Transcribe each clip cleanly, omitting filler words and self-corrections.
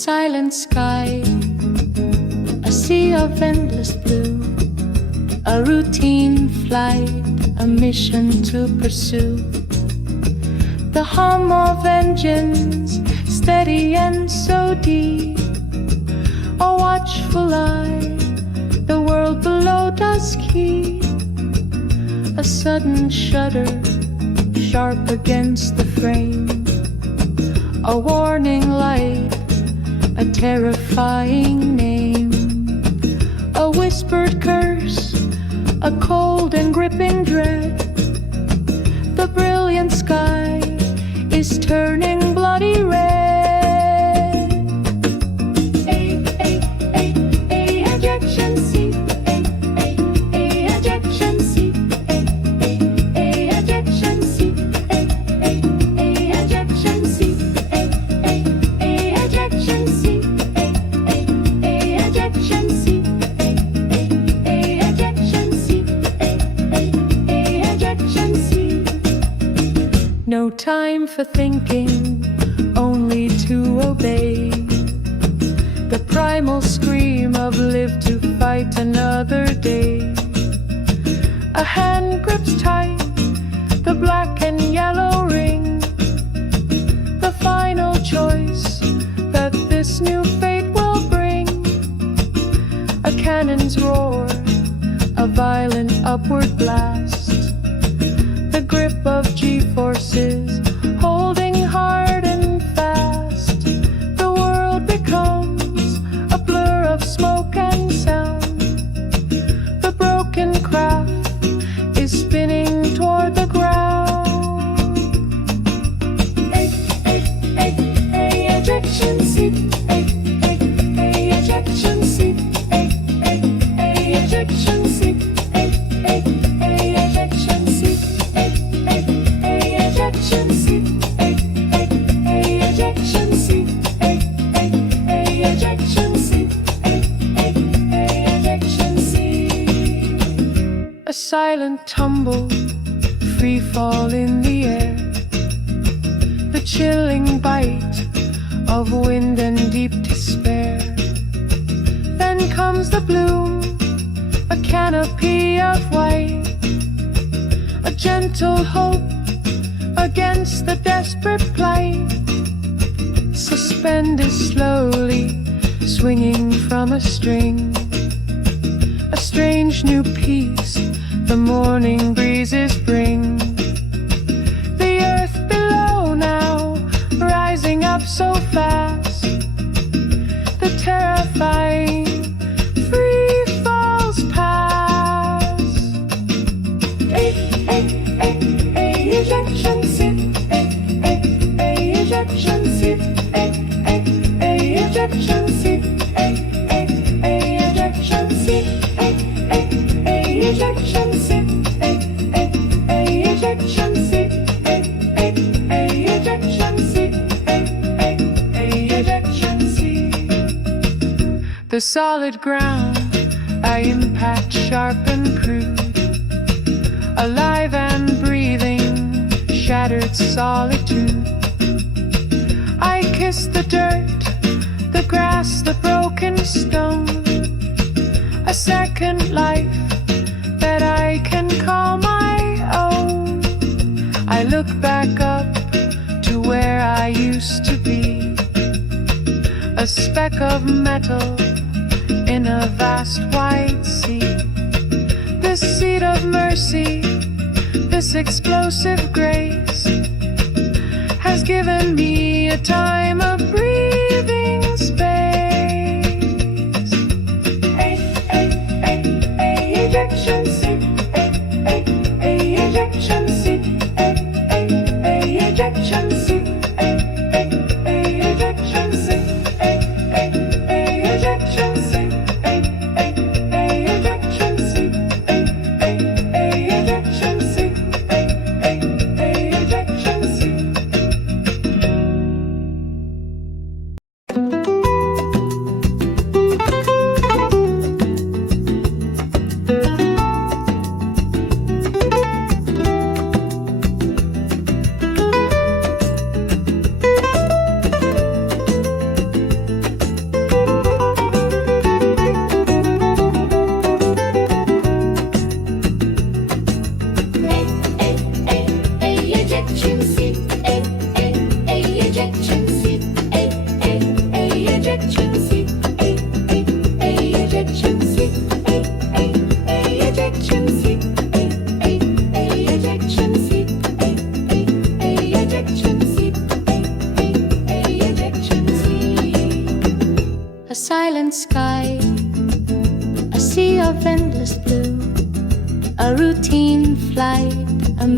silent sky, a sea of endless blue, a routine flight, a mission to pursue. The hum of engines, steady and so deep, a watchful eye, the world below does keep. A sudden shudder, sharp against the frame, a warning light, a terrifying name, a whispered curse, a cold and gripping dread. The brilliant sky is turning bloody red. Ejection seat, ejection seat, ejection seat, ejection seat, ejection seat, ejection seat, ejection seat, ejection seat. No time for thinking, only to obey. The primal scream of live to fight another day. A hand grips tight the black and yellow ring, the final choice that this new fate will bring. A cannon's roar, a violent upward blast, the grip of G-forces holding hard and fast. The world becomes a blur of smoke and sound. The broken craft is spinning toward the ground. Ejection seat, ejection seat, ejection seat, ejection seat, ejection seat, ejection seat, ejection seat, ejection seat. A silent tumble, free fall in the air, the chilling bite of wind and deep despair. Then comes the bloom, a canopy of white, a gentle hope against the desperate plight. Suspended slowly, swinging from a string, a strange new peace the morning breezes bring. The earth below now, rising up so fast, the terrifying free falls past. Ejection seat, ejection seat, ejection seat, ejection seat, ejection seat, ejection seat, ejection seat, ejection seat. The solid ground I impact, sharp and crude, alive and breathing, shattered solitude. I kiss the dirt, the grass, the broken stone, a second life that I can call my own. I look back up to where I used to be, a speck of metal in a vast white sea. This seat of mercy, this explosive grace, has given me a time of breathing space. Ejection seat, ejection seat, ejection seat, ejection seat, ejection seat, ejection seat, ejection seat, ejection seat.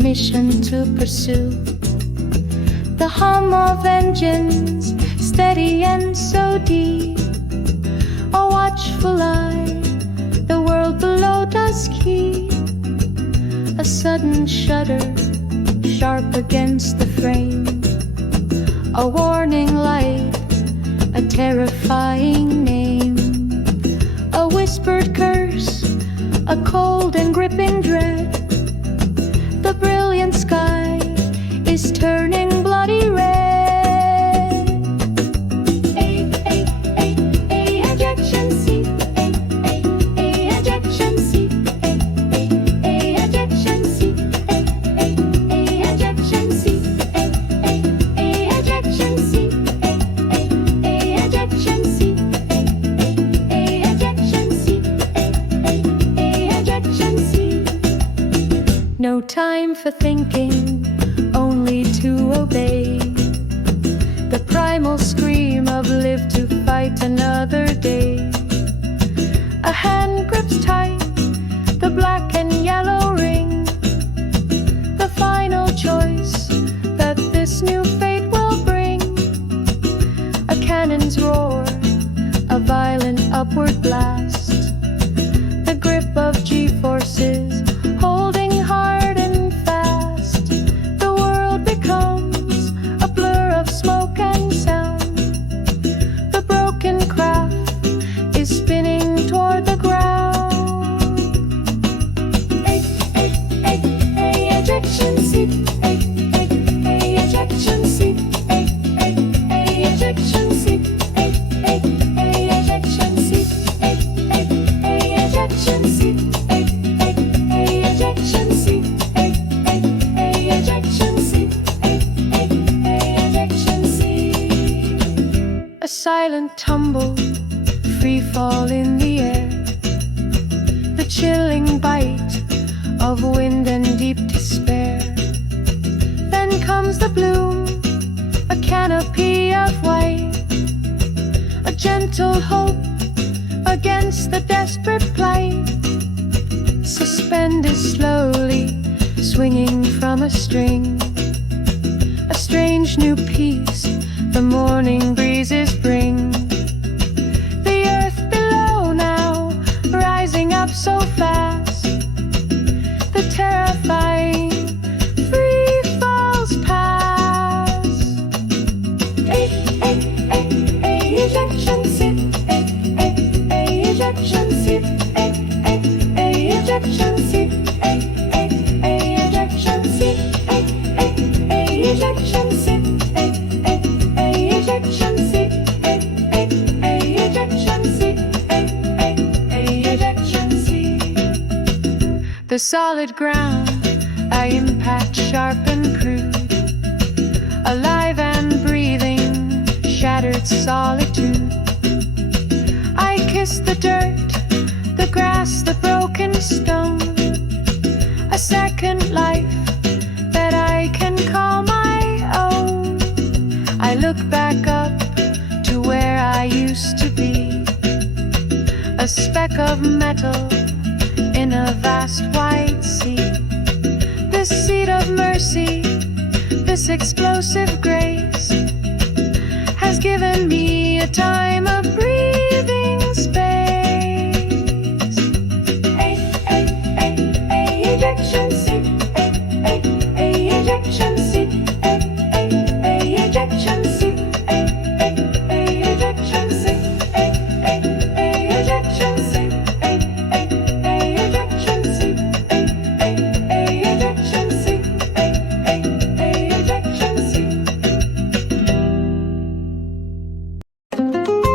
permission to pursue. The hum of engines, steady and so deep. A watchful eye, the world below does keep. A sudden shudder, sharp against the frame. A warning light, a terrifying name. A whispered curse, a cold and gripping dread. The brilliant sky is turning bloody red. Ejection seat, ejection seat, ejection seat, ejection seat, ejection seat, ejection seat, ejection seat, ejection seat. No time for thinking, only to obey. The primal scream of live to fight another day. A hand grips tight the black and yellow ring. The final choice that this new fate will bring. A cannon's roar, a violent upward blast. The grip of G-forces holding hard and fast. The world becomes a blur of smoke and sound. The broken craft is spinning toward the ground. Ejection seat, ejection seat, ejection seat, ejection seat, ejection seat, ejection seat, ejection seat, ejection seat. A silent tumble, free fall in the air. The chilling bite of wind and deep despair. Then comes the bloom, a canopy of white. A gentle hope against the desperate plight. Suspended slowly, swinging from a string. A strange new peace the morning breezes bring. The earth below now, rising up so fast. The terrifying free falls past. Ejection seat, ejection seat, ejection seat, ejection seat, ejection seat, ejection seat, ejection seat, ejection seat. The solid ground I impact sharp and crude, alive and breathing, shattered solitude. I kiss the dirt, the grass, the broken stone. A second life that I can call my own. I look back up to where I used to be, a speck of metal in a vast white sea. This seat of mercy, this explosive grace, has given me a time of breathing space. Ejection seat, ejection seat, ejection seat, ejection seat, ejection seat, ejection seat, ejection seat, ejection seat.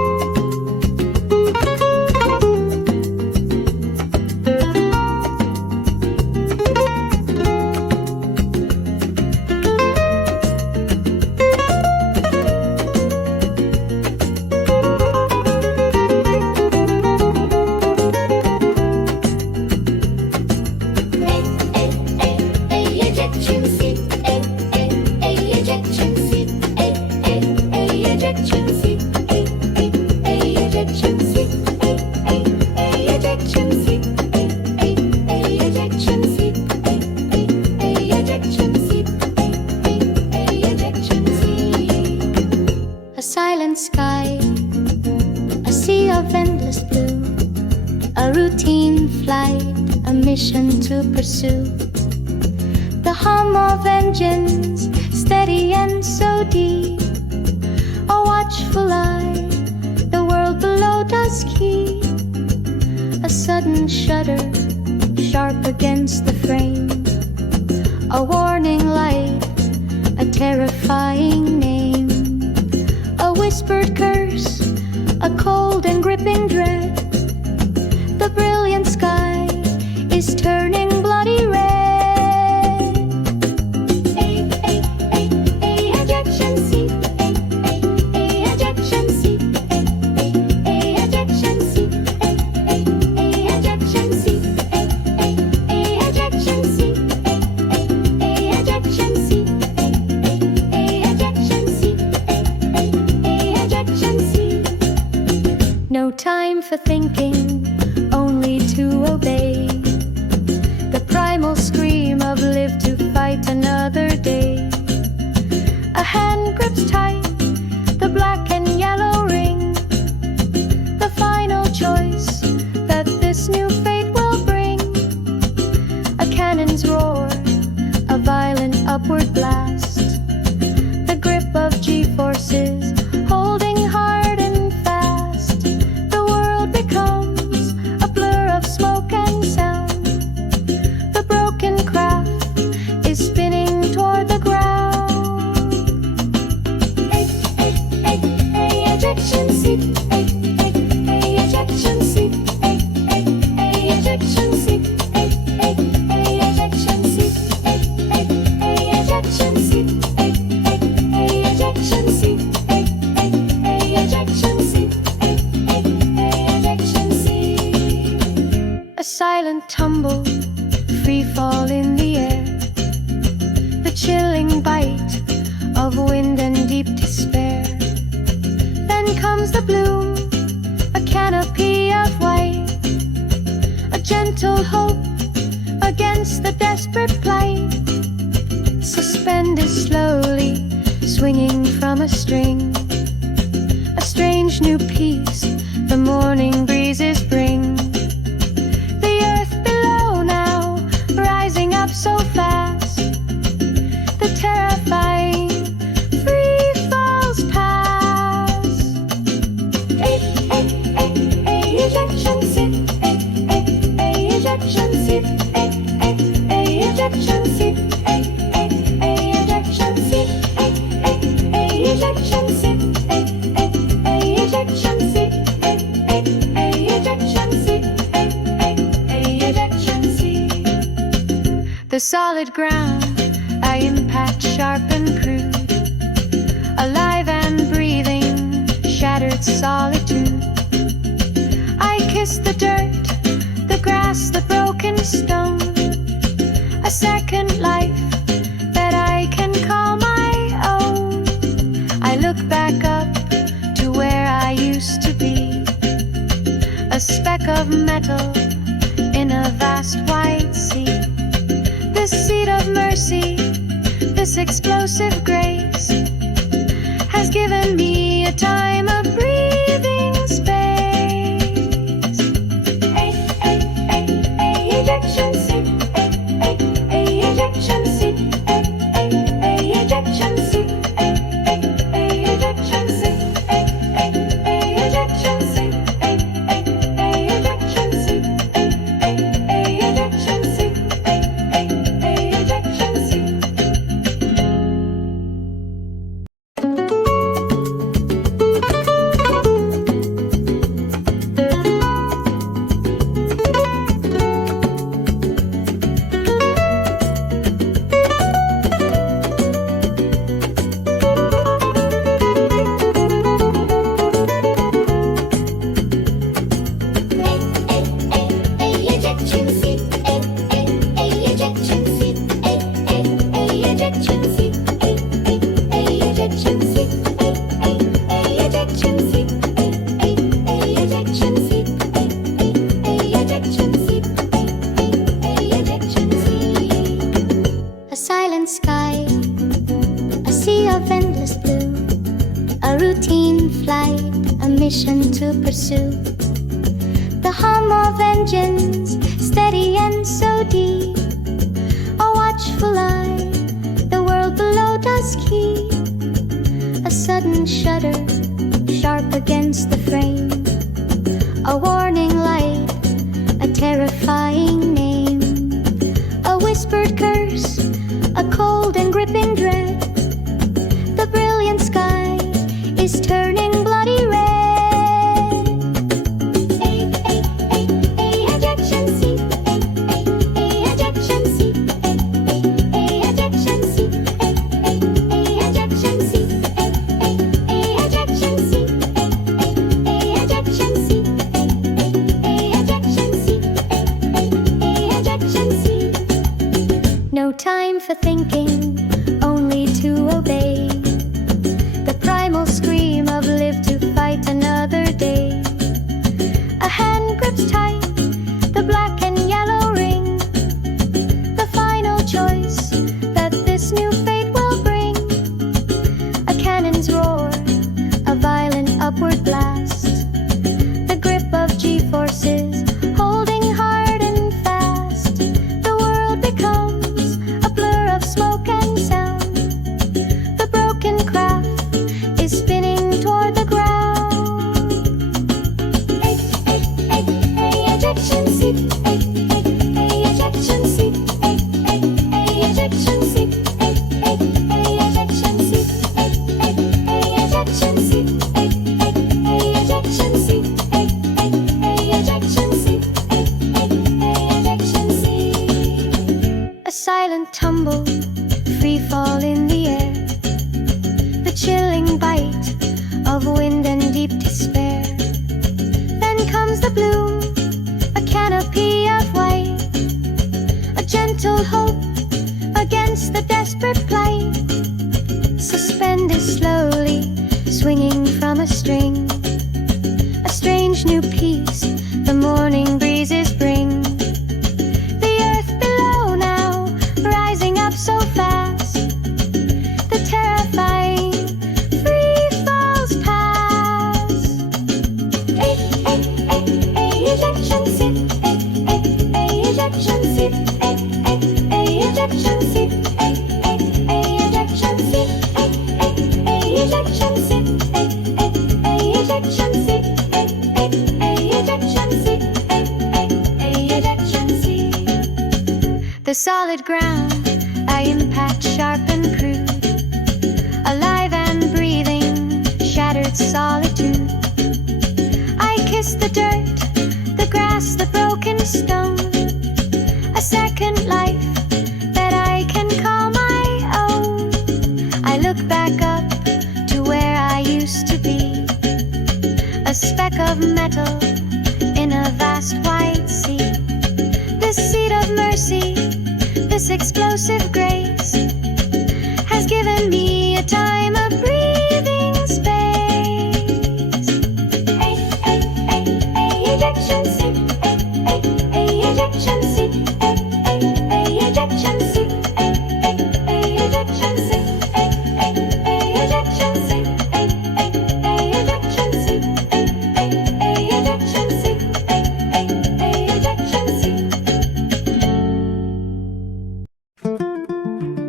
mission to pursue. The hum of engines, steady and so deep, a watchful eye, the world below does keep. A sudden shudder, sharp against the frame, a warning light, a terrifying name, a whispered curse, a cold and gripping dread. The brilliant sky is turning bloody red. Ejection seat, ejection seat, ejection seat, ejection seat, ejection seat, ejection seat, ejection seat, ejection seat. No time for thinking, only to obey. The primal scream of live to fight another day. A hand grips tight the black and yellow ring, the final choice that this new fate will bring. A cannon's roar, a violent upward blast, the grip of G-forces holding hard and fast. The world becomes a blur of smoke and sound. The broken craft is spinning toward the ground. Ejection seat, ejection seat, ejection seat, ejection seat, ejection seat, ejection seat, ejection seat, ejection seat. A silent tumble, free fall in the air, the chilling bite of wind and deep despair. Then comes the bloom, a canopy of white, a gentle hope against the desperate plight. Suspended slowly, swinging from a string, a strange new peace the morning breezes bring. The earth below now, rising up so fast, the terrifying free falls past. Ejection seat, ejection seat, ejection seat, ejection seat, ejection seat, ejection seat, ejection seat, ejection seat. The solid ground I impact sharp and crude, alive and breathing, shattered solitude. I kiss the dirt, the grass, the broken stone, a second life that I can call my own. I look back up to where I used to be, a speck of metal in a vast white sea. This seat of mercy, this explosive grace, has given me a time of breathing space. Ejection seat, ejection seat, ejection seat, ejection seat, ejection seat, ejection seat, ejection seat, ejection seat. mission to pursue. The hum of engines, steady and so deep. A watchful eye, the world below does keep. A sudden shudder, sharp against the frame. A warning light, a terrifying name. A whispered curse, a cold and gripping dread. The brilliant sky is turning bloody red. Ejection seat, ejection seat, ejection seat, ejection seat, ejection seat, ejection seat, ejection seat, ejection seat. No time for thinking, only to obey. The primal scream of live to fight another day. A hand grips tight the black and yellow ring. The final choice that this new fate will bring. A cannon's roar, a violent upward blast. The grip of G-forces holding hard and fast. The world becomes a blur of smoke and sound. The broken craft is spinning toward the ground. Ejection seat, ejection seat, ejection seat, ejection seat, ejection seat, ejection seat, ejection seat, ejection seat. A silent tumble, free fall in the air. The chilling bite of wind and deep despair. Then comes the bloom, a canopy of white. A gentle hope against the desperate plight. Suspended slowly, swinging from a string. A strange new peace the morning breezes bring. The earth below now, rising up so fast. The terrifying free falls past. Ejection seat, ejection seat, ejection seat, ejection seat, ejection seat, ejection seat, ejection seat, ejection seat. The solid ground I impact sharp and crude. Alive and breathing, shattered solitude. I kiss the dirt, the grass, the broken stone. A second life that I can call my own. I look back up to where I used to be. A speck of metal in a vast white sea. This seat of mercy, this explosive grace, has given me a time of breathing space. Ejection seat, ejection seat, ejection seat, ejection seat, ejection seat, ejection seat, ejection seat, ejection seat.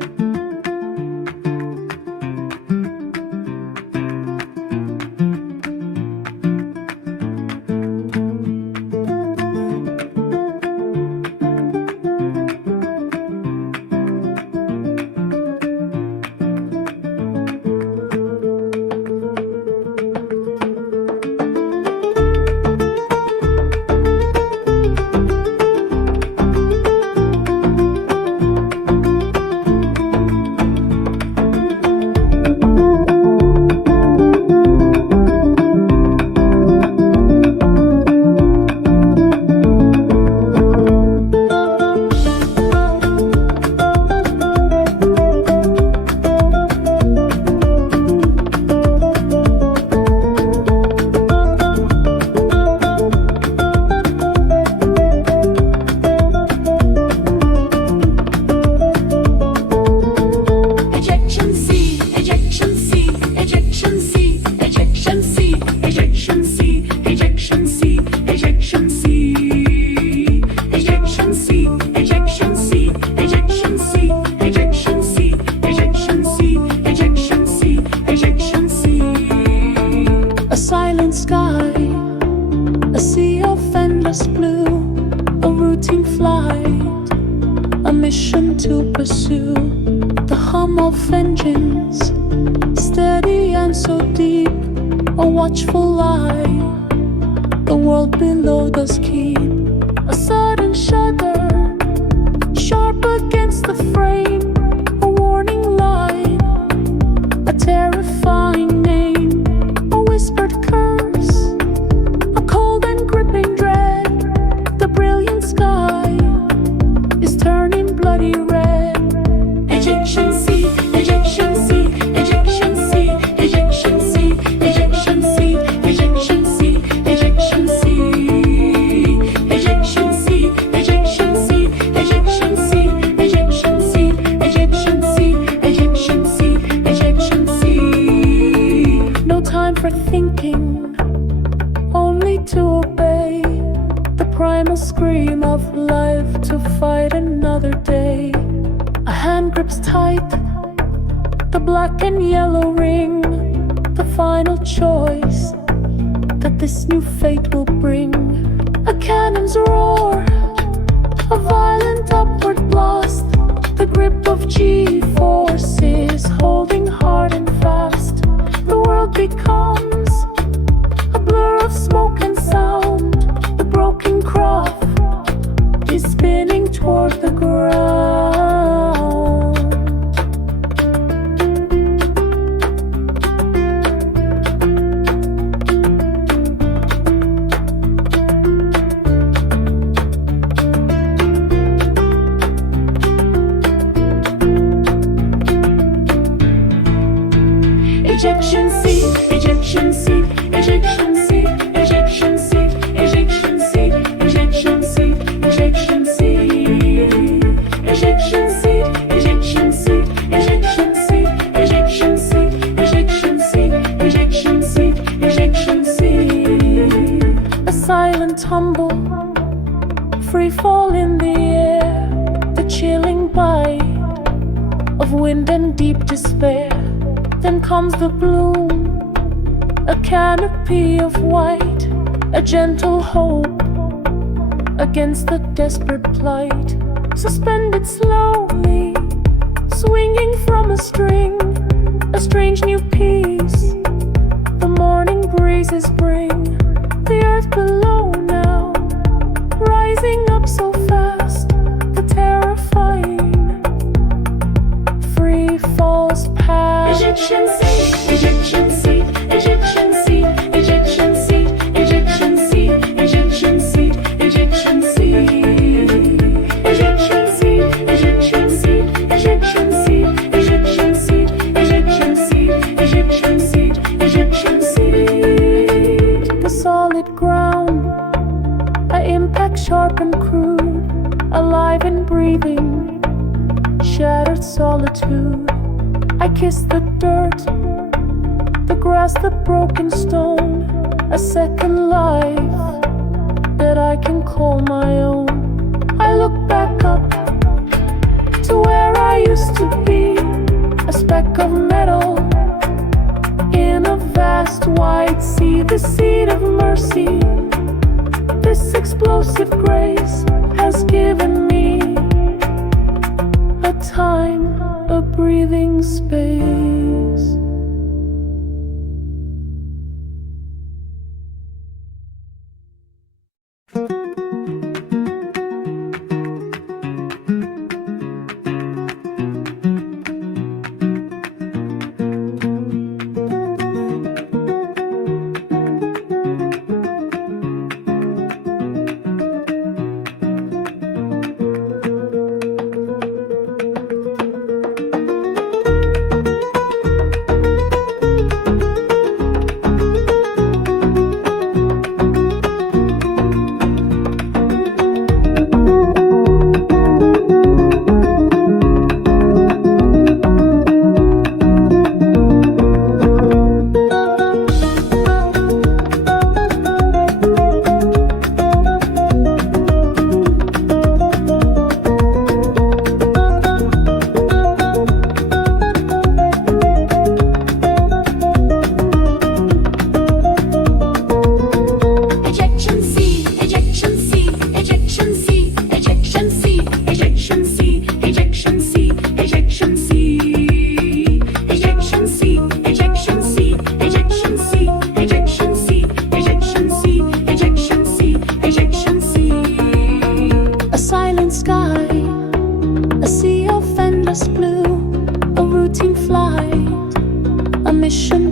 of engines, steady and so deep, a watchful eye, the world below does keep. A sudden shudder, sharp against the frame, a warning light, a terrifying name, a whispered curse, a cold and gripping dread. The brilliant sky is turning bloody red. Ejection seat, ejection seat, ejection seat, ejection seat, ejection seat, ejection seat, ejection seat, ejection seat, ejection seat, ejection seat, ejection seat, ejection seat, ejection seat, ejection seat. No time for thinking, only to obey the primal scream of life to fight another day. A hand grips tight the black and yellow ring, the final choice that this new fate will bring. A cannon's roar, a violent upward blast, the grip of G-forces holding hard and fast. The world becomes a blur of smoke and sound. The broken craft is spinning toward the ground. Ejection seat, ejection seat, ejection seat, ejection seat, ejection seat, ejection seat, ejection seat, ejection seat, ejection seat, ejection seat, ejection seat, ejection seat, ejection seat, ejection seat. A silent tumble, free fall in the air, the chilling bite of wind and deep despair. Then comes the bloom, a canopy of white, a gentle hope against the desperate plight. Suspended slowly, swinging from a string, a strange new peace the morning breezes bring. The earth below now, rising up so fast, the terrifying free falls past. Ejection seat, ejection seat, ejection seat, ejection seat, ejection seat, ejection seat, ejection seat, ejection seat, ejection seat, ejection seat, ejection seat, ejection seat, ejection seat, ejection seat. The solid ground, an impact sharp and crude, alive and breathing, shattered solitude. I kiss the dirt, the grass, the broken stone, a second life that I can call my own. I look back up to where I used to be, a speck of metal in a vast wide sea, the seat of mercy. This explosive grace has given me a time, a breathing space.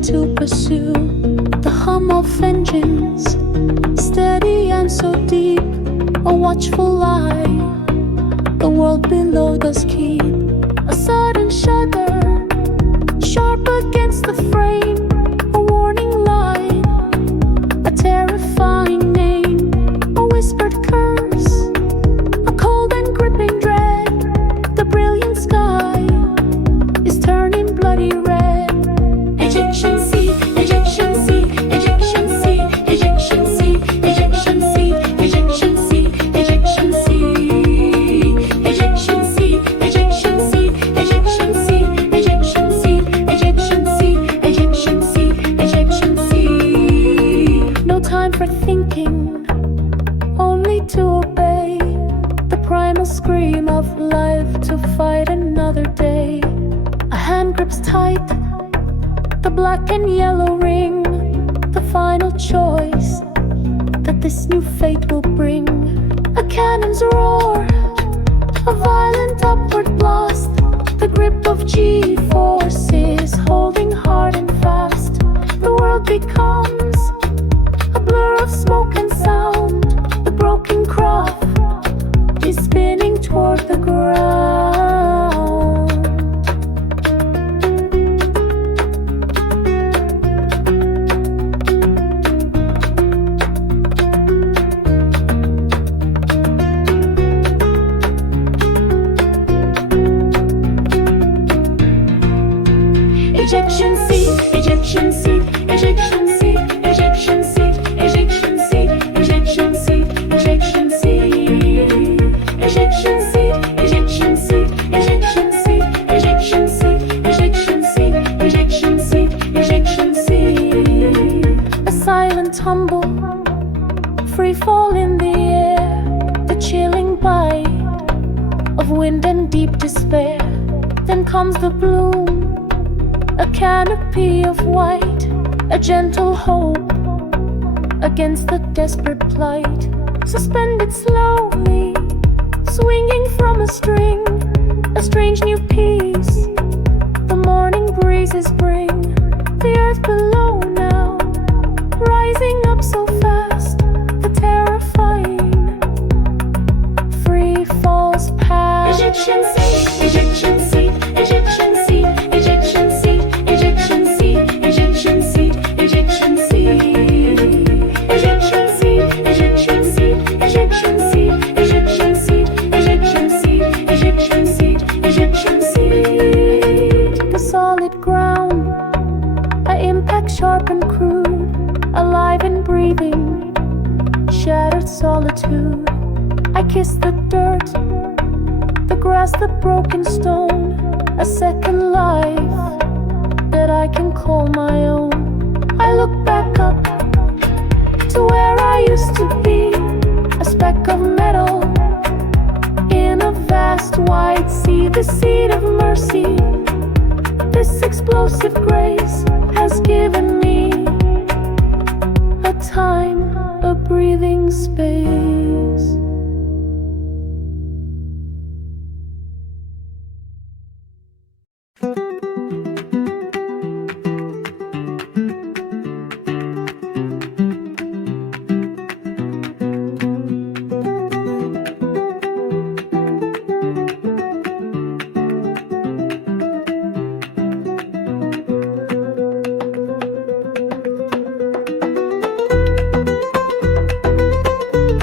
to pursue the hum of engines, steady and so deep, a watchful eye. The world below does keep a sudden shudder, sharp against the frame, a warning light, a terrifying name, a whispered curse, a cold and gripping dread. The brilliant sky is turning bloody red. Ejection seat, ejection seat, ejection seat, ejection seat, ejection seat, ejection seat, ejection seat, ejection seat, ejection seat, ejection seat, ejection seat, ejection seat, ejection seat, ejection seat. No time for thinking, only to obey the primal scream of life to fight another day. A hand grips tight the black and yellow ring, the final choice that this new fate will bring. A cannon's roar, a violent upward blast, the grip of G-forces holding hard and fast. The world becomes a blur of smoke and sound. The broken craft is spinning toward the ground. Ejection seat, ejection seat, ejection seat, ejection seat, ejection seat, ejection seat, ejection seat, ejection seat, ejection seat, ejection seat, ejection seat, ejection seat, ejection seat, ejection seat. A silent tumble, free fall in the air, the chilling bite of wind and deep despair. Then comes the bloom, a canopy of white, a gentle hope against the desperate plight. Suspended slowly, swinging from a string, a strange new peace the morning breezes bring. The earth below now, rising up so fast, the terrifying free falls past. Ejection seat, ejection seat, ejection seat, ejection seat, ejection seat, ejection seat, ejection seat, ejection seat, ejection seat, ejection seat, ejection seat, ejection seat, ejection seat, ejection seat. The solid ground, a impact sharp and crude, alive and breathing, shattered solitude. I kiss the dirt, the grass, the broken stone, a second life that I can call my own. I look back up to where I used to be, a speck of metal in a vast wide sea, the seat of mercy. This explosive grace has given me a time, a breathing space.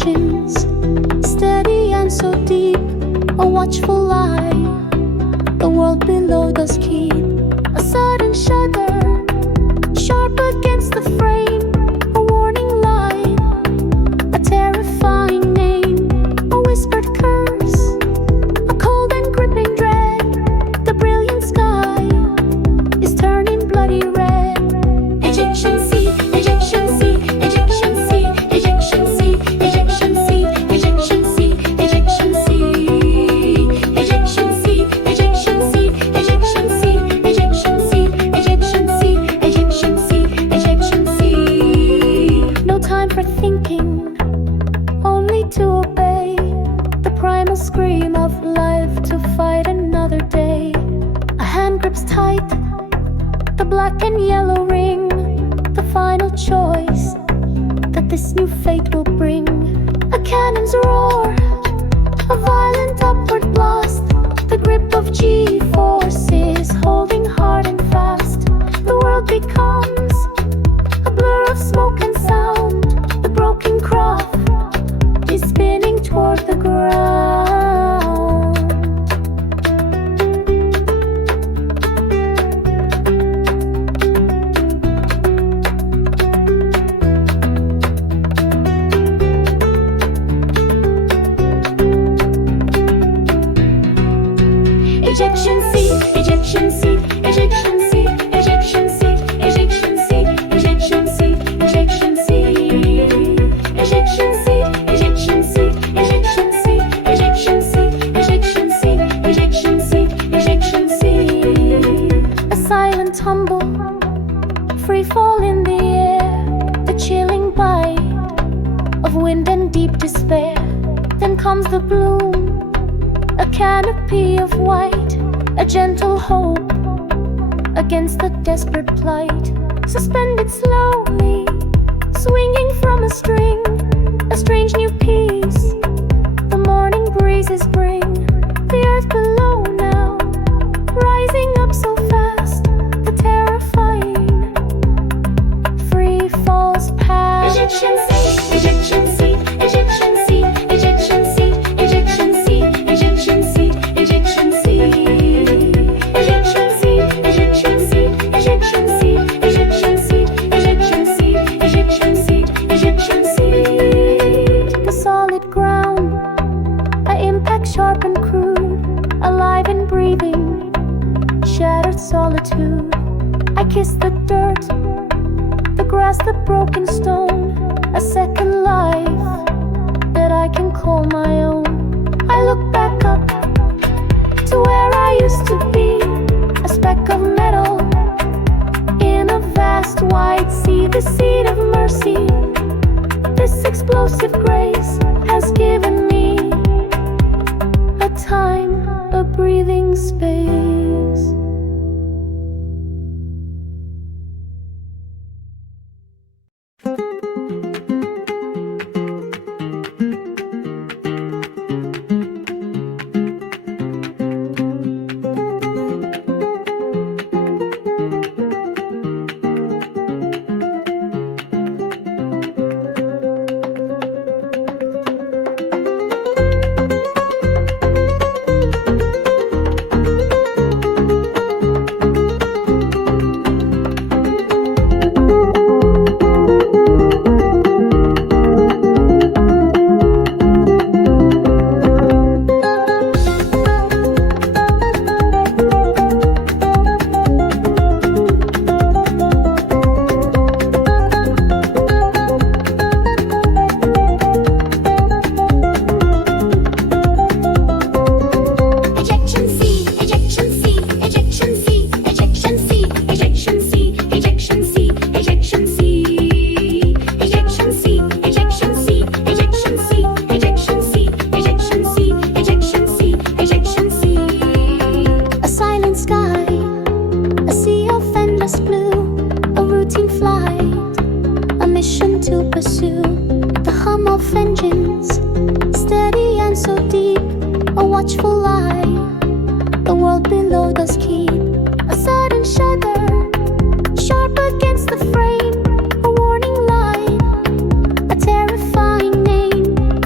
engines, steady and so deep, a watchful eye. The world below does keep a sudden shudder, sharp against the frame, a warning light, a terrifying name, a whispered curse, a cold and gripping dread. The brilliant sky is turning bloody red. Ejection seat, ejection seat, ejection seat, ejection seat, ejection seat, ejection seat, ejection seat, ejection seat, ejection seat, ejection seat, ejection seat, ejection seat, ejection seat, ejection seat. No time for thinking, only to obey the primal scream of life to fight another day. A hand grips tight the black and yellow ring, the final choice that this new fate will bring. A cannon's roar, a violent upward blast, the grip of G-forces holding hard and fast. The world becomes a blur of smoke and sound. The broken craft is spinning toward the ground. Ejection seat, ejection seat, ejection seat, ejection seat, ejection seat, ejection seat, ejection seat, ejection seat, ejection seat, ejection seat, ejection seat, ejection seat, ejection seat, ejection seat. A silent tumble, free fall in the air, the chilling bite of wind and deep despair. Then comes the bloom, a canopy of white, a gentle hope against the desperate plight. Suspended slowly, swinging from a string, a strange new peace the morning breezes bring. The earth below now, rising up so fast, the terrifying free falls past. Ejection seat, ejection seat, ejection seat, ejection seat, ejection seat, ejection seat, ejection seat, ejection seat, ejection seat, ejection seat, ejection seat, ejection seat, ejection seat, ejection seat. The solid ground, a impact sharp and crude, alive and breathing, shattered solitude. I kiss the dirt, the grass, the broken stone, a second life that I can call my own. I look back up to where I used to be, a speck of metal in a vast wide sea, the seat of mercy. This explosive grace has given me a time, a breathing space. watchful eye. The world below does keep a sudden shudder, sharp against the frame, a warning light, a terrifying name,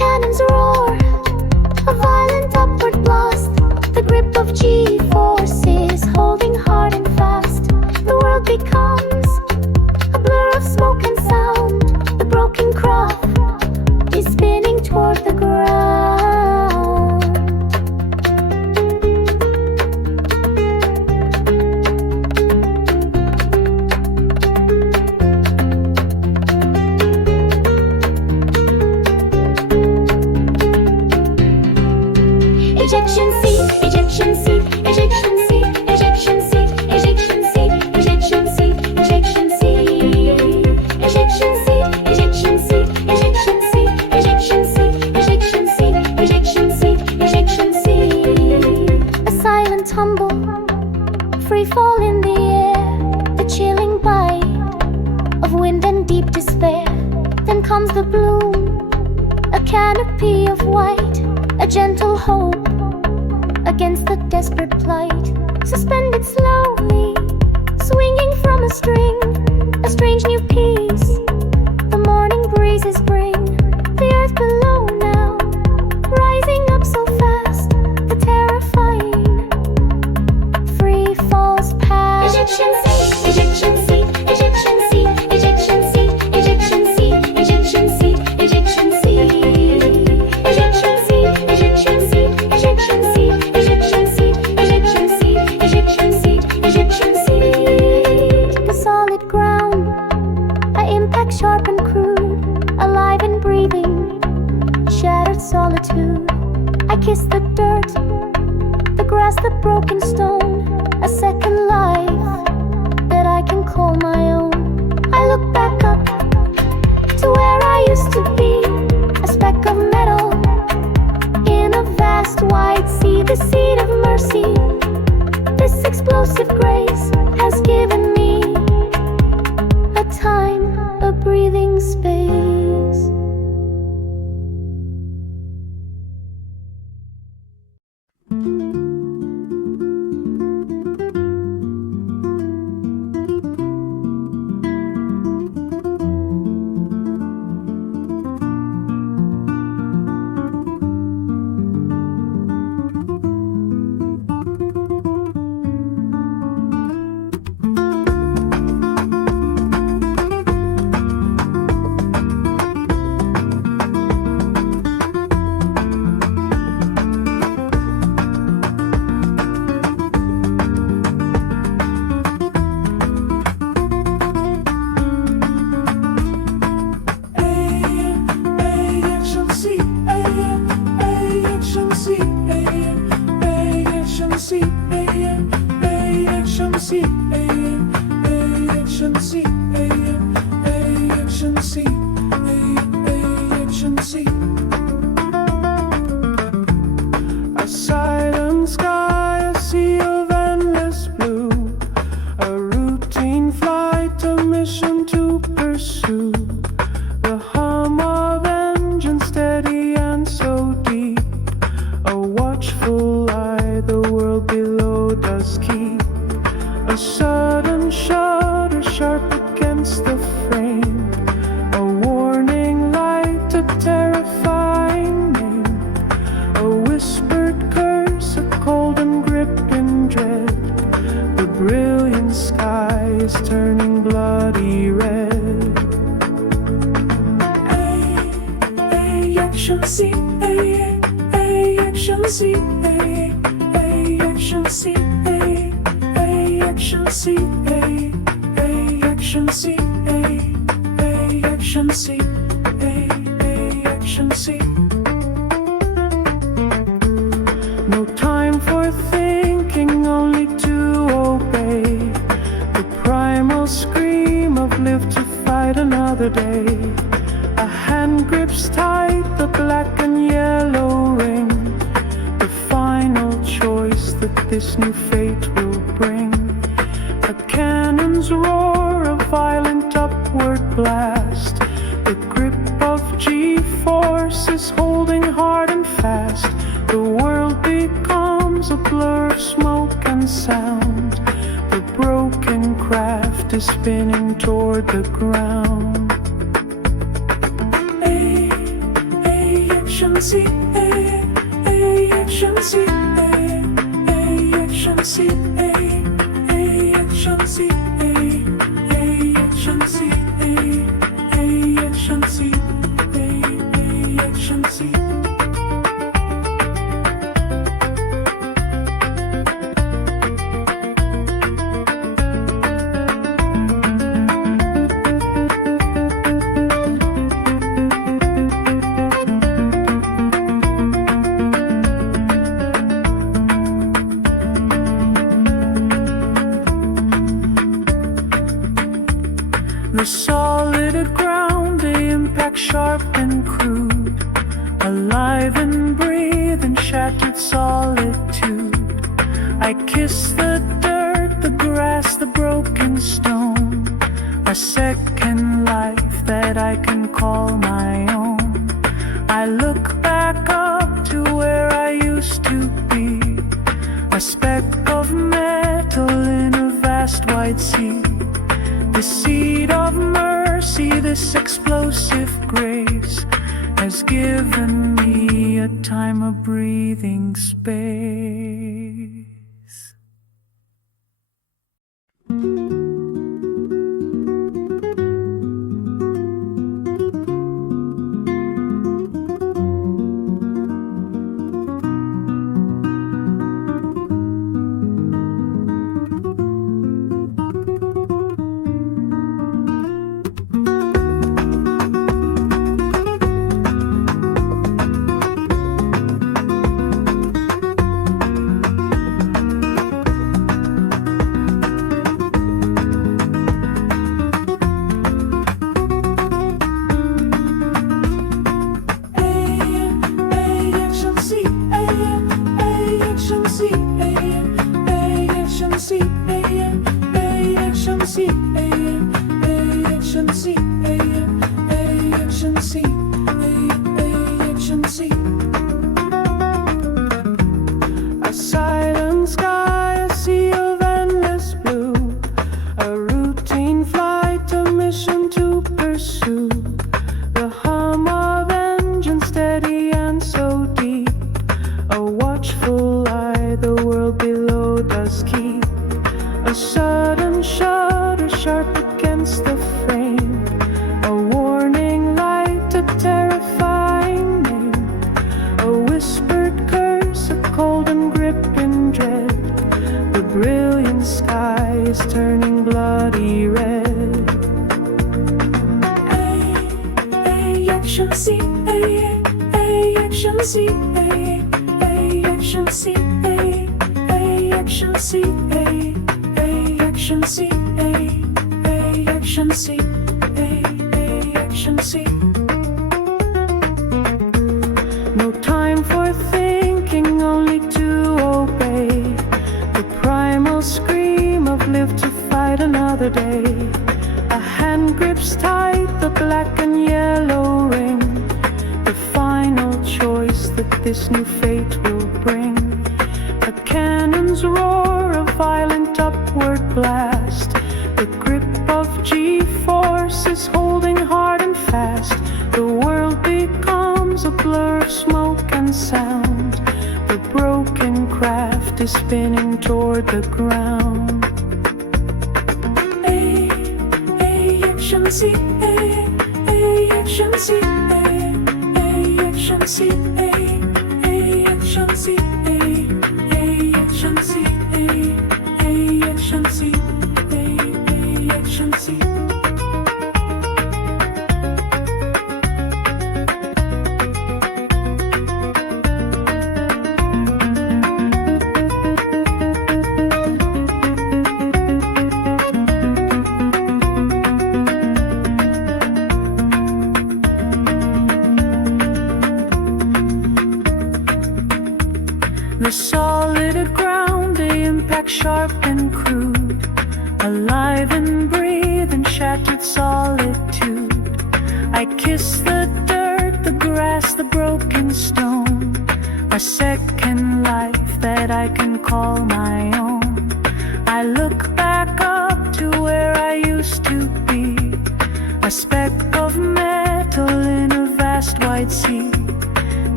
cannons roar, a violent upward blast. The grip of G-forces holding hard and fast. The world becomes a blur of smoke and sound. The broken craft is spinning toward the ground. Ejection seat, ejection seat, ejection seat, ejection seat, ejection seat, ejection seat, ejection seat, ejection seat, ejection seat, ejection seat, ejection seat, ejection seat, ejection seat, ejection seat. A silent tumble, free fall in the air, the chilling bite of wind and deep despair. Then comes the bloom, a canopy of white, a gentle hope against the desperate plight. Suspended slowly, swinging from a string, a strange new peace the morning breezes bring. The earth below now, rising up so fast, the terrifying free falls past. Ejection seat, ejection seat, ejection seat, ejection seat, ejection seat, ejection seat, ejection seat, ejection seat, ejection seat, ejection seat, ejection seat, ejection seat, ejection seat, ejection seat. The solid ground, a impact sharp and crude, alive and breathing, shattered solitude. I kiss the dirt, the grass, the broken stone, a second life that I can call my own. I look back up to where I used to be, a speck of metal in a vast wide sea, the seat of mercy. This explosive grace has given me a time, a breathing space. A silent sky, a sea of endless blue, a routine flight, a mission to pursue. The hum of engine steady and so deep, a watchful eye the world below does keep. A sudden shudder sharp against the frame, a warning light, a terrifying name, a whispered curse, a cold and gripping dread. The brilliant sky is turning bloody red. Ejection seat, ejection seat, ejection seat, ejection seat, ejection seat, ejection seat, ejection seat. No time for thinking, only to obey. The primal scream of live to fight another day. A hand grips tight the black and yellow ring, the final choice that this new fate will bring. A cannon's roar, a violent upward blast, the grip of G-forces holding hard and fast. The world becomes a blur of smoke and sound, the broken craft is spinning toward the ground. seat, ejection seat, ejection seat, ejection seat, ejection seat, ejection seat, ejection seat. The solid ground, the impact sharp and crude, alive and breathe in shattered solitude. I kiss the dirt, the grass, the broken stone, a second life that I can call my own. I look back up to where I used to be, a speck of metal in a vast wide sea. The seed of mercy, this explosive grace, has given me a time of breathing space. A silent sky, a sea of endless blue, a routine flight, a mission to pursue. The hum of engine steady and so deep, a watchful eye the world below does keep. A sudden shudder sharp against the frame, a warning light, a terrifying name, a whispered curse, a cold and gripping dread. The brilliant sky is turning bloody red. Ejection seat, ejection seat, ejection seat, ejection seat, ejection seat, ejection seat, ejection seat. No time for thinking, only to obey. The primal scream of live to fight another day. A hand grips tight the black and yellow ring, the final choice that this new fate will bring. A cannon's roar, a violent upward blast, the grip of G-force is holding hard and fast. The world becomes a blur of smoke and sound, the broken craft is spinning toward the ground. Ejection seat, ejection seat, ejection seat, ejection seat, ejection seat, ejection seat, ejection seat. The solid ground, the impact sharp and crude, alive and breathe in shattered solitude. I kiss the dirt, the grass, the broken stone, a second life that I can call my own. I look back up to where I used to be, a speck of metal in a vast wide sea.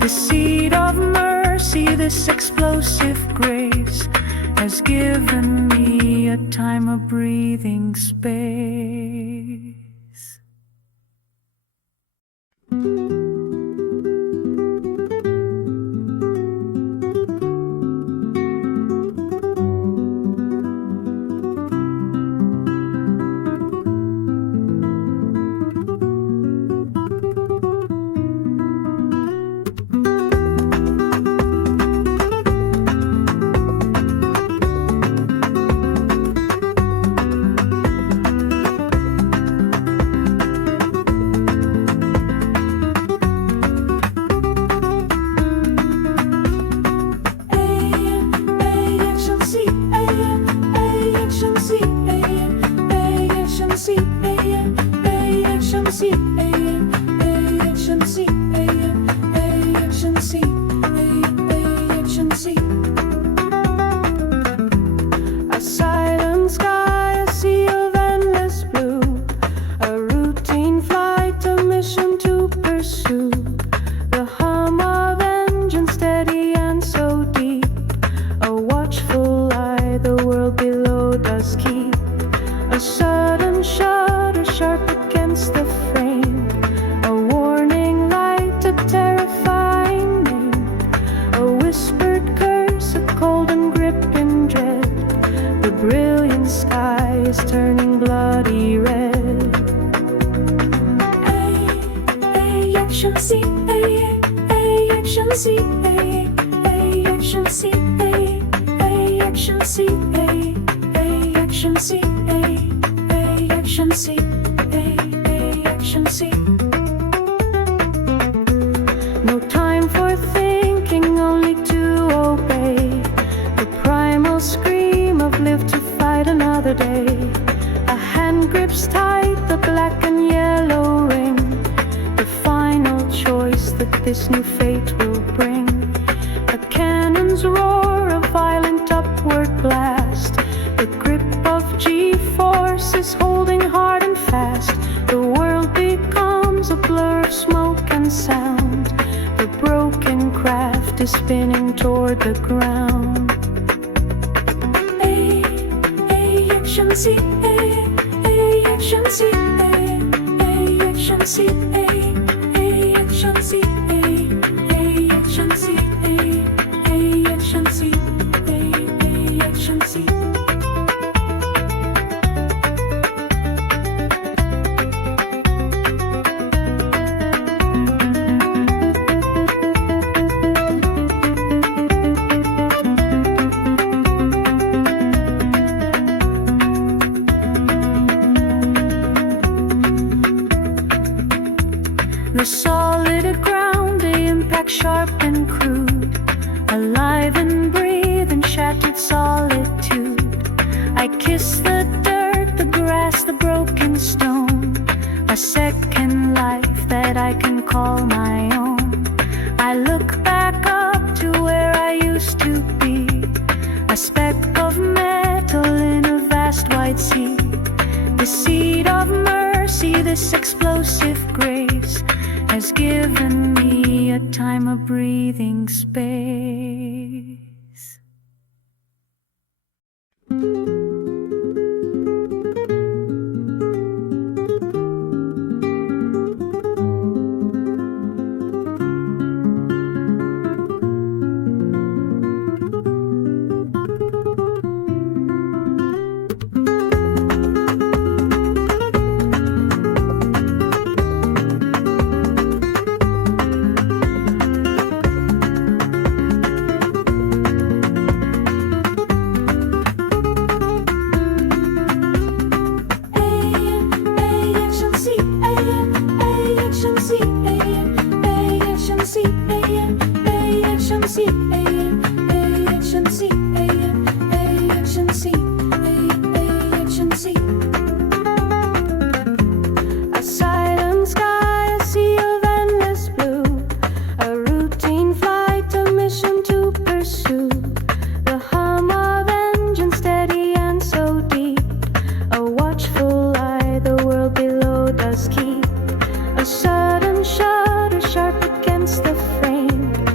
The seed of mercy, this explosive grace, has given me a time of breathing space. A silent sky, a sea of endless blue, a routine flight, a mission to pursue. The hum of engine steady and so deep, a watchful eye the world below does keep. A sudden shudder sharp against the frame, a warning light, a terrifying name, a whispered curse, a cold and gripping dread. The brilliant sky is turning bloody red. Ejection seat, ejection seat, ejection seat, ejection seat, ejection seat, ejection seat, ejection seat. No time for thinking, only to obey. The primal scream of live to fight another day. A hand grips tight the black and yellow ring, the final choice that this new fate will bring. A cannon's roar, a violent upward blast. The grip of G-force is holding hard and fast. The world becomes a blur of smoke and sound. The broken craft is spinning toward the ground. Ejection seat, ejection seat, ejection seat, ejection seat, ejection seat, ejection seat, ejection seat. The solid ground, the impact sharp and crude, alive and breathe in shattered solitude. I kiss the dirt, the grass, the broken stone, a second life that I can call my own. I look back up to where I used to be, a speck of metal in a vast wide sea. The seed of mercy, this explosive grace, has given me a time of breathing space. A sudden shudder sharp against the frame,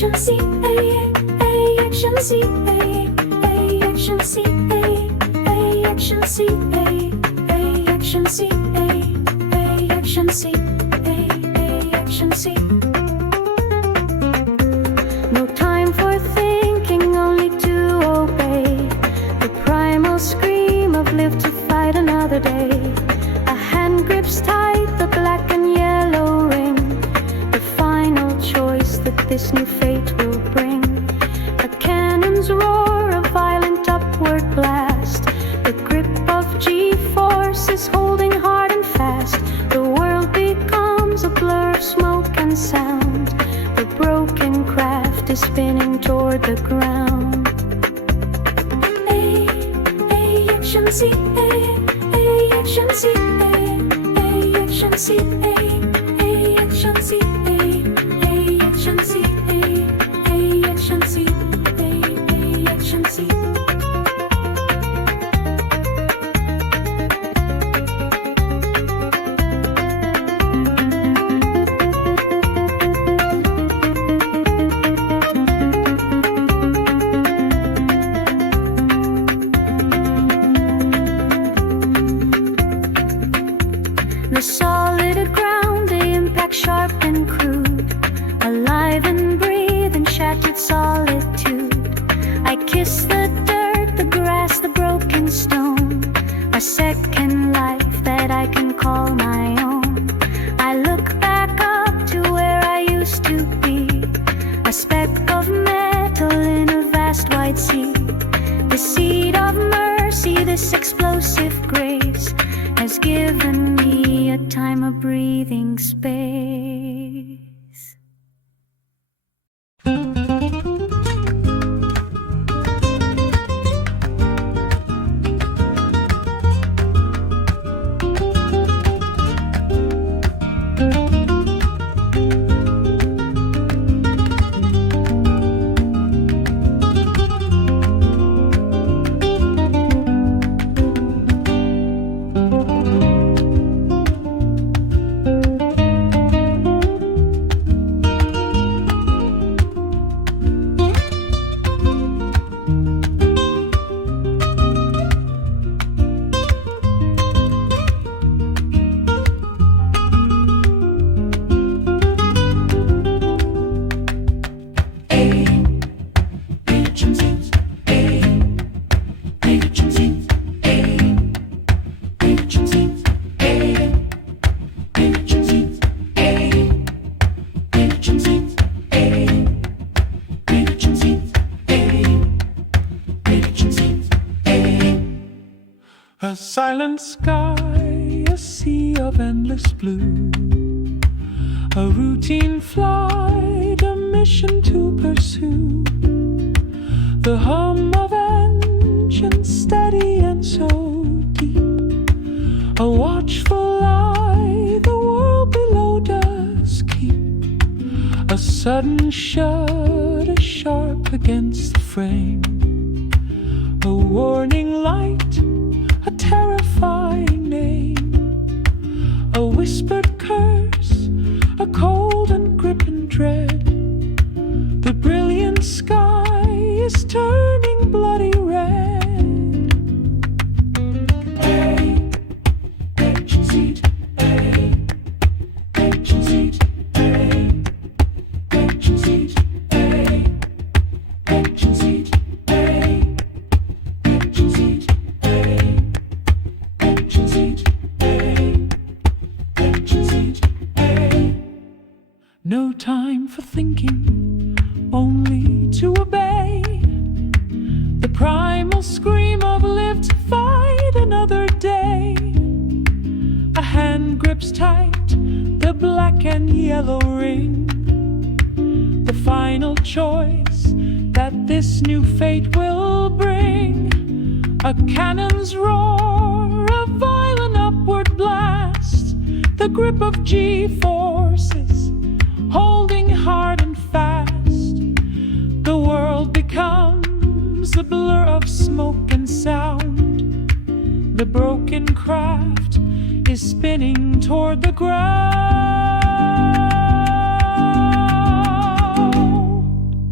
Ejection seat, ejection seat, ejection seat, ejection seat, ejection seat, ejection seat, ejection seat. No time for thinking, only to obey the primal scream of live to fight another day. A hand grips tight the black and yellow ring, the final choice that this new fate will bring. A cannon's roar, a violent upward blast, the grip of G-force is holding hard and fast. The world becomes a blur of smoke and sound, the broken craft is spinning toward the ground. Ejection seat, ejection seat, ejection seat, ejection seat, ejection seat, ejection seat, ejection seat. The solid ground, the impact sharp and crude, alive and breathe in shattered solitude. I kiss the dirt, the grass, the broken stone, a second life that I can call my own. I look back up to where I used to be, a speck of metal in a vast wide sea. The seed of mercy, this explosive grace, has given me a time of breathing space. A silent sky, a sea of endless blue, a routine flight, a mission to pursue. The hum of engines steady and so deep, a watchful eye the world below does keep. A sudden shudder sharp against the frame, a warning light, a terrifying name, a whispered curse, a cold and gripping dread. The brilliant sky is turning bloody red. Ejection seat, ejection seat, ejection seat, ejection seat, ejection seat. No time for thinking, only to obey the primal scream of live to fight another day. A hand grips tight the black and yellow ring, the final choice that this new fate will bring. A cannon's roar, a violent upward blast, the grip of G-forces holding hard and fast. The world becomes a blur of smoke and sound, the broken craft is spinning toward the ground.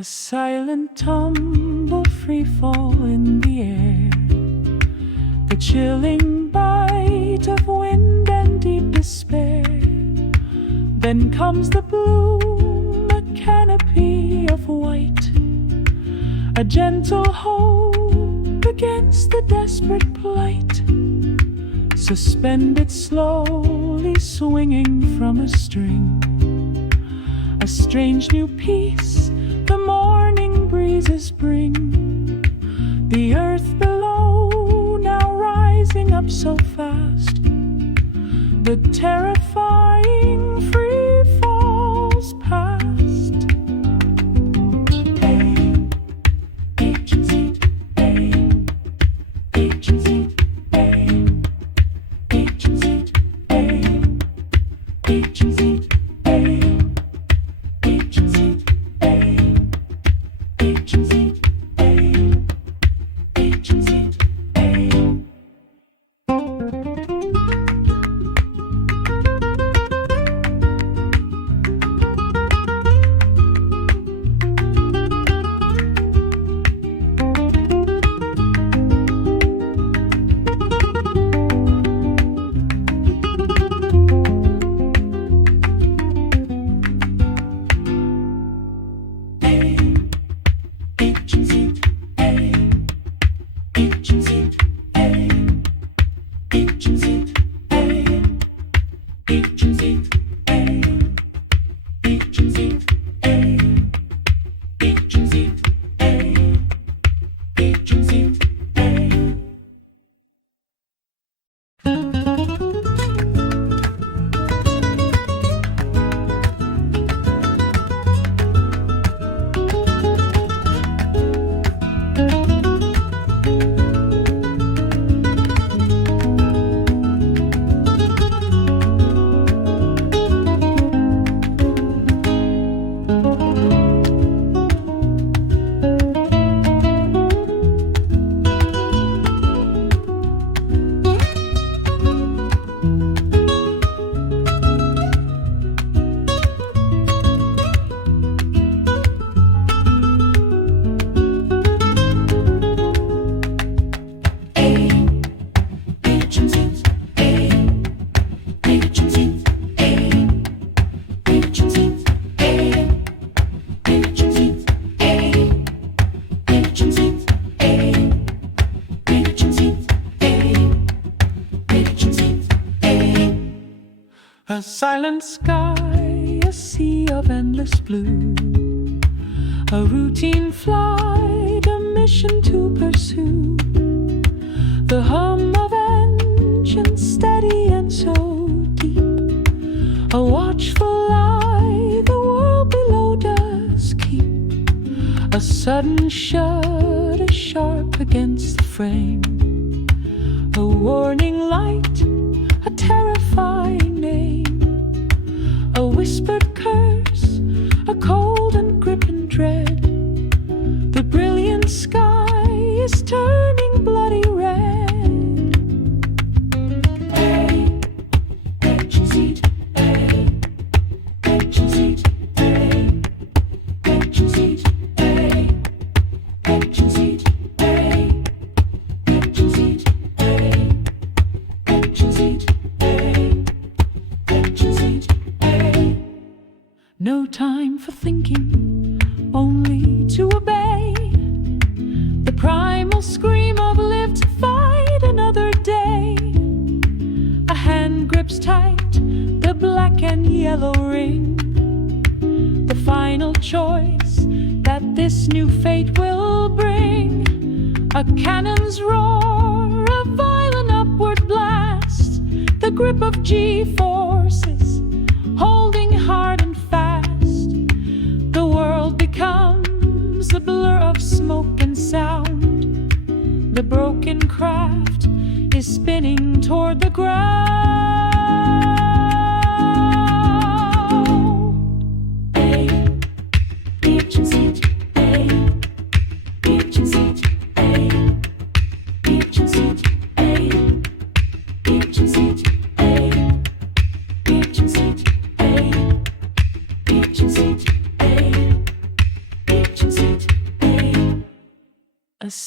A silent tumble, free fall in the air, the chilling bite of wind and deep despair. Then comes the bloom, a canopy of white, a gentle hope against the desperate plight, suspended slowly, swinging from a string. A strange new peace the morning breezes bring. The earth below now rising up so fast, the terrifying free falls past. Ejection seat, ejection seat, ejection seat, ejection seat. A silent sky, a sea of endless blue, a routine flight, a mission to pursue. The hum of engines steady and so deep, a watchful eye the world below does keep. A sudden shudder sharp against the frame, a warning light, a terrifying name, a whispered curse, a cold and gripping dread. The brilliant sky is turning bloody red. Ejection seat, ejection seat, ejection seat, ejection seat, ejection seat, ejection seat. No time for thinking, only to obey. The primal scream of live to fight another day. A hand grips tight the black and yellow ring, the final choice that this new fate will bring. A cannon's roar, a violent upward blast, the grip of G-forces holding hard and fast. The world becomes a blur of smoke and sound. The broken craft is spinning toward the ground. Ejection seat, ejection seat, ejection seat, ejection seat, ejection seat, ejection seat, ejection seat.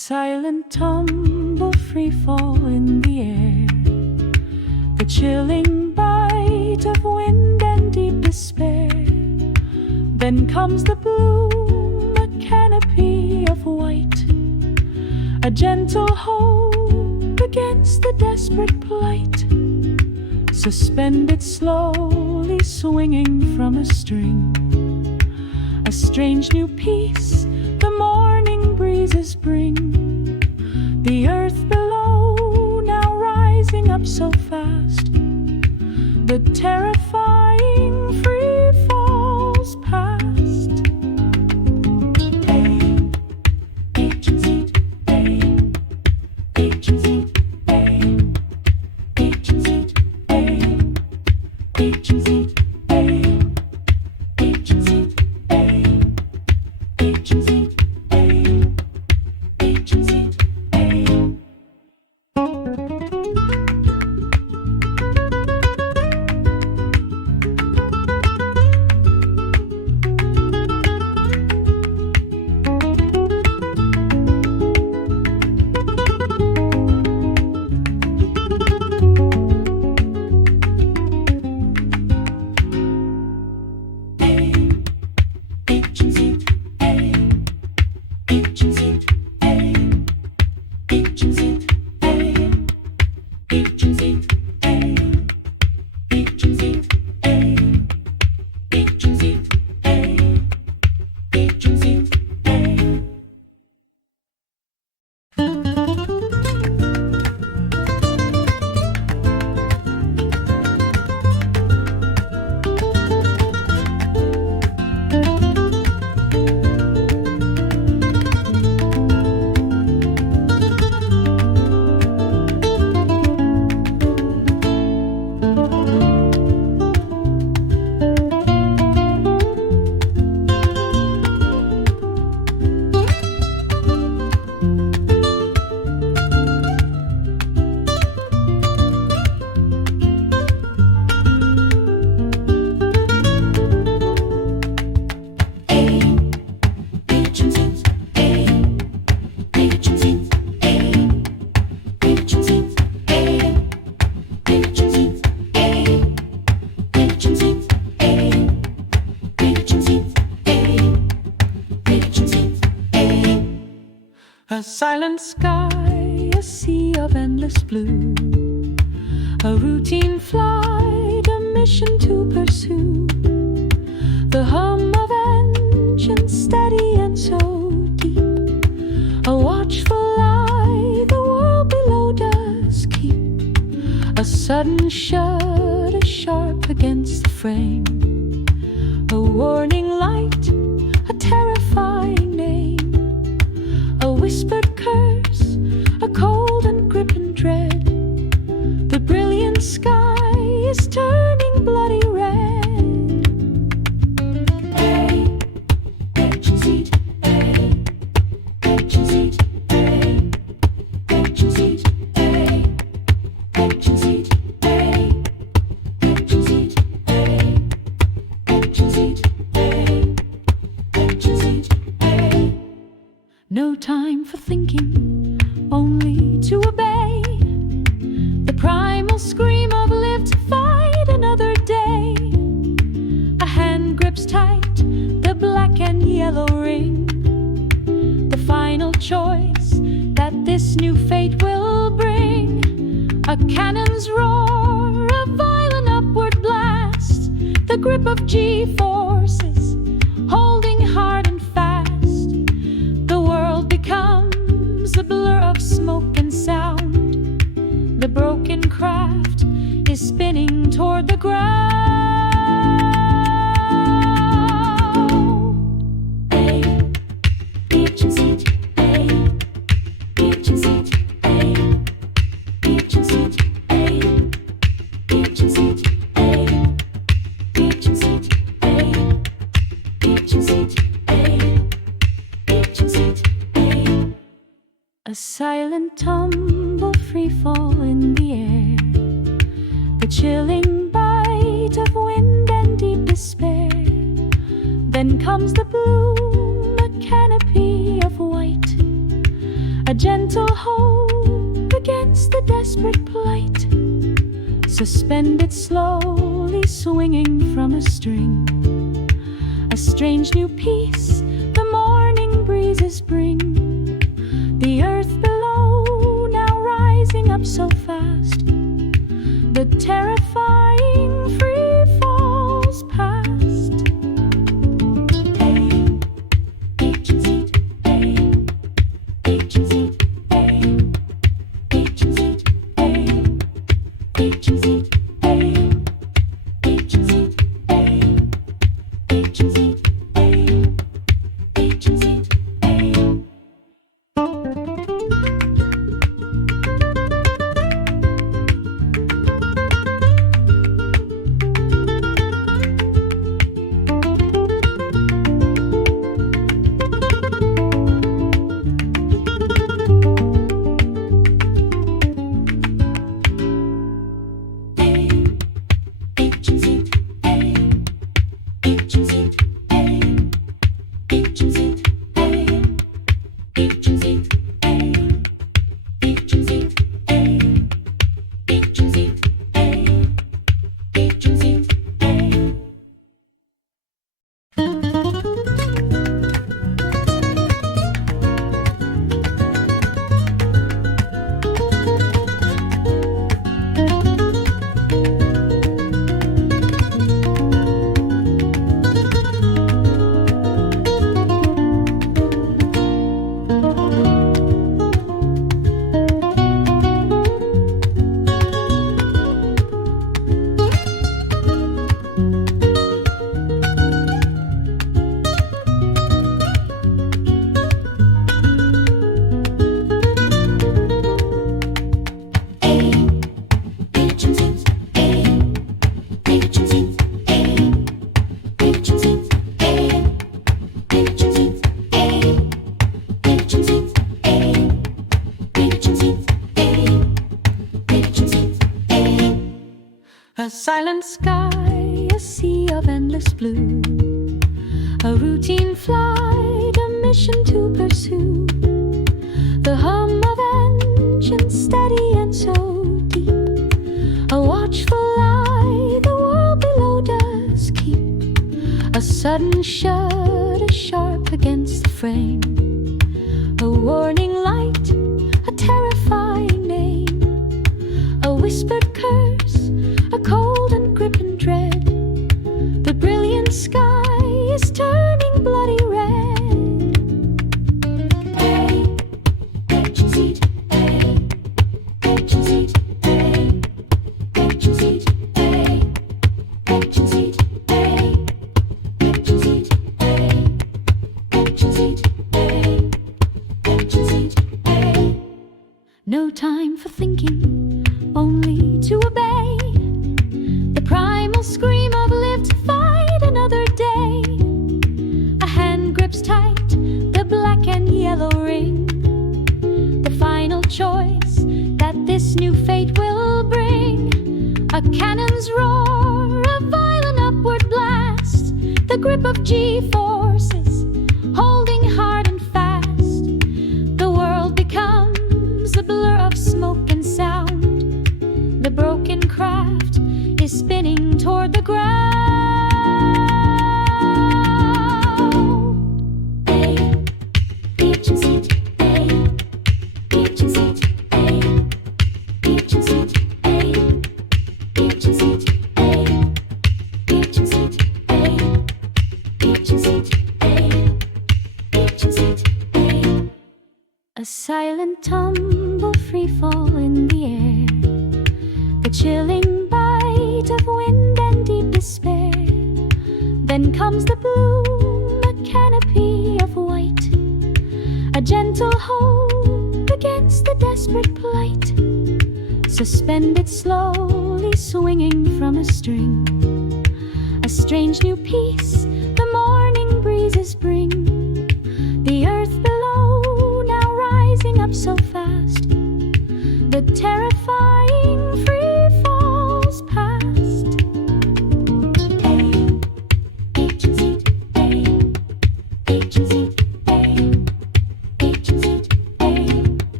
silent tumble, free fall in the air, the chilling bite of wind and deep despair. Then comes the bloom, a canopy of white, a gentle hope against the desperate plight, suspended slowly, swinging from a string. A strange new peace the morning breezes bring. The earth below now rising up so fast, the terrifying free falls past. Ejection seat, ejection seat, ejection seat, ejection seat, ejection seat, ejection seat, ejection seat. A silent sky, a sea of endless blue, a routine flight, a mission to pursue. The hum of engines steady and so deep, a watchful eye the world below does keep. A sudden shudder sharp against the frame, a warning light, a terrifying name. A whispered curse, a cold and gripping dread. The brilliant sky is turning bloody red. Ejection seat, ejection seat, ejection seat, ejection seat, ejection seat, ejection seat, ejection seat. No time for thinking, only to obey. The primal scream of live to fight another day. A hand grips tight the black and yellow ring, the final choice that this new fate will bring. A cannon's roar, a violent upward blast, the grip of G-forces holding hard and fast. The world becomes a blur of smoke and sound. The broken craft is spinning toward the ground. Ejection seat, ejection seat, ejection seat, ejection seat, ejection seat, ejection seat, ejection seat. A silent tumble, free fall in the air, the chilling bite of wind and deep despair. Then comes the bloom, a canopy of white, a a gentle hope against the desperate plight, suspended slowly swinging from a string. A strange new peace the morning breezes bring. The earth below now rising up so fast, the terrifying free falls past. Ejection seat, ejection seat, ejection seat, ejection seat, ejection seat, ejection seat, ejection seat. A silent sky, a sea of endless blue, a routine flight, a mission to pursue. The hum of engines steady and so deep, a watchful eye the world below does keep. A sudden shudder sharp against the frame, a warning light, a terrifying name, a whispered curse, a cold and gripping dread. The brilliant sky is turning bloody red. Ejection seat, ejection seat, ejection seat, ejection seat, ejection seat, ejection seat, ejection seat. No time for thinking, only to obey. The primal scream of live to fight another day. A hand grips tight the black and yellow ring, the final choice that this new fate will bring. A cannon's roar, a violent upward blast, the grip of G-forces holding hard and fast. The world becomes a blur of smoke and sound. The broken craft is spinning toward the ground. Ejection seat, ejection seat, ejection seat, ejection seat, ejection seat, ejection seat, ejection seat. A silent tumble, free fall in the air, the chilling bite of wind and deep despair. Then comes the bloom, a canopy of white, a gentle hope against the desperate plight, suspended slowly swinging from a string. A strange new peace the morning breezes bring. The earth below now rising up so fast, the terrifying free falls past. Ejection seat, ejection seat, ejection seat,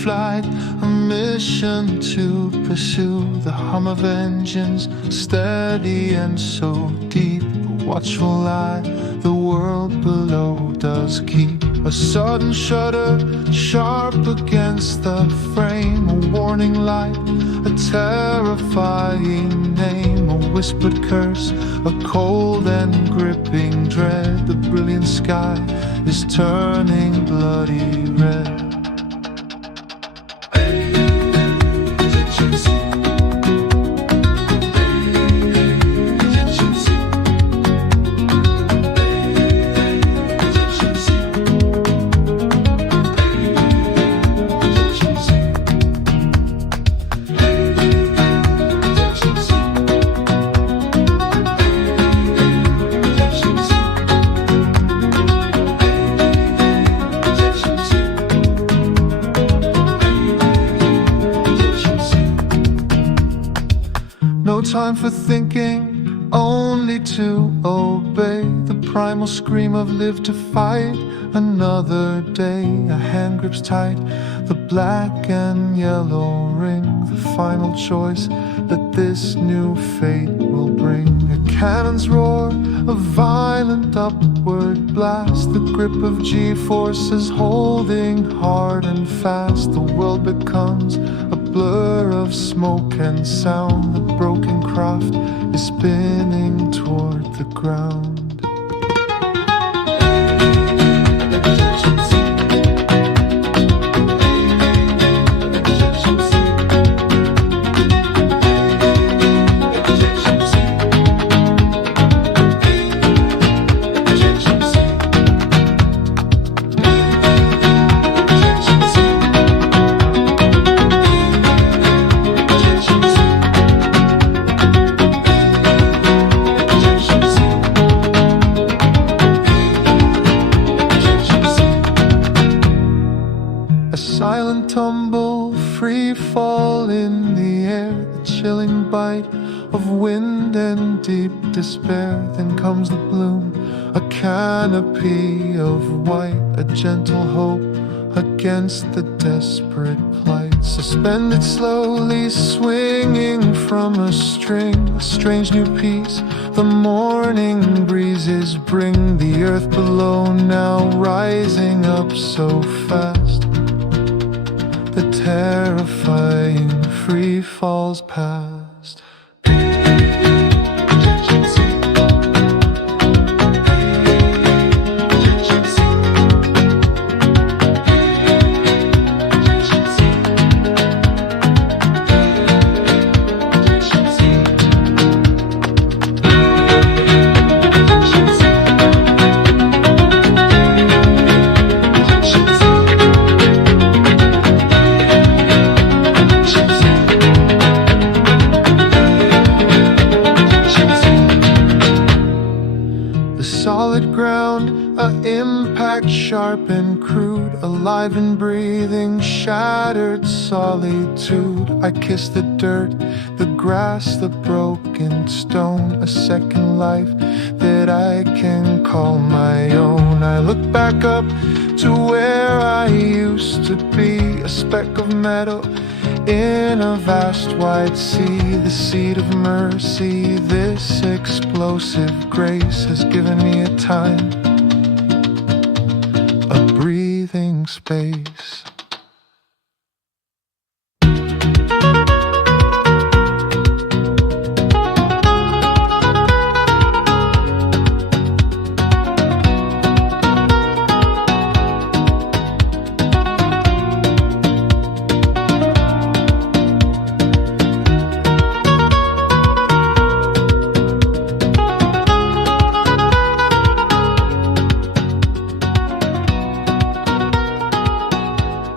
flight, a mission to pursue the hum of engines, steady and so deep. A watchful eye, the world below does keep. A sudden shudder, sharp against the frame, a warning light, a terrifying name, a whispered curse, a cold and gripping dread. The brilliant sky is turning bloody red. No time for thinking, only to obey the primal scream of live to fight another day. A hand grips tight the black and yellow ring, the final choice that this new fate will bring. A cannon's roar, a violent upward blast, the grip of G-forces holding hard and fast. The world becomes a blur of smoke and sound. The broken craft is spinning toward the ground. Silent tumble, free fall in the air, the chilling bite of wind and deep despair. Then comes the bloom, a canopy of white, a gentle hope against the desperate plight. Suspended slowly, swinging from a string, a strange new peace the morning breezes bring. The earth below now rising up so fast, the terrifying free falls past. Solid ground, a impact sharp and crude, alive and breathing, shattered solitude. I kiss the dirt, the grass, the broken stone, a second life that I can call my own. I look back up to where I used to be, a speck of metal in a vast wide sea, the seed of mercy. This explosive grace has given me a time, a breathing space.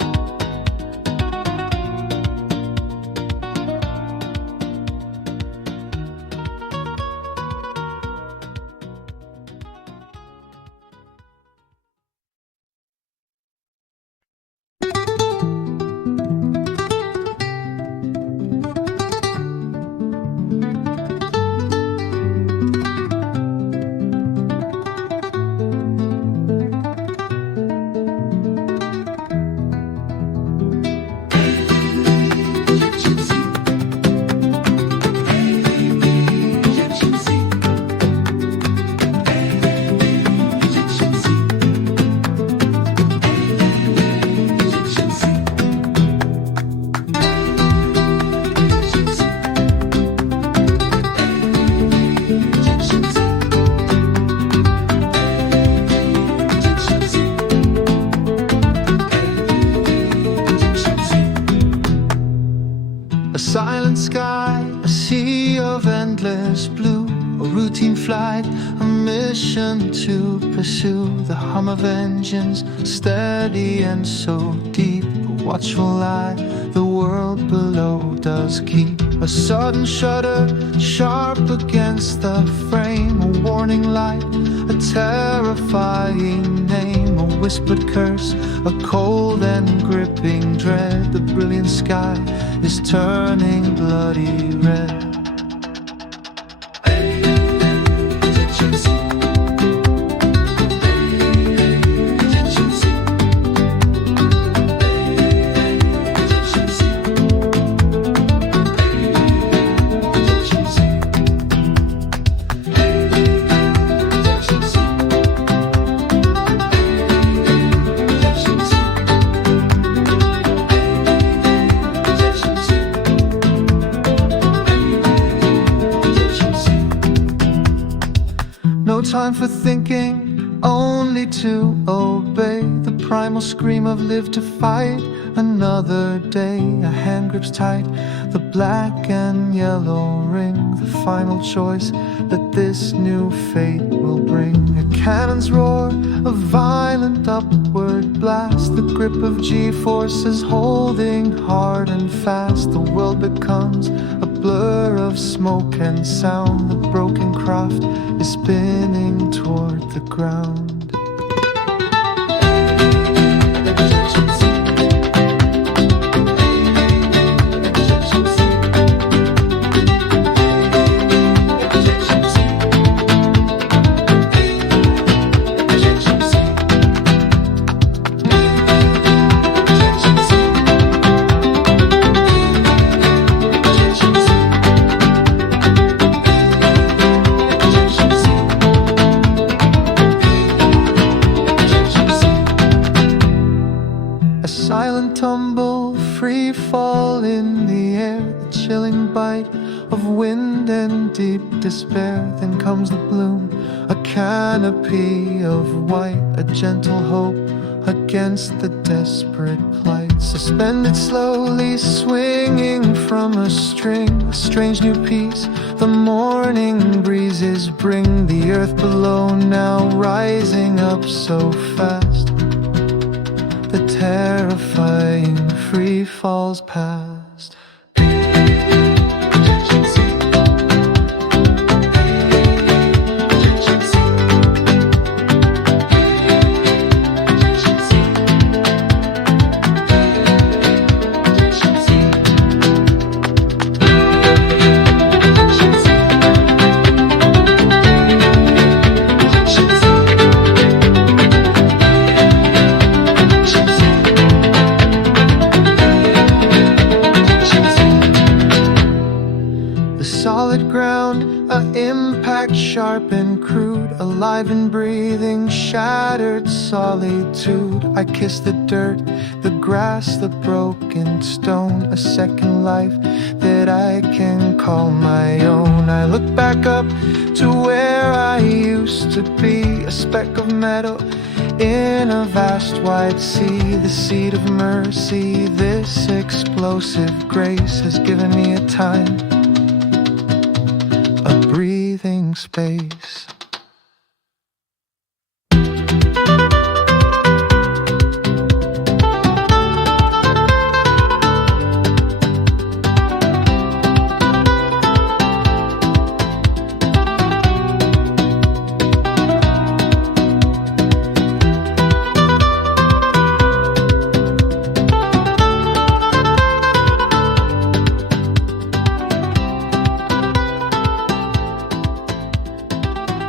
endless blue, a routine flight, a mission to pursue. The hum of engines, steady and so deep, a watchful eye, the world below does keep. A sudden shudder, sharp against the frame, a warning light, a terrifying name, a whispered curse, a cold and gripping dread. The brilliant sky is turning bloody red. No time for thinking, only to obey. The primal scream of live to fight another day. A hand grips tight, the black and yellow ring, the final choice that this new fate will bring. A cannon's roar, a violent upward blast, the grip of G-forces holding hard and fast. The world becomes a blur of smoke and sound. The broken craft is spinning toward the ground. A silent tumble, free fall in the air, the chilling bite of wind and deep despair. Then comes the bloom, a canopy of white, a gentle hope against the desperate plight. Suspended slowly, swinging from a string, a strange new peace the morning breezes bring. The earth below now rising up so fast, the terrifying free falls past. Solid ground, a impact sharp and crude, alive and breathing, shattered solitude. I kiss the dirt, the grass, the broken stone, a second life that I can call my own. I look back up to where I used to be, a speck of metal in a vast wide sea. The seed of mercy, this explosive grace has given me a time, a breathing space.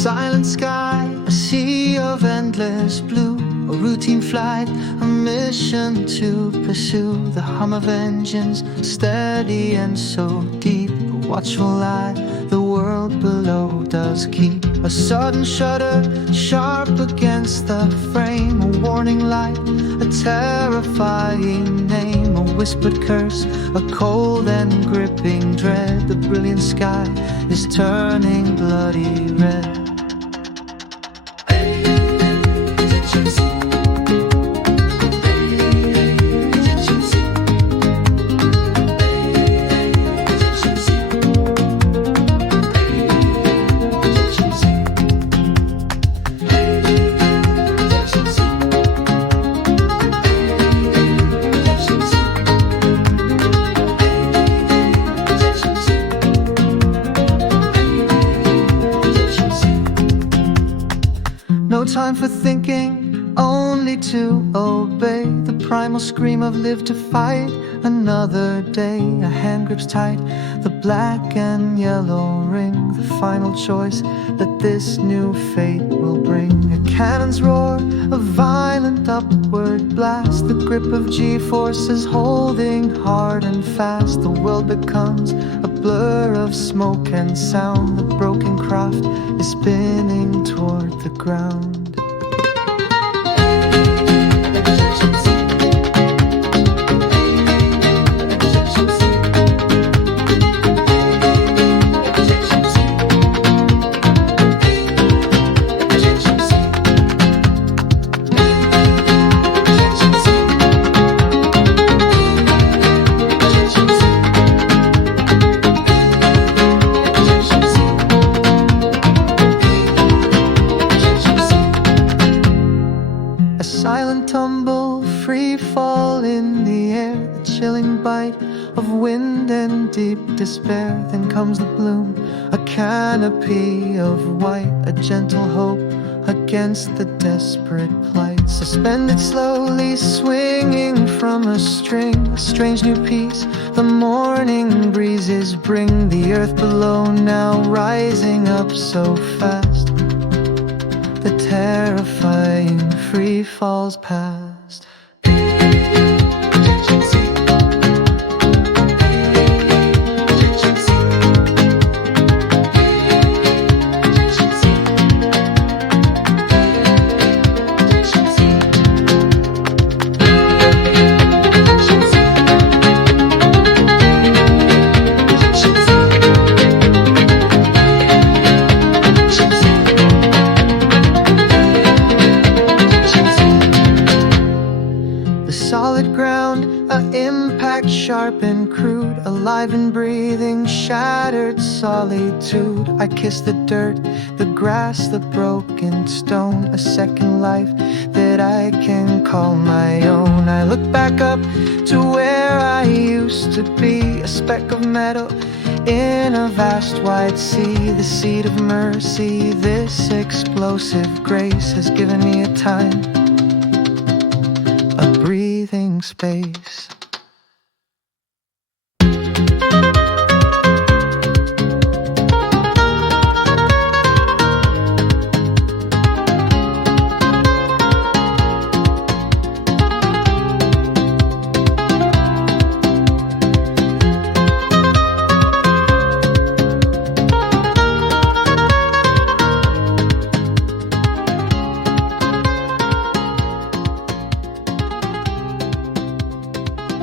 silent sky, a sea of endless blue, a routine flight, a mission to pursue. The hum of engines, steady and so deep, a watchful eye, the world below does keep. A sudden shudder, sharp against the frame, a warning light, a terrifying name, a whispered curse, a cold and gripping dread. The brilliant sky is turning bloody red. No time for thinking, only to obey. The primal scream of live to fight another day. A hand grips tight, the black and yellow ring, the final choice that this new fate will bring. A cannon's roar, a violent upward blast, the grip of G-forces holding hard and fast. The world becomes a blur of smoke and sound. The broken craft is spinning toward the ground. Silent tumble, free fall in the air, the chilling bite of wind and deep despair. Then comes the bloom, a canopy of white, a gentle hope against the desperate plight. Suspended slowly, swinging from a string, a strange new peace the morning breezes bring. The earth below now rising up so fast, the terrifying free falls past. Solid ground, a impact sharp and crude, alive and breathing, shattered solitude. I kiss the dirt, the grass, the broken stone, a second life that I can call my own. I look back up to where I used to be, a speck of metal in a vast wide sea. The seed of mercy, this explosive grace has given me a time, a breathing space.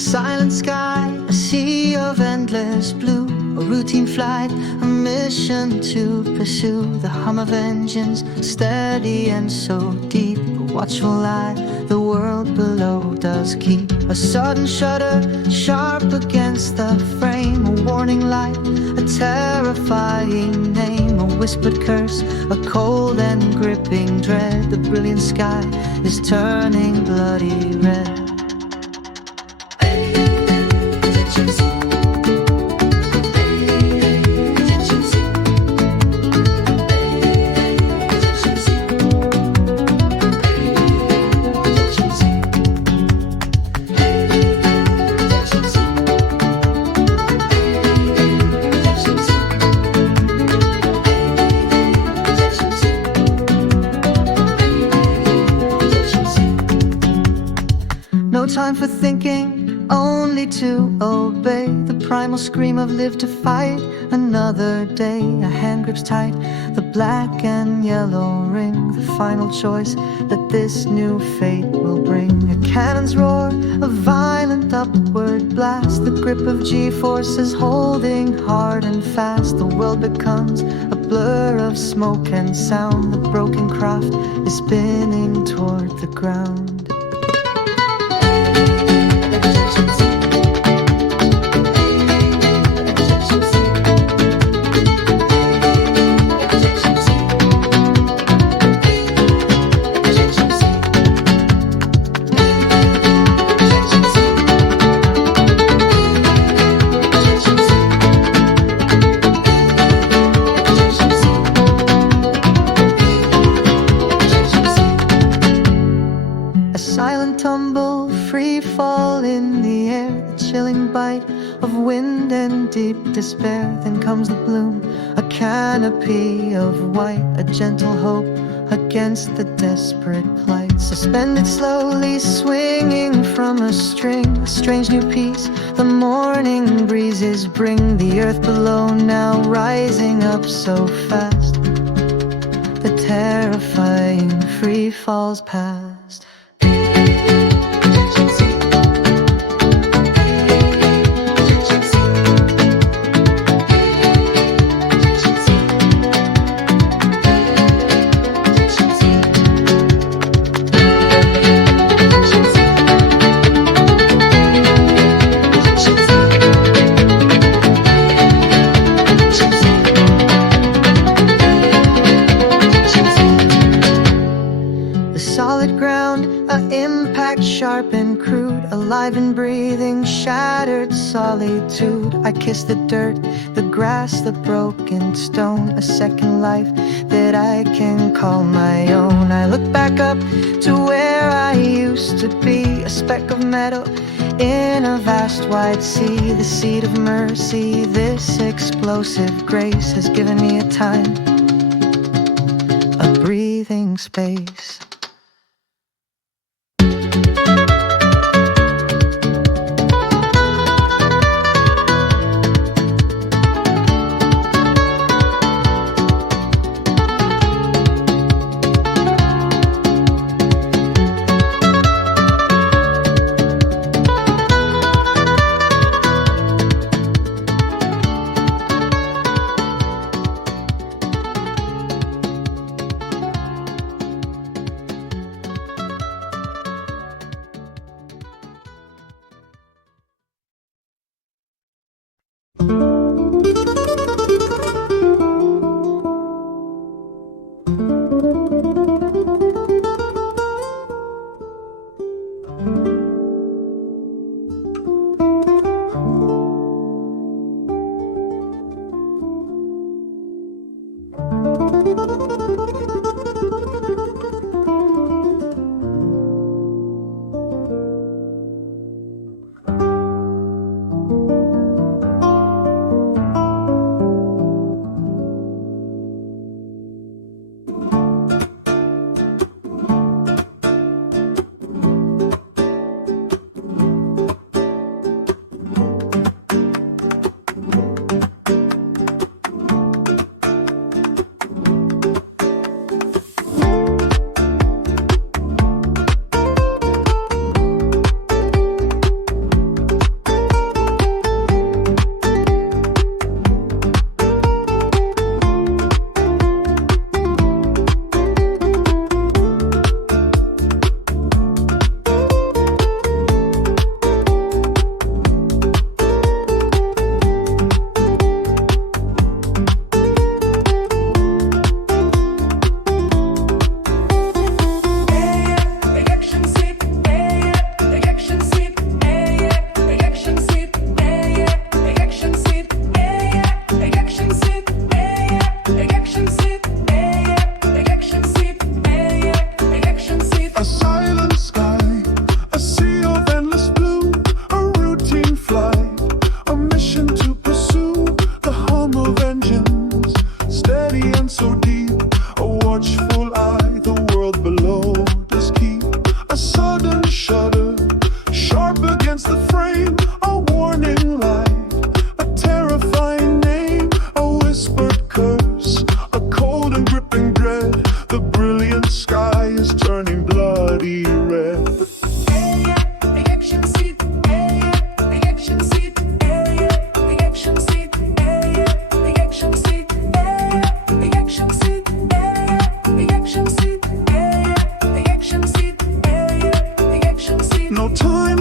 silent sky, a sea of endless blue, a routine flight, a mission to pursue. The hum of engines, steady and so deep, a watchful eye, the world below does keep. A sudden shudder, sharp against the frame, a warning light, a terrifying name, a whispered curse, a cold and gripping dread. The brilliant sky is turning bloody red. No time for thinking, only to obey. The primal scream of live to fight another day. A hand grips tight, the black and yellow ring, the final choice that this new fate will bring. A cannon's roar, a violent upward blast, the grip of G-forces holding hard and fast. The world becomes a blur of smoke and sound. The broken craft is spinning toward the ground. Tumble, free fall in the air, the chilling bite of wind and deep despair. Then comes the bloom, a canopy of white, a gentle hope against the desperate plight. Suspended slowly, swinging from a string, a strange new peace the morning breezes bring. The earth below now rising up so fast, the terrifying free falls past. Solid ground, a impact sharp and crude, alive and breathing, shattered solitude. I kiss the dirt, the grass, the broken stone, a second life that I can call my own. I look back up to where I used to be, a speck of metal in a vast wide sea. The seed of mercy, this explosive grace has given me a time, a breathing space.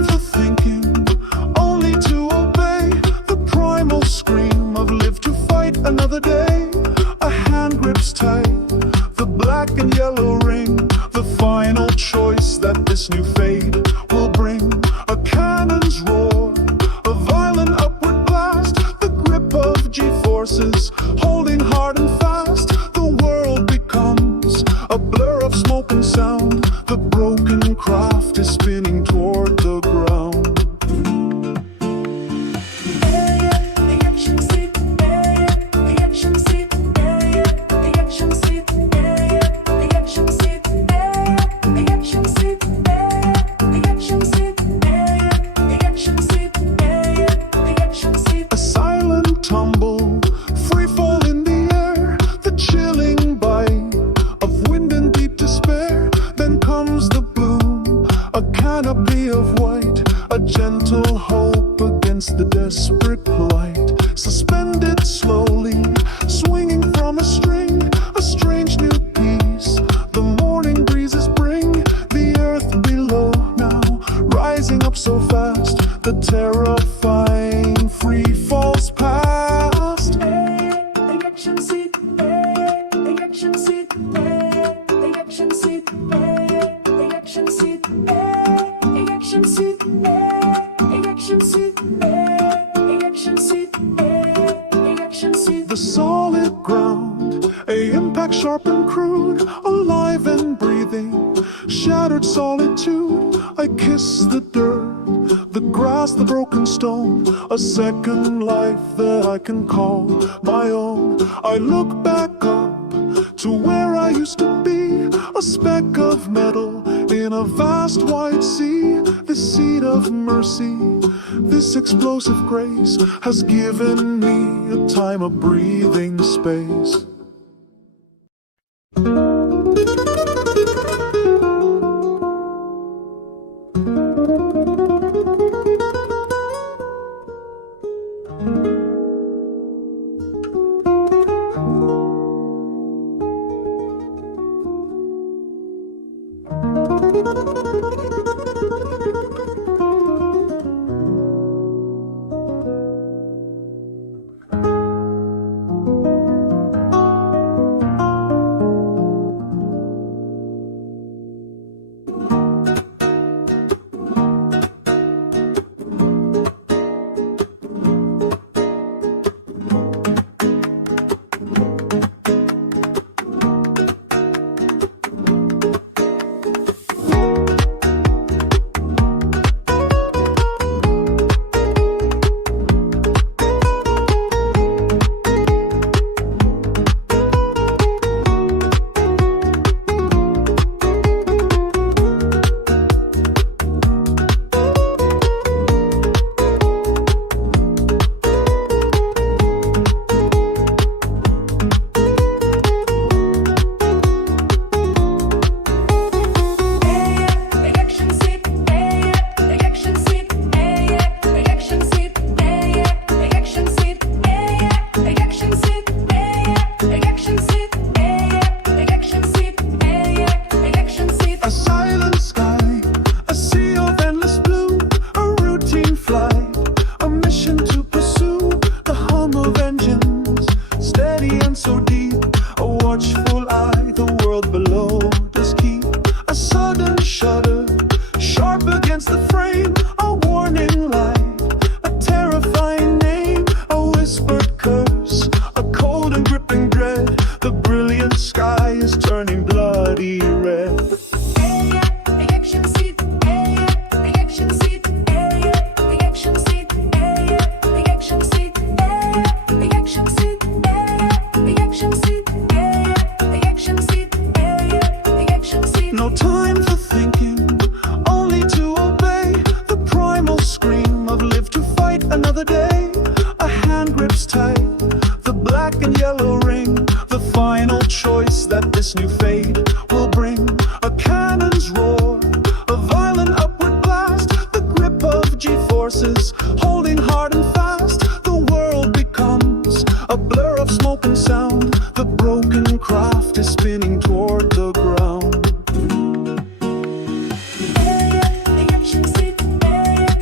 for thinking, only to obey the primal scream of live to fight another day. A hand grips tight the black and yellow ring, the final choice that this new fate will bring. A cannon's roar, a violent upward blast, the grip of G-forces holding hard and fast. The world becomes a blur of smoke and sound. The broken craft is spinning toward the ground. Ejection seat, ejection seat, ejection seat, ejection seat, ejection seat, ejection seat, ejection seat, ejection seat. A silent tumble, free fall in the air, the chilling bite of wind and deep despair. Then comes the bloom, a canopy of white, a gentle hope against the desperate plight. Suspended slowly, swinging from a string, a strange new peace the morning breezes bring. The earth below now, rising up so fast, the terrifying free falls past. Ejection seat, ejection seat, ejection seat, ejection seat, ejection seat, ejection seat, ejection seat, ejection seat. The solid ground, a impact sharp and crude, alive and breathing, shattered solitude. I kiss the dirt, the grass, the broken stone, a second life that I can call my own. I look back up to where I used to be, a speck of metal in a vast wide sea. This seed of mercy, this explosive grace has given me a time of breathing space. this new fate will bring a cannon's roar, a violent upward blast, the grip of G-forces holding hard and fast. The world becomes a blur of smoke and sound. The broken craft is spinning toward the ground. Ejection seat,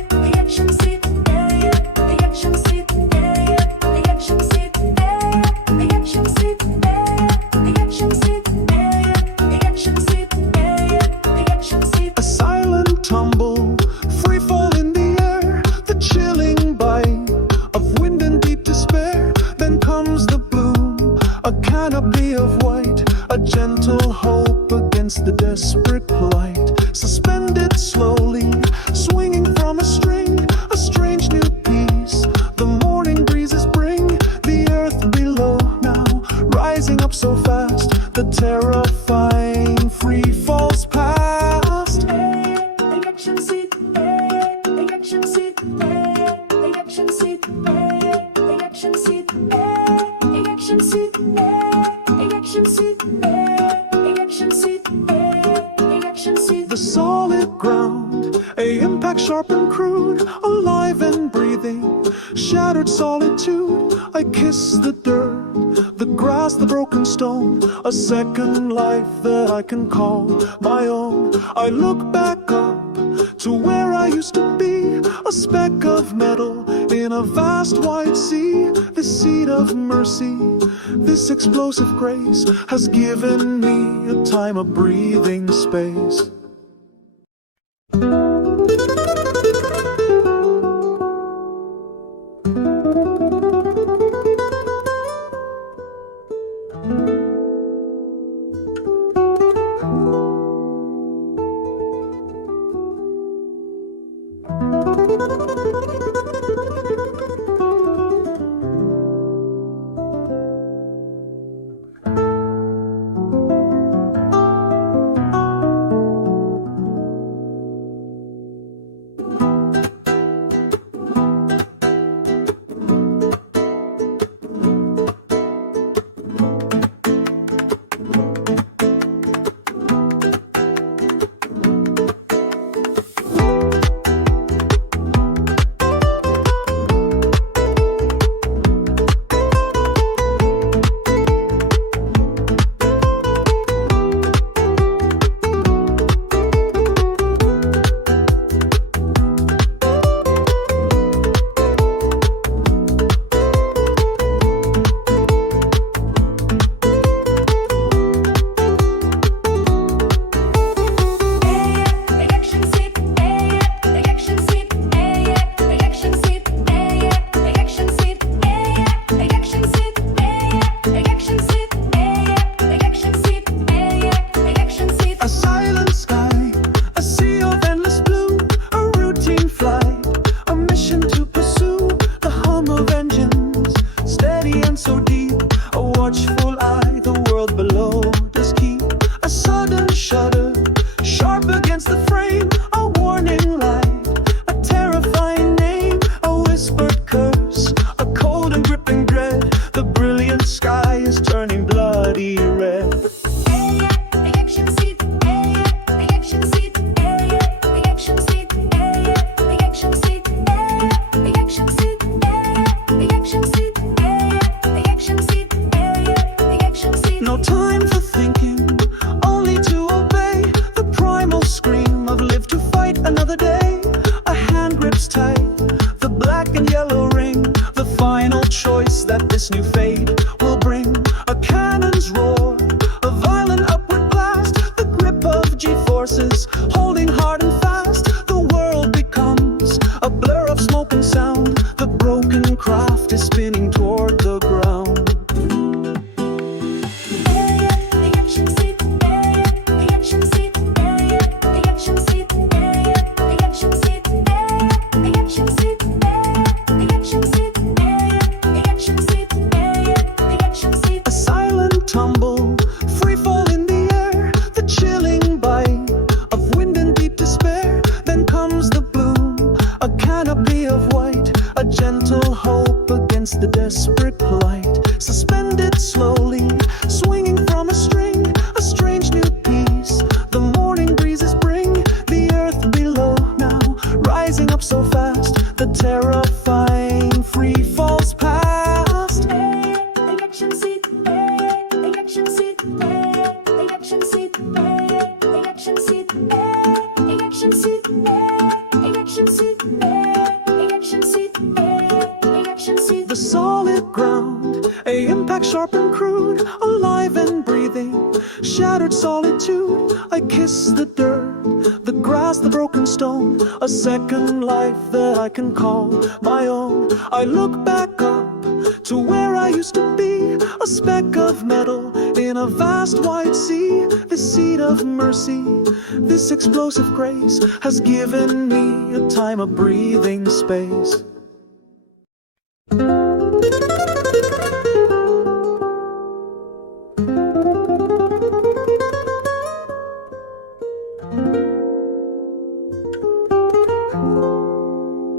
ejection seat, ejection seat, ejection seat, ejection seat, ejection seat, ejection seat, ejection seat. The solid ground, a impact sharp and crude, alive and breathing, shattered solitude. I kiss the dirt, the grass, the broken stone, a second life that I can call my own. I look back up to where I used to be, a speck of metal in a vast wide sea. This seat of mercy, this explosive grace has given me a time of breathing space. A second life that I can call my own. I look back up to where I used to be, a speck of metal in a vast wide sea. This seat of mercy, this explosive grace has given me a time of breathing space.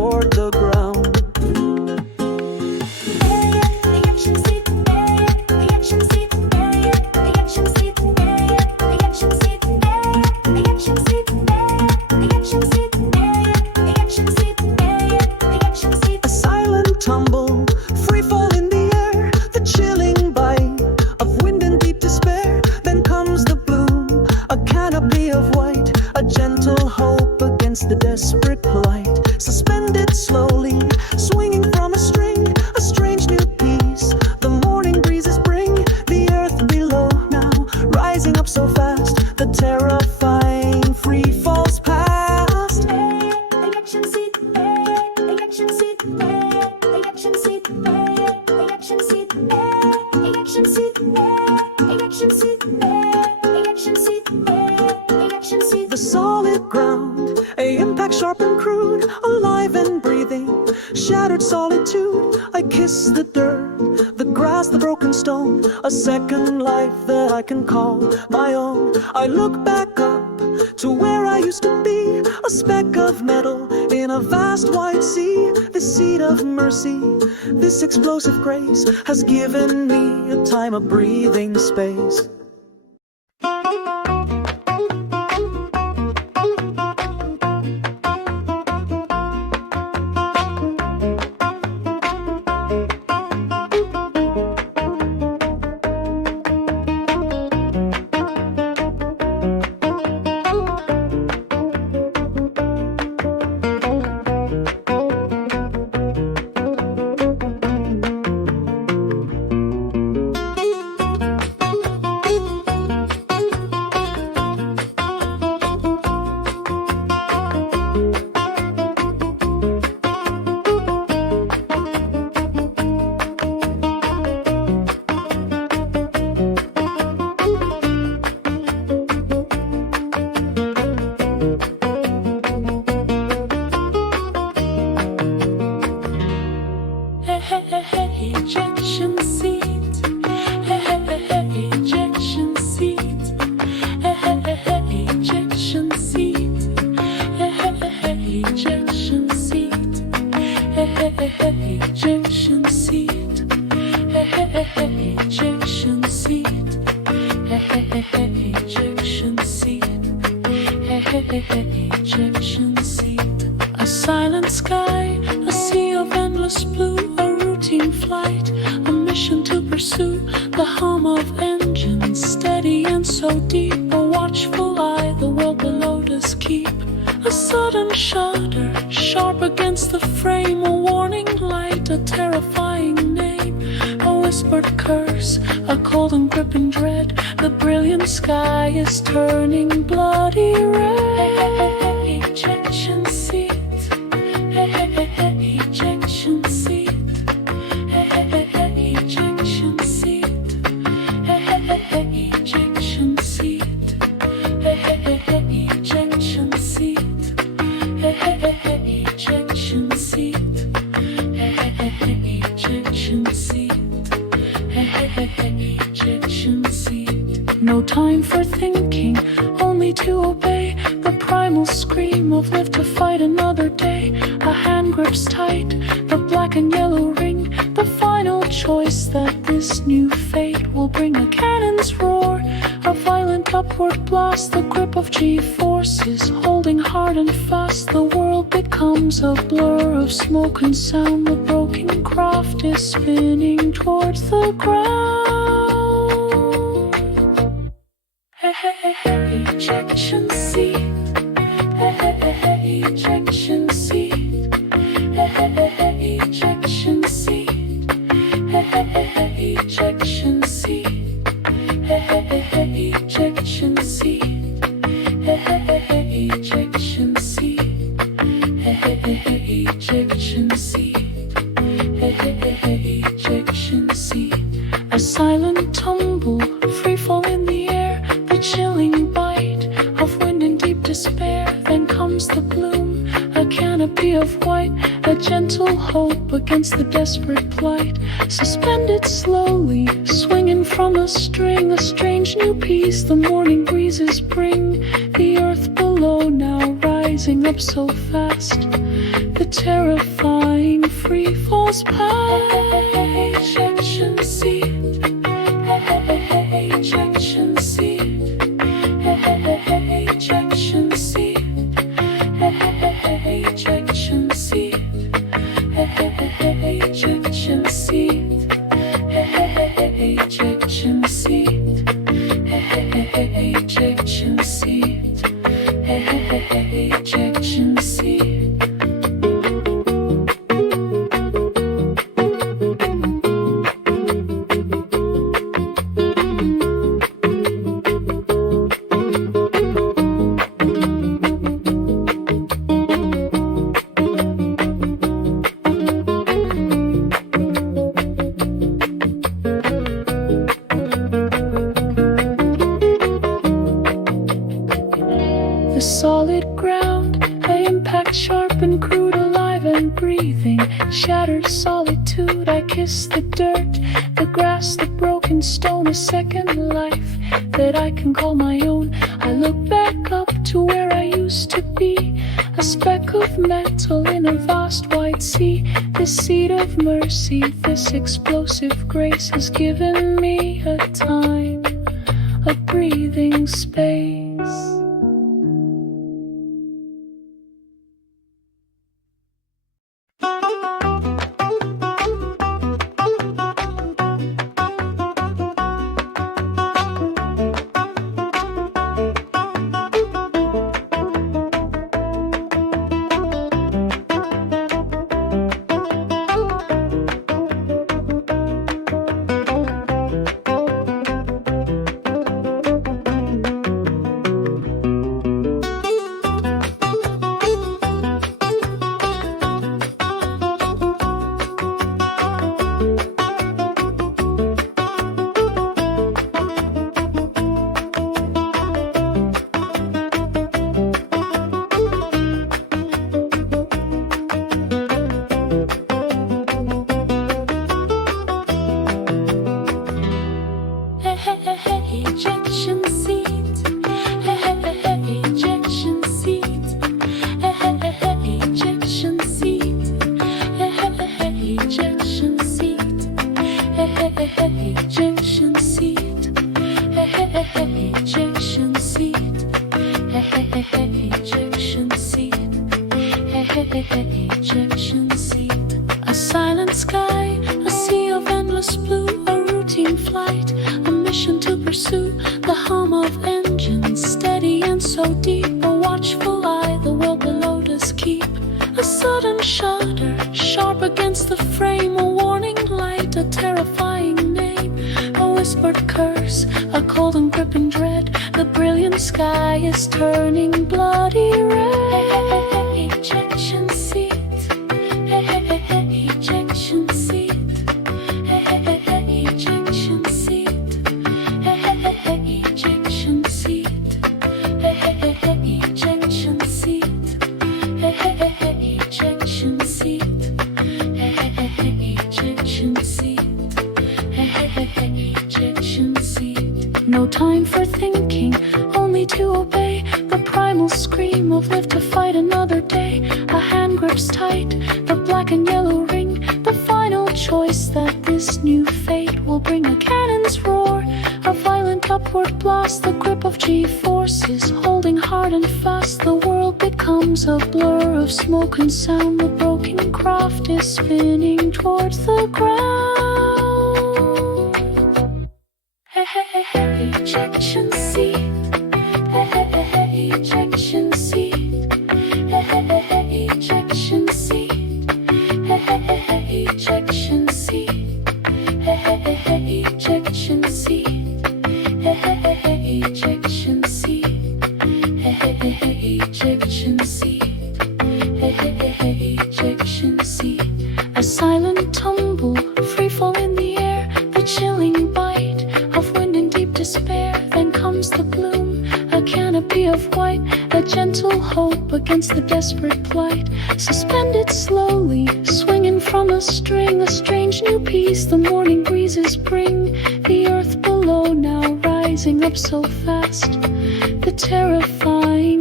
toward the ground. Ejection seat, ejection seat, ejection seat, ejection seat, ejection seat, ejection seat, ejection seat, ejection seat. A silent tumble, free fall in the air, the chilling bite of wind and deep despair. Then comes the bloom, a canopy of white, a gentle hope against the desperate plight. Suspended slowly, swinging from a string, a strange new peace the morning breezes bring. The earth below now, rising up so fast, the terrifying free falls past. Ejection seat, ejection seat, ejection seat, ejection seat, ejection seat, ejection seat, ejection seat, ejection seat. The solid ground, a impact sharp and crude, alive and breathing, shattered solitude. I kiss the dirt, the grass, the broken stone, a second life that I can call my own. I look back up to where I used to be, a speck of metal in a vast wide sea. The seed of mercy, this explosive grace, has given me a time of breathing space. Ejection seat, ejection seat, ejection seat, ejection seat, ejection seat, ejection seat, ejection seat, ejection seat. A silent sky, a sea of endless blue, a routine flight, a mission to pursue, the hum of engines, steady and so deep, a watchful eye, the world below does keep. A sudden shudder, sharp against the frame, a warning light, a terrifying name, a whispered curse, a cold and gripping dread, the brilliant sky is turning bloody red. Ejection seat, ejection seat, ejection seat, ejection seat, ejection seat, ejection seat, ejection seat, ejection seat. No time for thinking, only to obey the primal scream of live to fight another day. A hand grips tight, the black and yellow ring, the final choice that this new fate will bring. A cannon's roar, a violent upward blast, the grip of G-forces holding hard and fast. The world becomes a blur of smoke and sound, the broken craft is spinning towards the ground. Ejection seat, ejection seat, ejection seat, ejection seat, ejection seat, ejection seat, ejection seat, ejection seat. A silent tumble, free fall in the air, the chilling bite of wind in deep despair. Then comes the bloom, a canopy of white, a gentle hope against the desperate plight. Suspended slowly, swinging from a string, a strange new peace the morning breezes bring. The earth below now rises rising up so fast. The terrifying free falls past. Ejection seat. Ejection seat. Ejection seat. Ejection seat. Ejection seat. Ejection seat. Ejection seat. Ejection seat. The solid ground, the impact sharp and crude, alive and breathing. Shattered solitude, I kiss the dirt, the grass, the broken stone, a second life that I can call my own. I look back up to where I used to be, a speck of metal in a vast wide sea. This seed of mercy, this explosive grace has given me a time, a breathing space. Ejection seat. Ejection seat. Ejection seat. Ejection seat. Ejection seat. Ejection seat. Ejection seat. Ejection seat. A silent sky, a sea of endless blue, a routine flight, a mission to pursue, the hum of engines, steady and so deep, a watchful eye, the world below does keep. A sudden shudder, sharp against the frame, a warning light, a terrifying name, a whispered curse, a cold and gripping dread, the brilliant sky is turning bloody red. Ejection seat. Ejection seat. Ejection seat. Ejection seat. Ejection seat. Ejection seat. Ejection seat. Ejection seat. No time for thinking, only to obey the primal scream of live to fight another day. A hand grips tight, the black and yellow ring, the final choice that this new fate will bring. A cannon's roar, a violent upward blast, the grip of G-forces holding hard and fast. The world becomes a blur of smoke and sound, the broken craft is spinning towards the ground. Ejection seat. Ejection seat. Ejection seat. Ejection seat. Ejection seat. Ejection seat. Ejection seat. Ejection seat. A silent tumble, free fall in the air, the chilling bite of wind in deep despair. Then comes the bloom, a canopy of white, a gentle hope against the desperate plight. Suspended slowly, swinging from a string, a strange new peace the morning breezes bring. The earth below now rising up so fast, the terrifying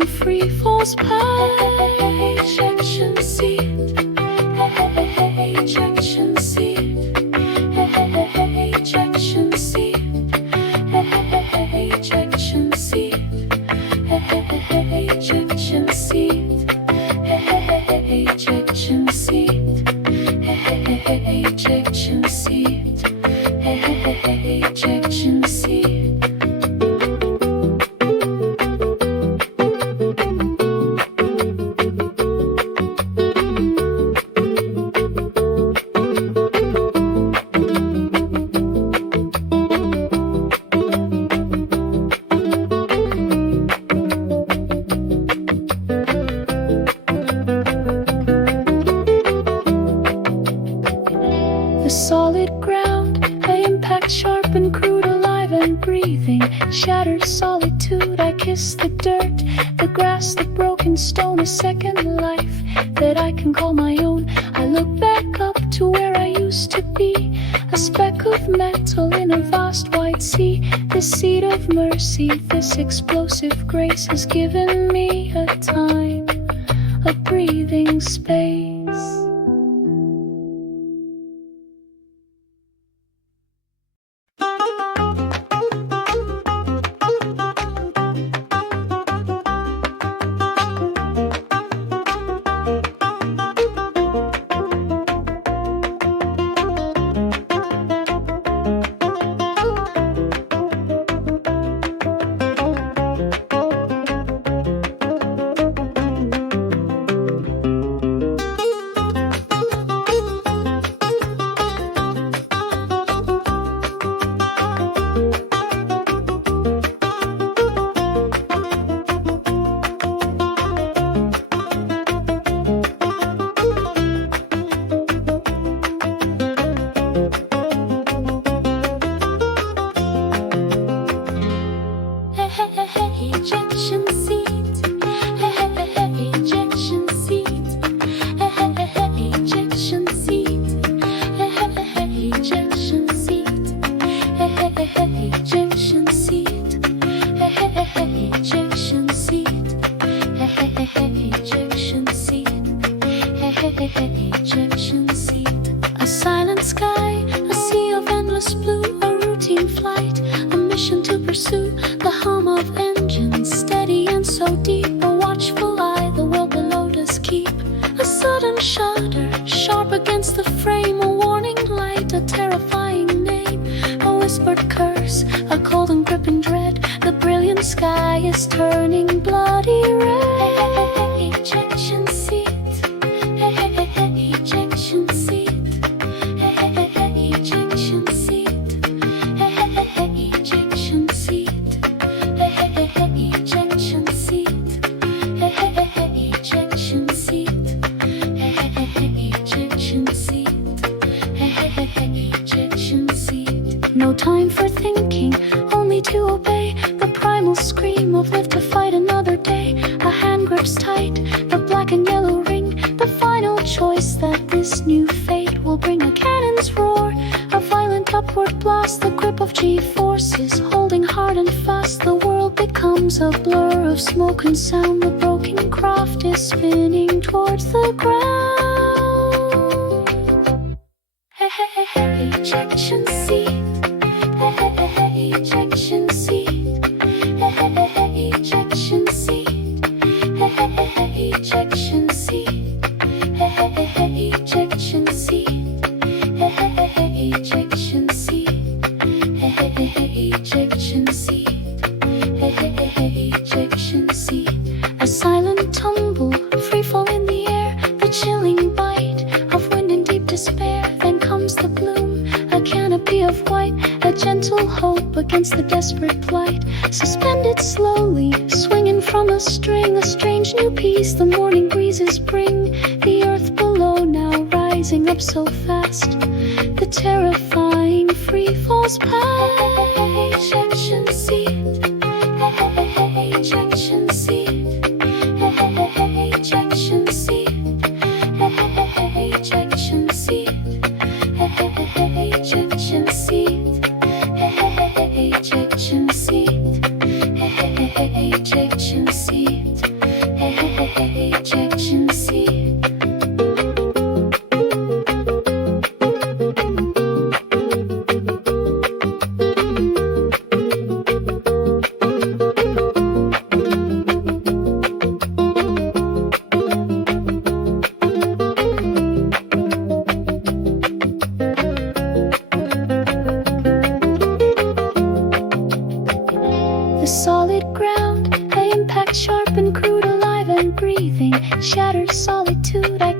free falls by. Ejection seat. Ejection seat. Ejection seat. Ejection seat. Ejection seat. Ejection seat. Ejection seat. Ejection seat. The solid ground, I impact sharp and crude, alive and breathing. Shattered solitude, I kiss the dirt, the grass, the broken stone, a second life that I can call my own. I look back up to where I used to be, a speck of metal in a vast wide sea. This seed of mercy, this explosive grace has given me a time, a breathing space. Ejection seat. Ejection seat. Ejection seat. Ejection seat. Ejection seat. Ejection seat. Ejection seat. Ejection seat. A silent sky, a sea of endless blue, a routine flight, a mission to pursue, the hum of engines, steady and so deep, a watchful eye, the world below does keep. A sudden shudder, sharp against the frame, a warning light, a terrifying name, a whispered curse, a cold and gripping dread, the brilliant sky is turning bloody red. Ejection seat. Ejection seat. Ejection seat. Ejection seat. Ejection seat. Ejection seat. Ejection seat. Ejection seat. No time for thinking, only to obey the primal scream of live to fight another day. A hand grips tight, the black and yellow ring, the final choice that this new fate will bring. A cannon's roar, a violent upward blast, the grip of G-forces holding hard and fast. The world becomes a blur of smoke and sound, the broken craft is spinning towards the ground. Ejection seat. Ejection seat. Ejection seat. Ejection seat. Ejection seat. Ejection seat. Ejection seat. Ejection seat. A silent tumble, free fall in the air, the chilling bite of wind and deep despair. Then comes the bloom, a canopy of white, a gentle hope against the desperate plight. Suspended slowly, swinging from a string, a strange new peace the morning breezes bring. The earth below now rising up so fast, the terrifying free falls past. Ejection seat. Ejection seat. Ejection seat. Ejection seat. Ejection seat. Ejection seat. Ejection seat.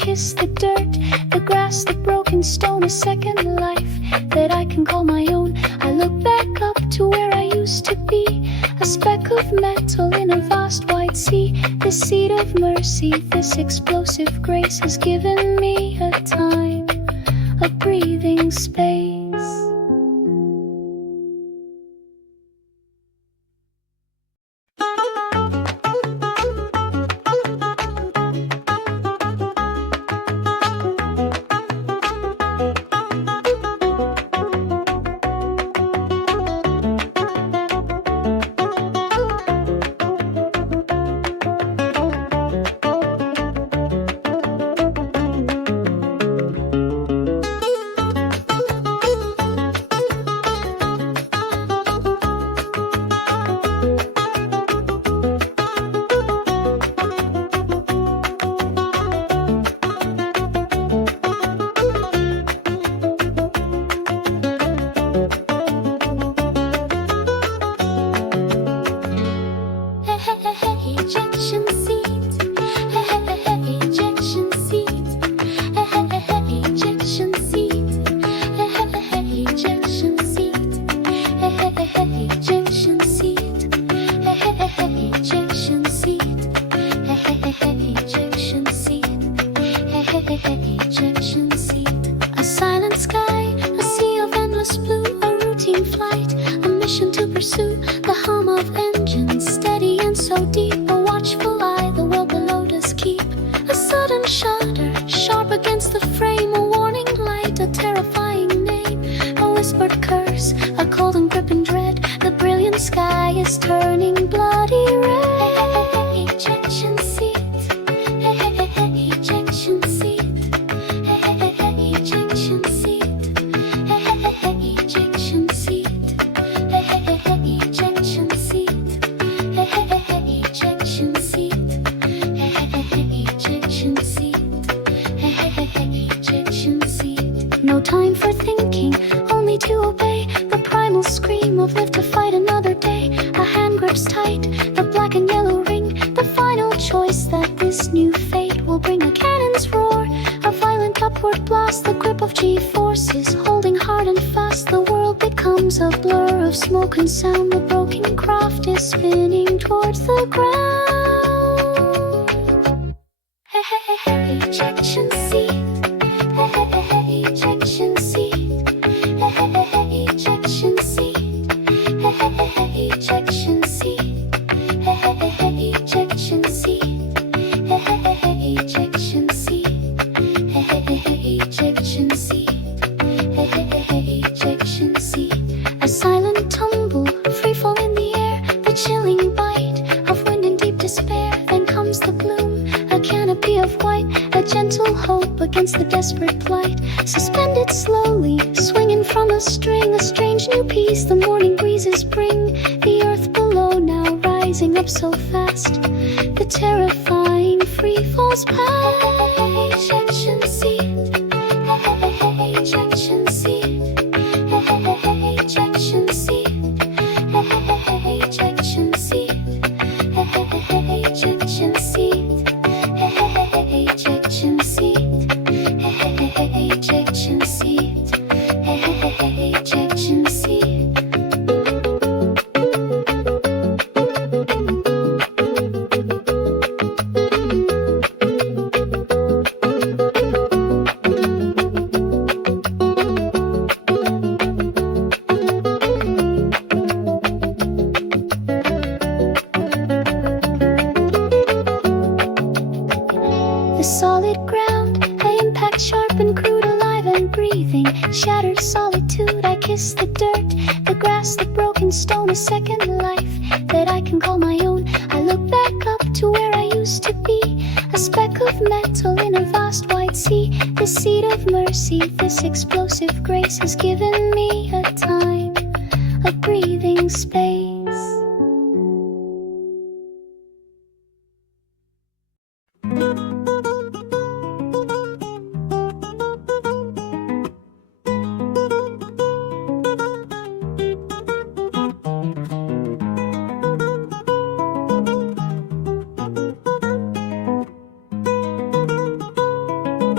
kiss the dirt, the grass, the broken stone, a second life that I can call my own. I look back up to where I used to be, a speck of metal in a vast wide sea. This seat of mercy, this explosive grace has given me a time, a breathing space. Ejection seat, ejection seat, ejection seat, ejection seat, ejection seat, ejection seat, ejection seat. A silent sky, a sea of endless blue, a routine flight, a mission to pursue, the hum of engines steady and so deep. A watchful eye, the world below does keep. A sudden shudder, sharp against the frame, a warning light, a terrifying name, a whispered curse, a cold and gripping dread. The brilliant sky is turning bloody red. Ejection seat, ejection seat, ejection seat, ejection seat, ejection seat, ejection seat, ejection seat, ejection seat. No time for thinking, only to obey the primal scream of live to fight another day. A hand grips tight, the black and yellow ring, the final choice that this new fate will bring. A cannon's roar, a violent upward blast, the grip of G-forces holding hard and fast. The world becomes a blur of smoke and sound. The broken craft is spinning towards the ground. Ejection seat, ejection seat, ejection seat, ejection seat, ejection seat, ejection seat, ejection seat, ejection seat. A silent tumble, free fall in the air, the chilling bite of wind and deep despair. Then comes the bloom, a canopy of white, a gentle hope against the desperate plight. Suspended slowly, swinging from a string, a strange new peace the morning breezes bring. The earth below now rising up so fast, the terrifying free falls past. Ejection seat, ejection seat, ejection seat, ejection seat, ejection seat, ejection seat, ejection seat, ejection seat. The solid ground, I impact sharp and crude, alive and breathing. Shattered solitude, I kiss the dirt, the grass, the broken stone, a second life that I can call my own. I look back up to where I used to be, a speck of metal in a vast wide sea. The seat of mercy, this explosive grace has given me a time, a breathing space.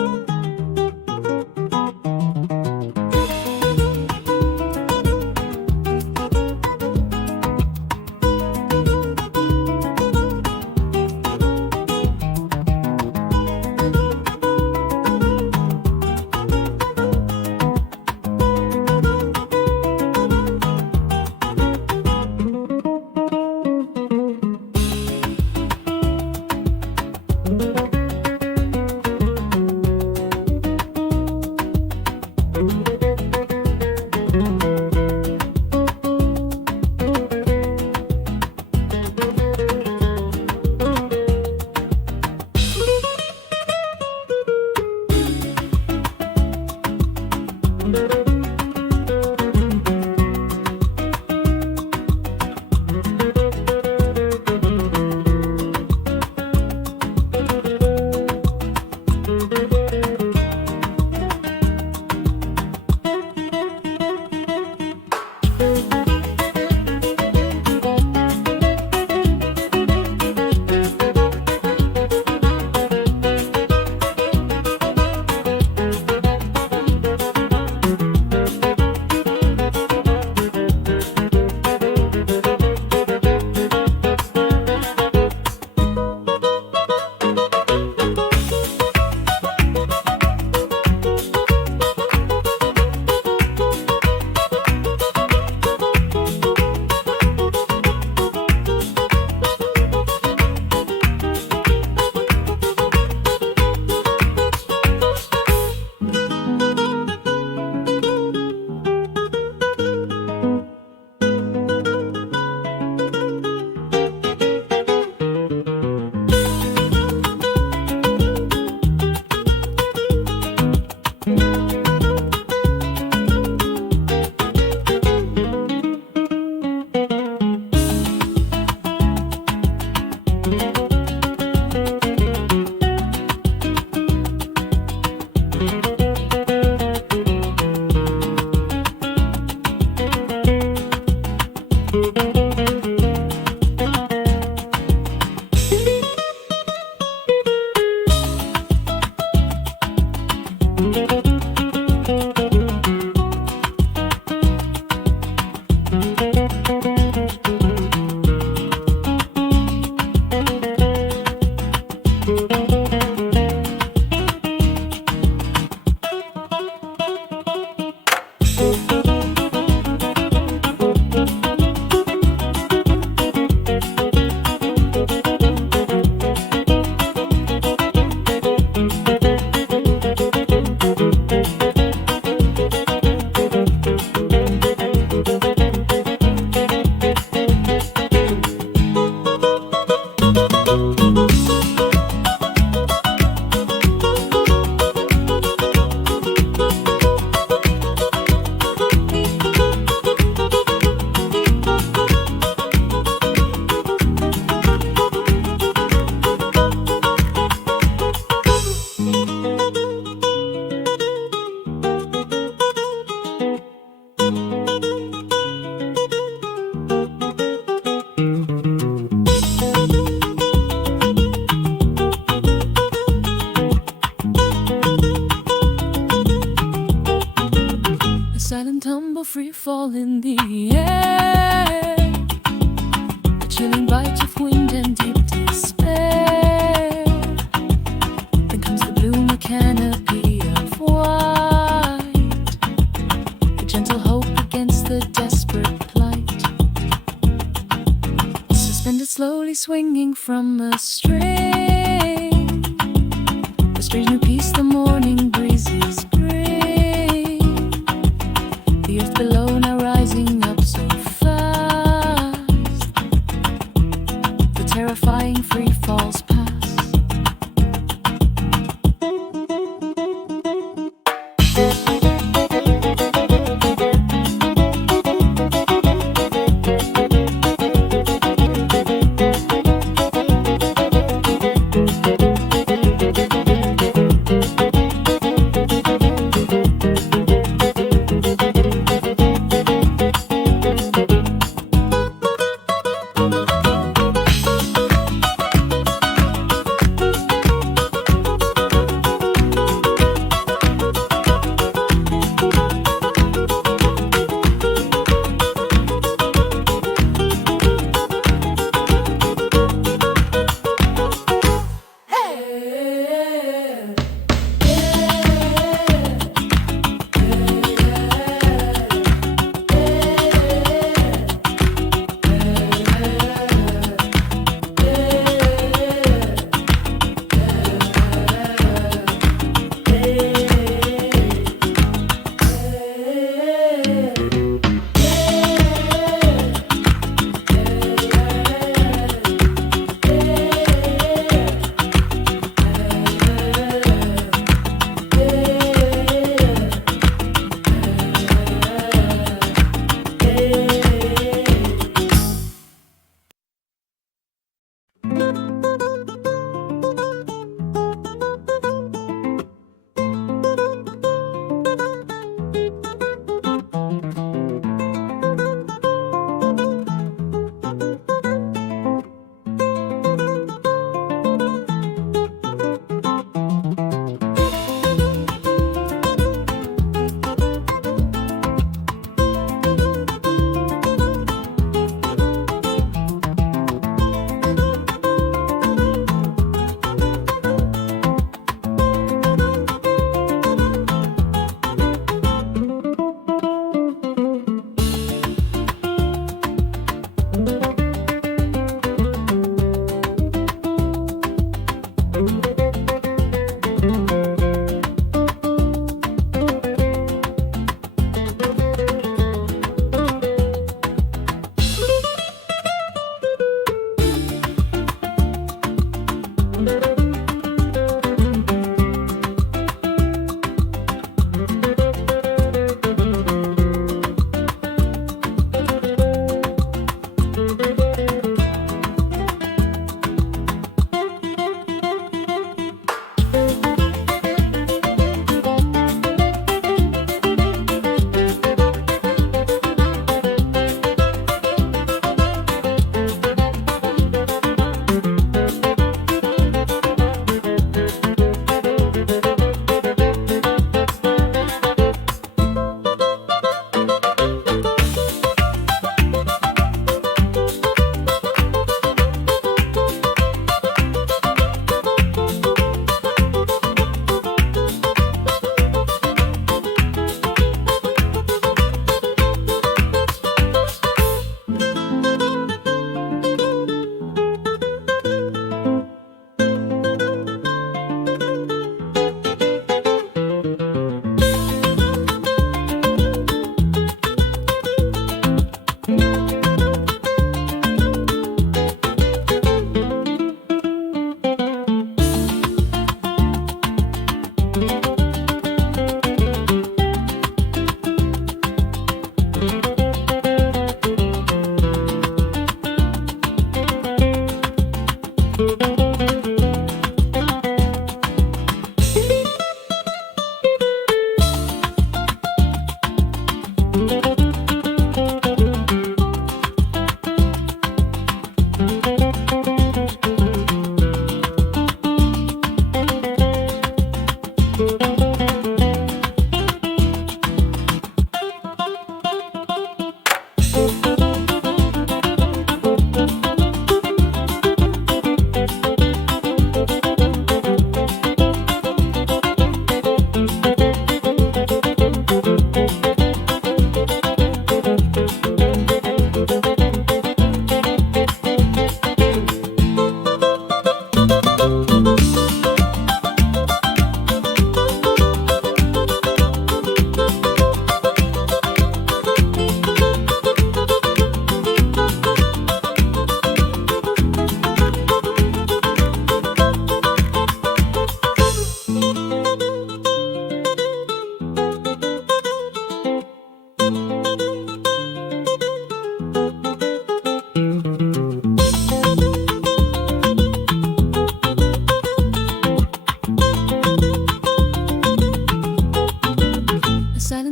silent tumble, free fall in the air. A chilling bite of wind and deep despair. Then comes the bloom, a canopy of white. A gentle hope against the desperate plight. Suspended slowly, swinging from a string. A strange new peace the morning breezes bring. The earth below now rising up so fast. The terrifying free falls past.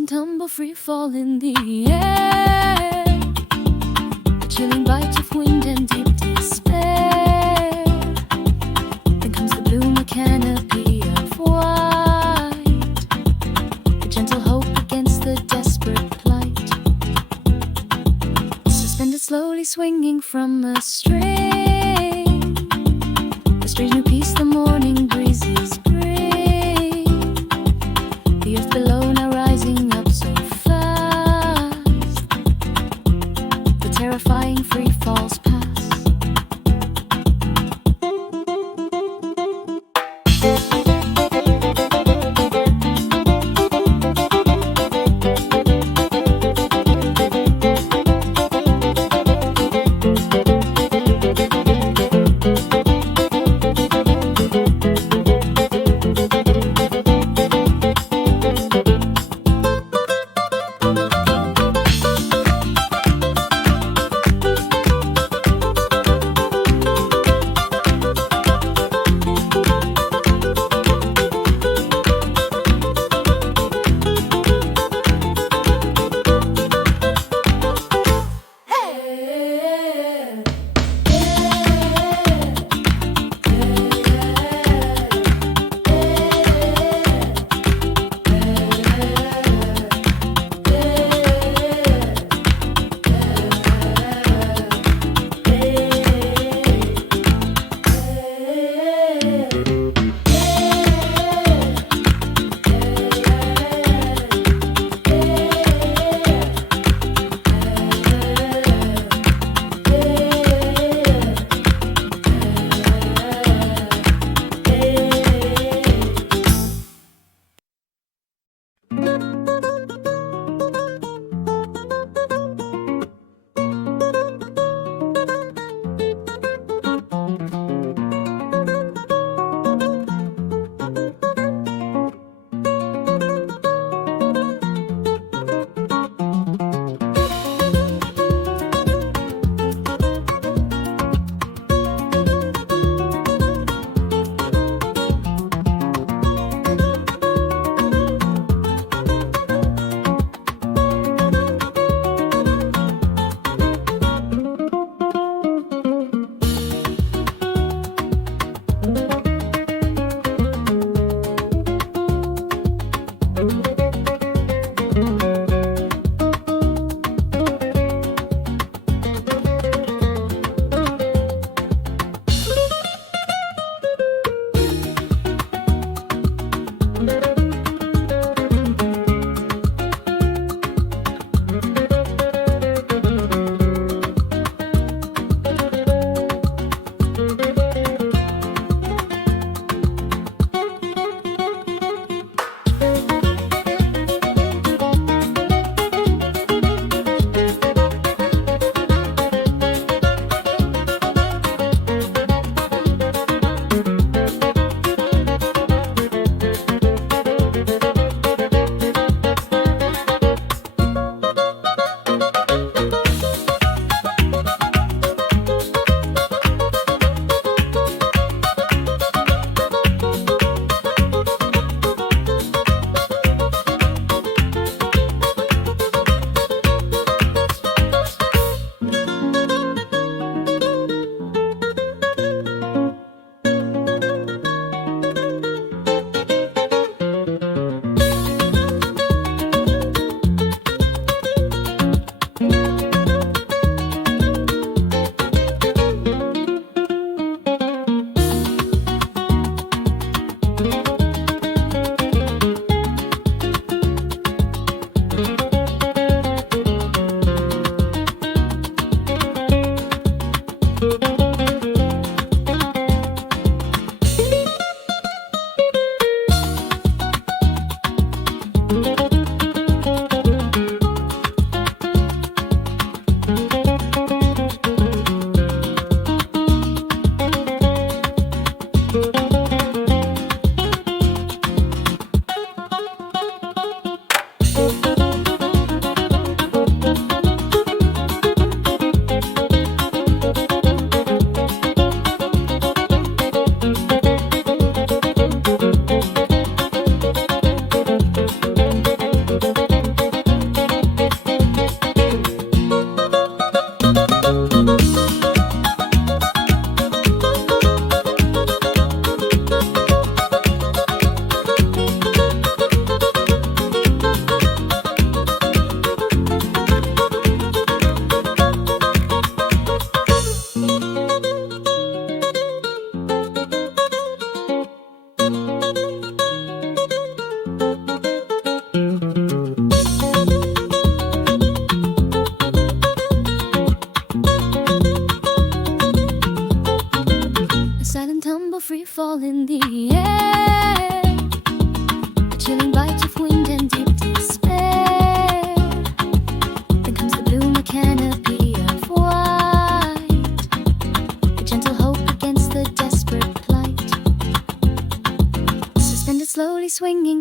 tumble, free fall in the air. The chilling bite of wind and deep despair. Then comes the bloom, a canopy of white, a gentle hope against the desperate plight. Suspended slowly, swinging from a string. A strange new peace the morning breezes bring. The earth below now rising up so fast. The terrifying free falls past.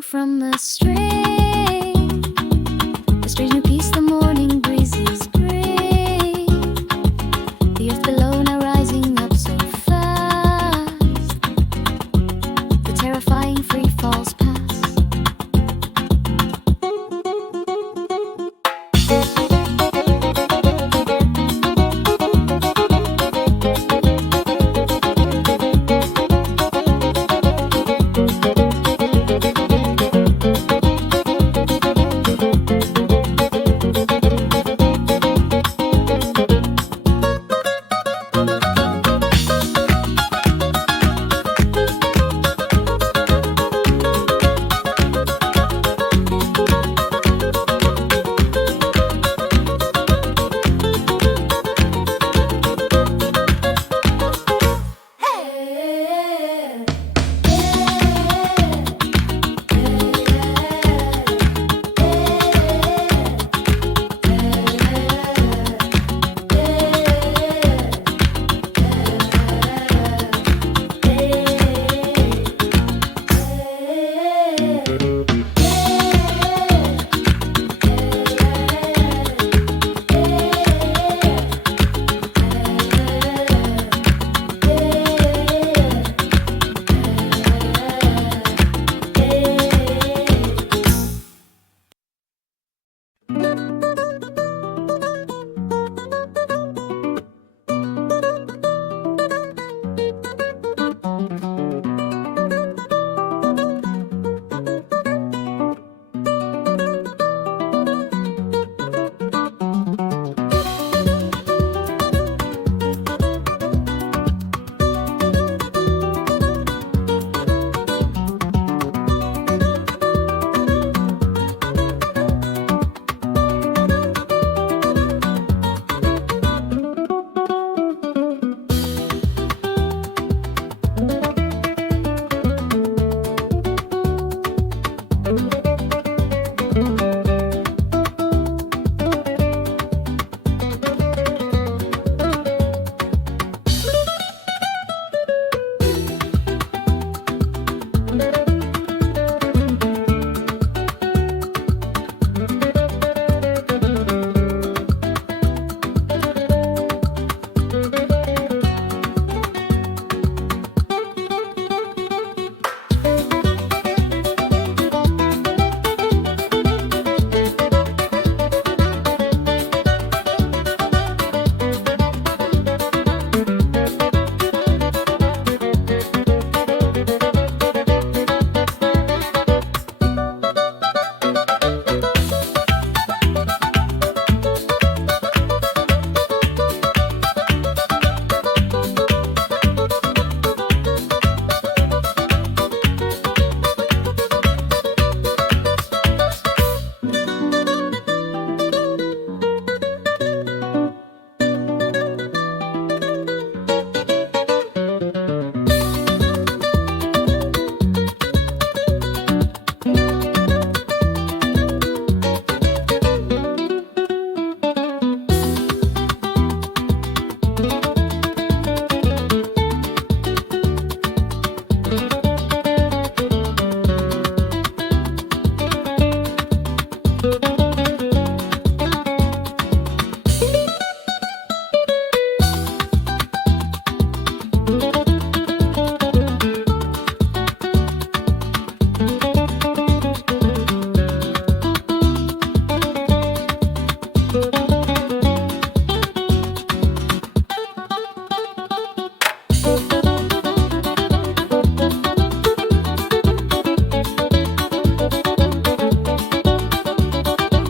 from the string. A strange new peace the morning breezes bring. The earth below now rising up so fast. The terrifying free falls past.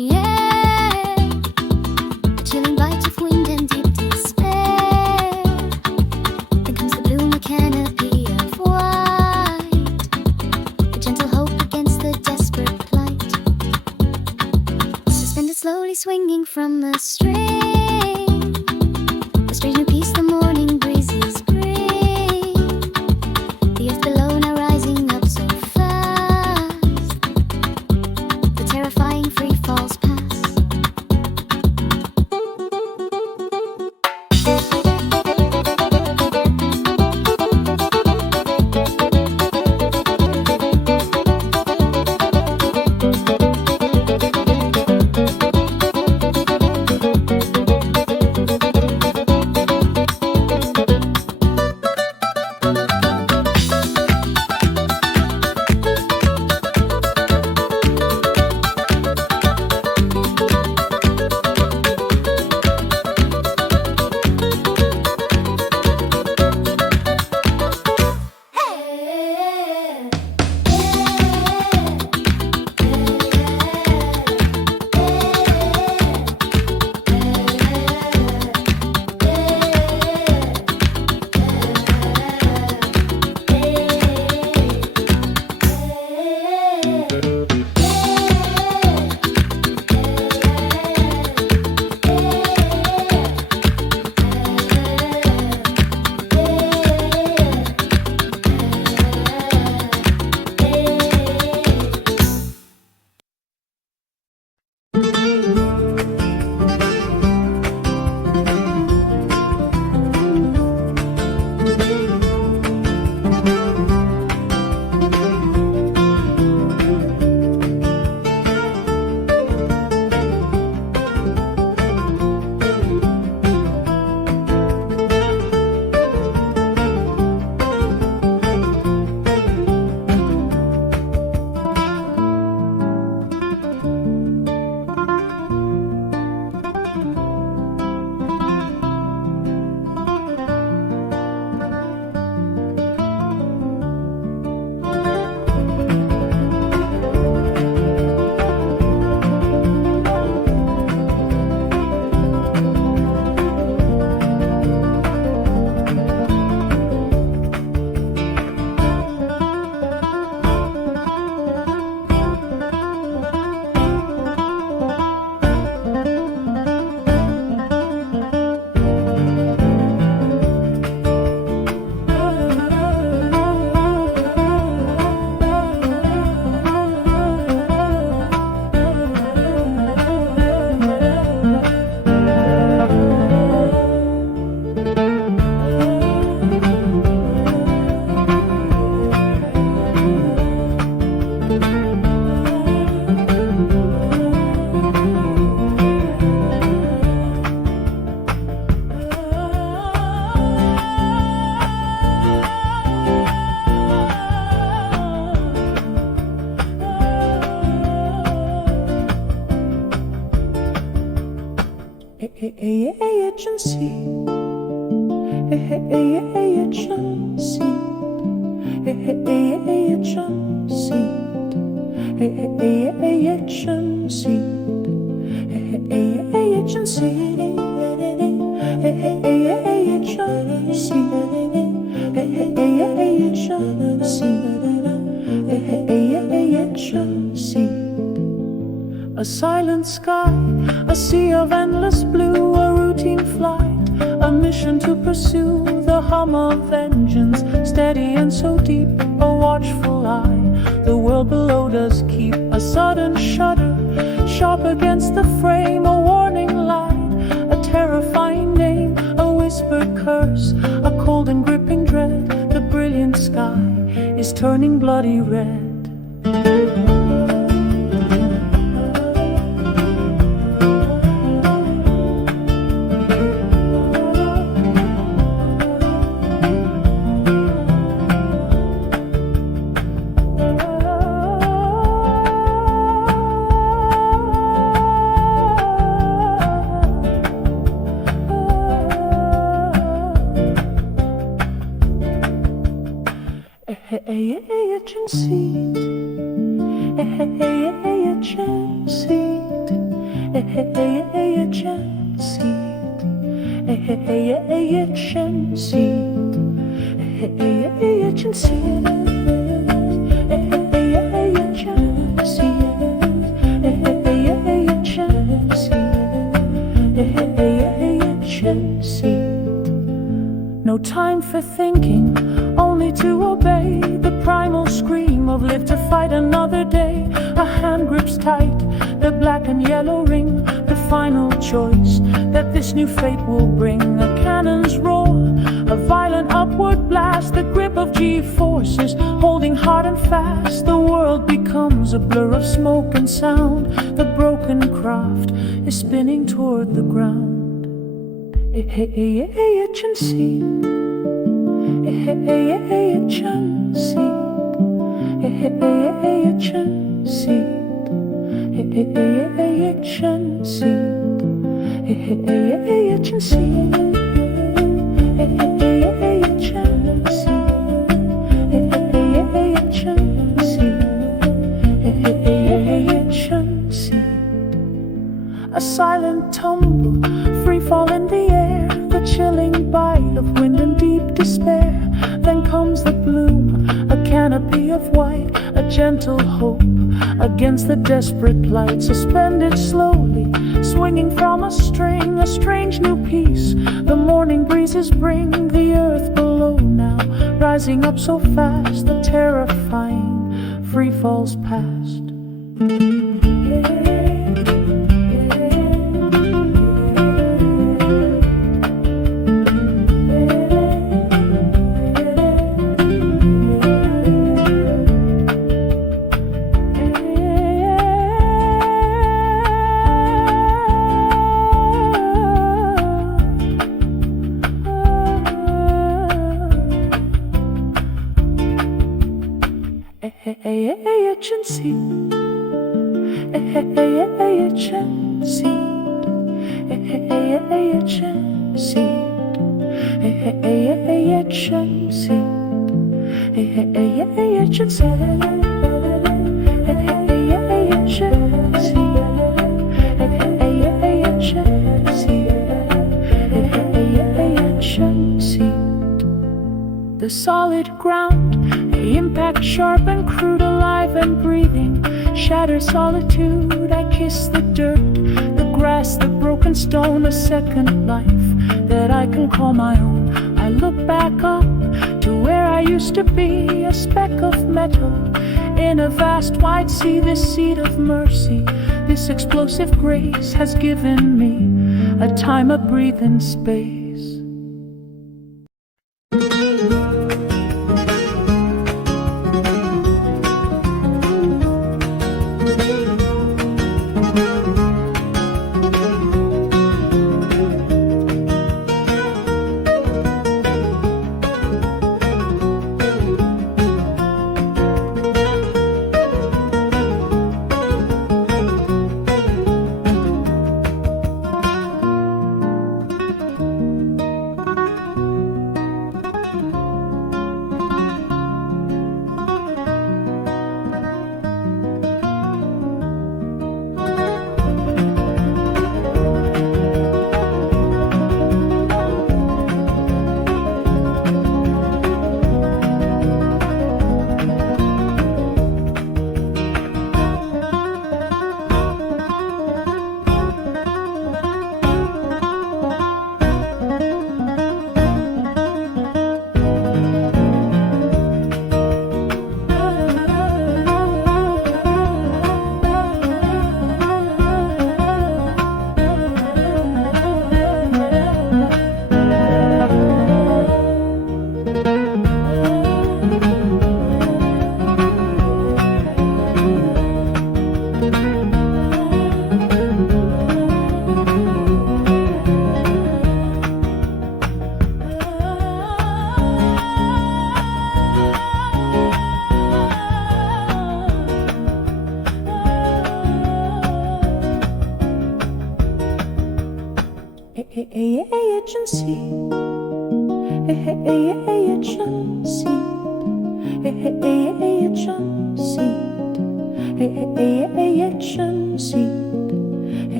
the air, a chilling bite of wind and deep despair. Then comes the bloom, a canopy of white, a gentle hope against the desperate plight, suspended slowly swinging from a string. A strange new peace the morning breezes bring. The earth below now rising up so fast, the terrifying free falls past. Ejection Seat. Ejection Seat. Ejection Seat. Ejection Seat. Ejection Seat. Ejection Seat. Ejection Seat. A silent sky, a sea of endless blue, a routine flight, a mission to pursue the hum of engines, steady and so deep, a watchful eye. The world below does keep a sudden shudder, sharp against the frame, a warning light, a terrifying name, a whispered curse, a cold and gripping dread. The brilliant sky is turning bloody red. Ejection Seat. Ejection Seat. Ejection Seat, Ejection Seat, Ejection Seat, Ejection Seat, Ejection Seat, Ejection Seat. No time for thinking, only to obey the primal scream of live to fight another day. A hand grips tight the black and yellow ring, the final choice that this new fate will bring. A cannon's roar, a violent upward blast, the grip of G-forces holding hard and fast. The world becomes a blur of smoke and sound. The broken craft is spinning toward the ground. Ejection Seat, Ejection Seat, Ejection Seat, Ejection Seat, Ejection Seat, Ejection Seat, Ejection Seat. A silent tumble, free fall in the air, the chilling bite of wind and deep despair. Then comes the bloom, a canopy of white, a gentle hope against the desperate plight. Suspended slowly, swinging from a string, a strange new peace the morning breezes bring. The earth below now, rising up so fast, the terrifying free falls past. Ejection Seat, Ejection Seat, Ejection Seat, Ejection Seat, Ejection Seat, Ejection Seat. The solid ground, impact sharp and crude, alive and breathing, shattered solitude. I kiss the dirt, the grass, the broken stone, a second life that I can call my own. I look back up to where I used to be, a speck of metal in a vast wide sea. This seed of mercy, this explosive grace has given me a time of breathing space. Ejection Seat, Ejection Seat, Ejection Seat, Ejection Seat,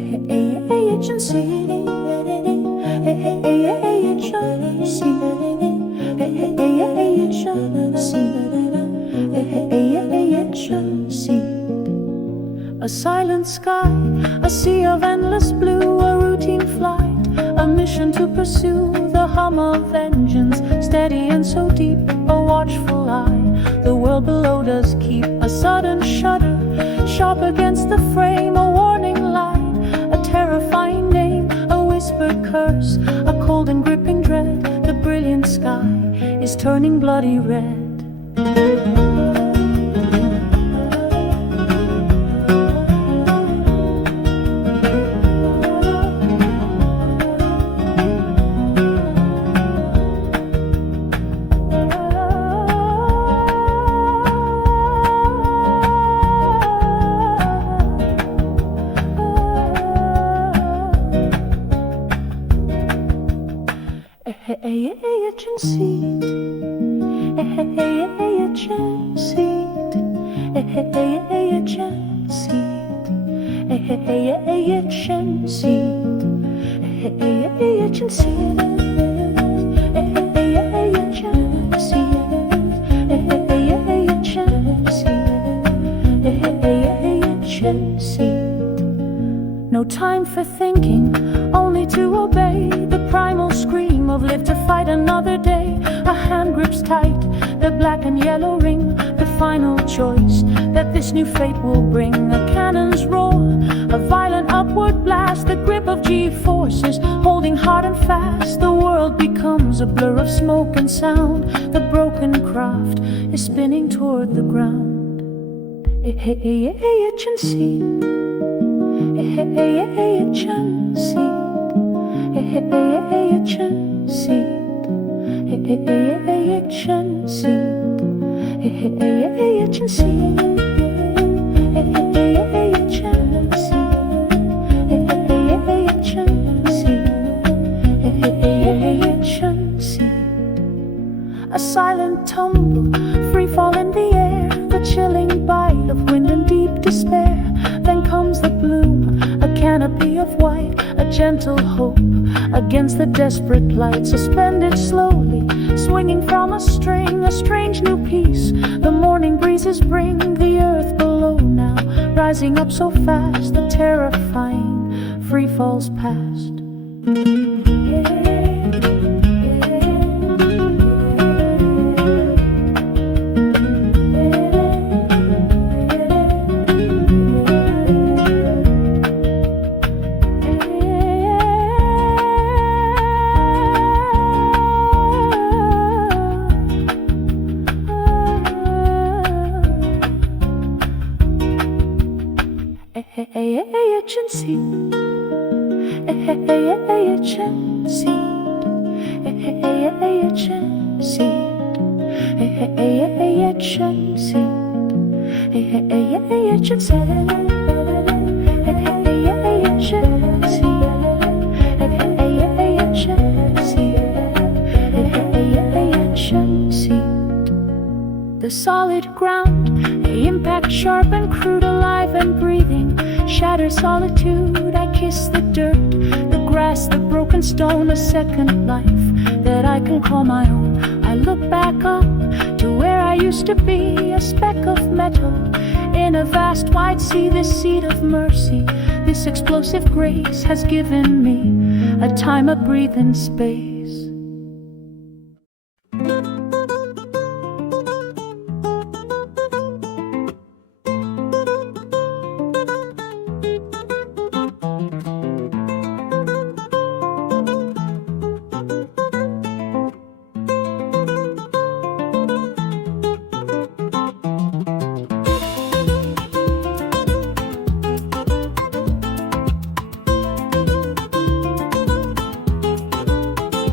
Agency. A silent sky, a sea of endless blue, a routine flight, a mission to pursue, the hum of engines, steady and so deep, a watchful eye, the world below does keep, a sudden shudder, sharp against the frame, a warning light, a terrifying name, a whispered curse, a cold and gripping dread, the brilliant sky is turning bloody red. Ejection seat, ejection seat, ejection seat, ejection seat, ejection seat, ejection seat. No time for thinking, only to obey the primal scream of live to fight another day. A hand grips tight the black and yellow ring, the final choice that this new fate will bring. A cannon's roar, a violent upward blast, the grip of G-forces holding hard and fast. The world becomes a blur of smoke and sound, the broken craft is spinning toward the ground. Ejection seat, ejection seat, ejection seat, ejection seat, ejection seat, ejection seat. A silent tumble, free fall in the air, the chilling bite of wind and deep despair. Then comes the bloom, a canopy of white, a gentle hope against the desperate plight. Suspended slowly, swinging from a string, a strange new peace the morning breezes bring. The earth below now, rising up so fast, the terrifying free falls past. Ejection seat, ejection seat, ejection seat, ejection seat, ejection seat, ejection seat. The solid ground, the impact sharp and crude, alive and breathing. Shattered solitude, I kiss the dirt, the grass, the broken stone, a second life that I can call my own. I look back up to where I used to be, a speck of metal in a vast wide sea. This seat of mercy, this explosive grace has given me a time of breathing space.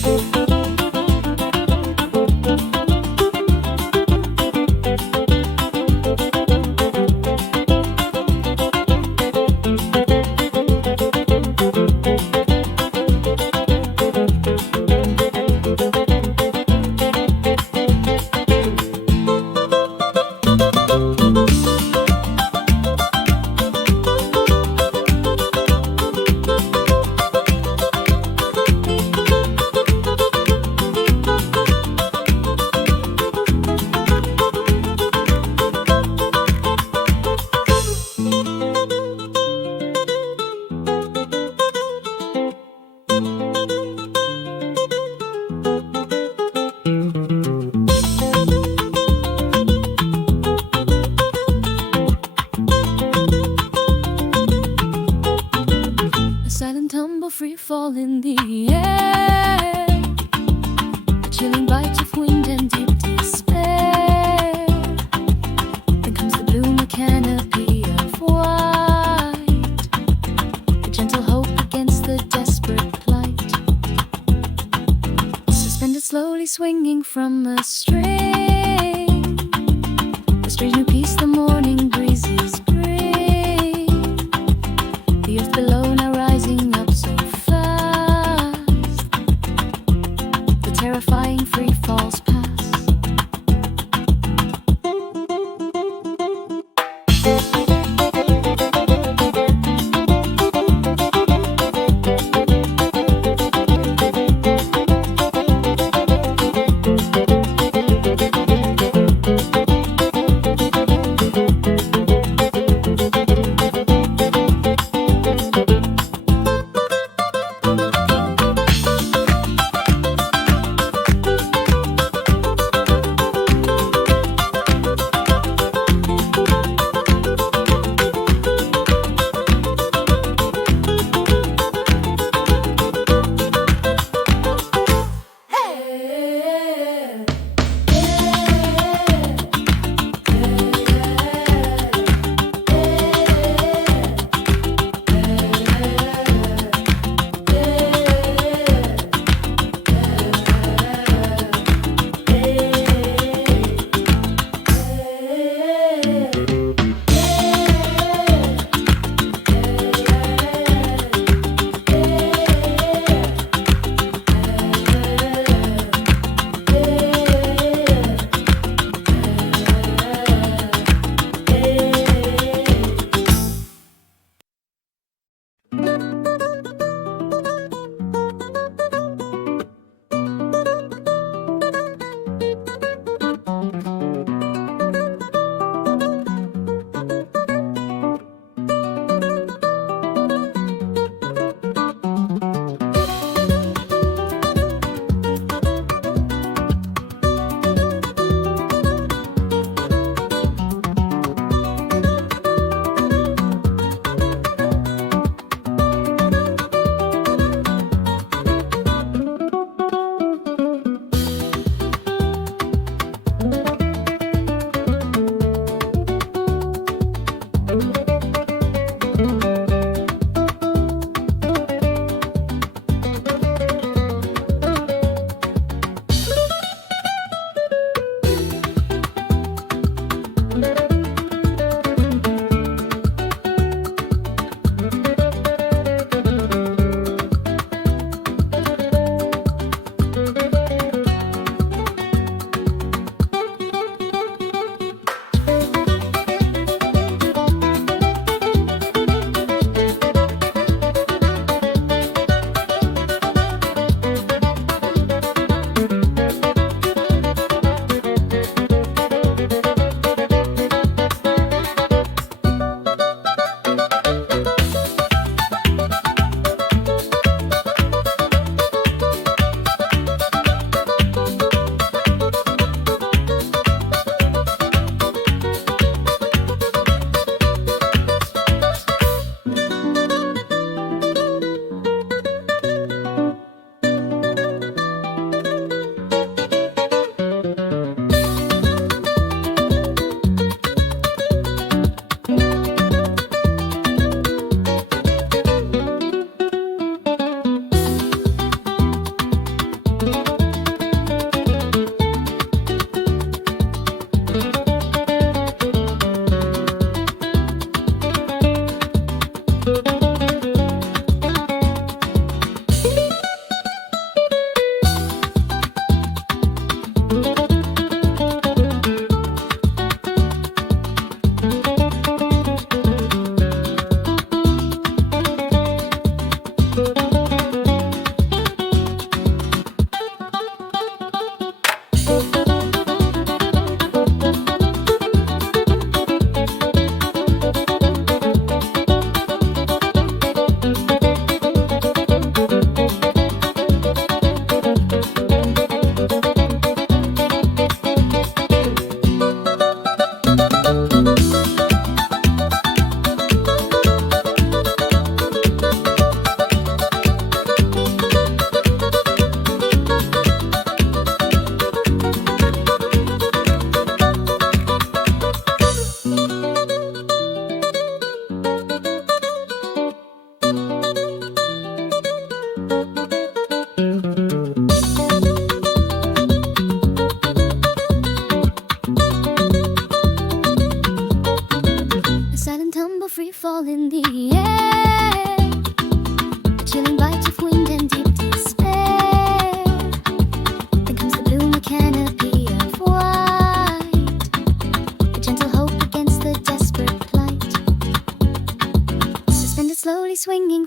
Silent tumble, free fall in the air. A chilling bite of wind and deep despair. Then comes the bloom, a canopy of white. A gentle hope against the desperate plight. Suspended slowly, swinging from a string. A strange new peace the morning breezes bring. The earth below now rising up so fast. The terrifying free falls past.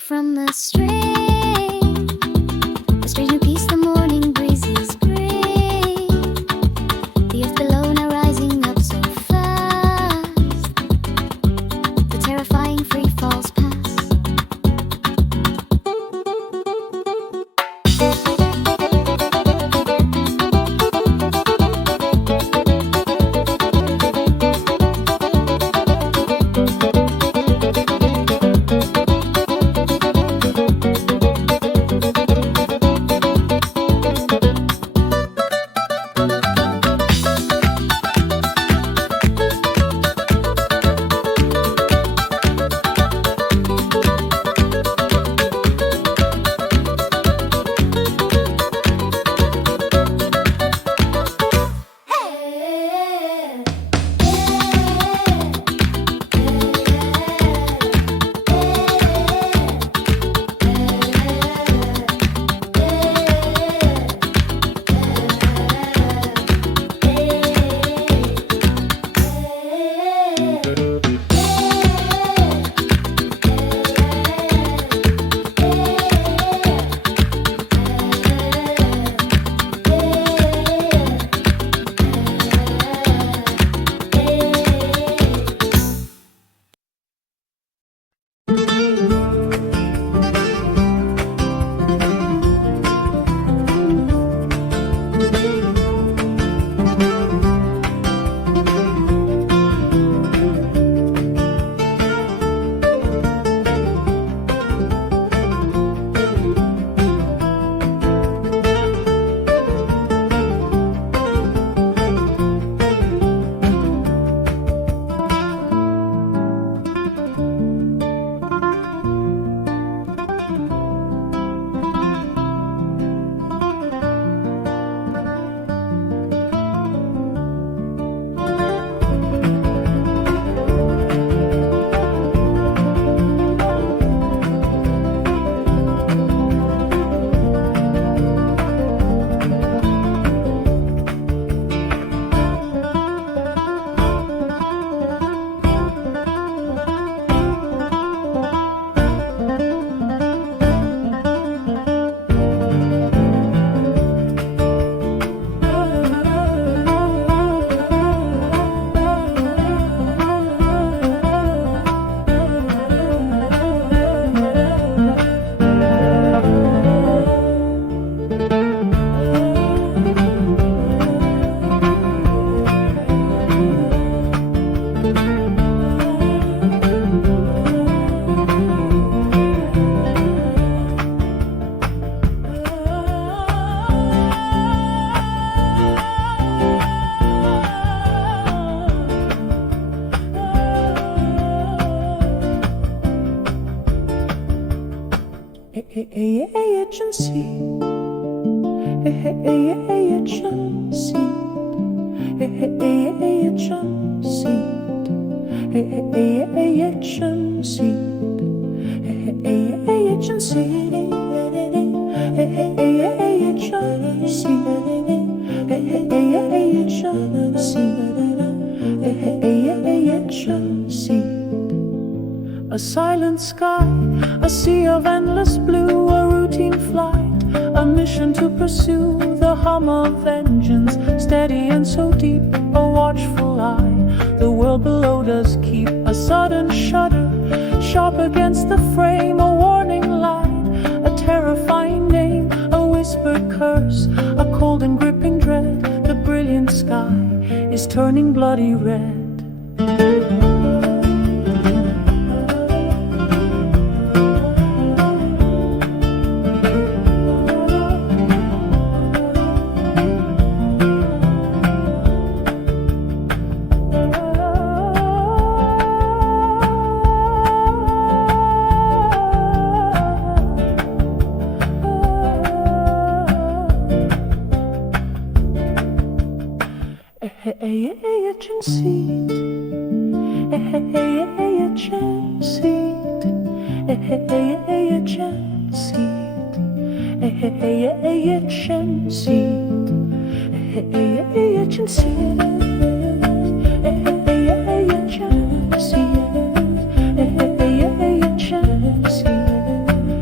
from a string. A strange new piece, the morning breezes bring. The earth below now rising up so fast. The terrifying free falls past. Ejection Seat. Ejection Seat. Ejection Seat. Ejection Seat. Ejection Seat. Ejection Seat. Ejection Seat. Ejection Seat. A silent sky, a sea of endless blue, a routine flight, a mission to pursue the hum of engines, steady and so deep, a watchful eye. The world below does keep a sudden shudder, sharp against the frame, a warning light, a terrifying name, a whispered curse, a cold and gripping dread. The brilliant sky is turning bloody red. Ejection Seat. Ejection Seat. Ejection Seat. Ejection Seat. Ejection Seat. Ejection Seat. Ejection Seat.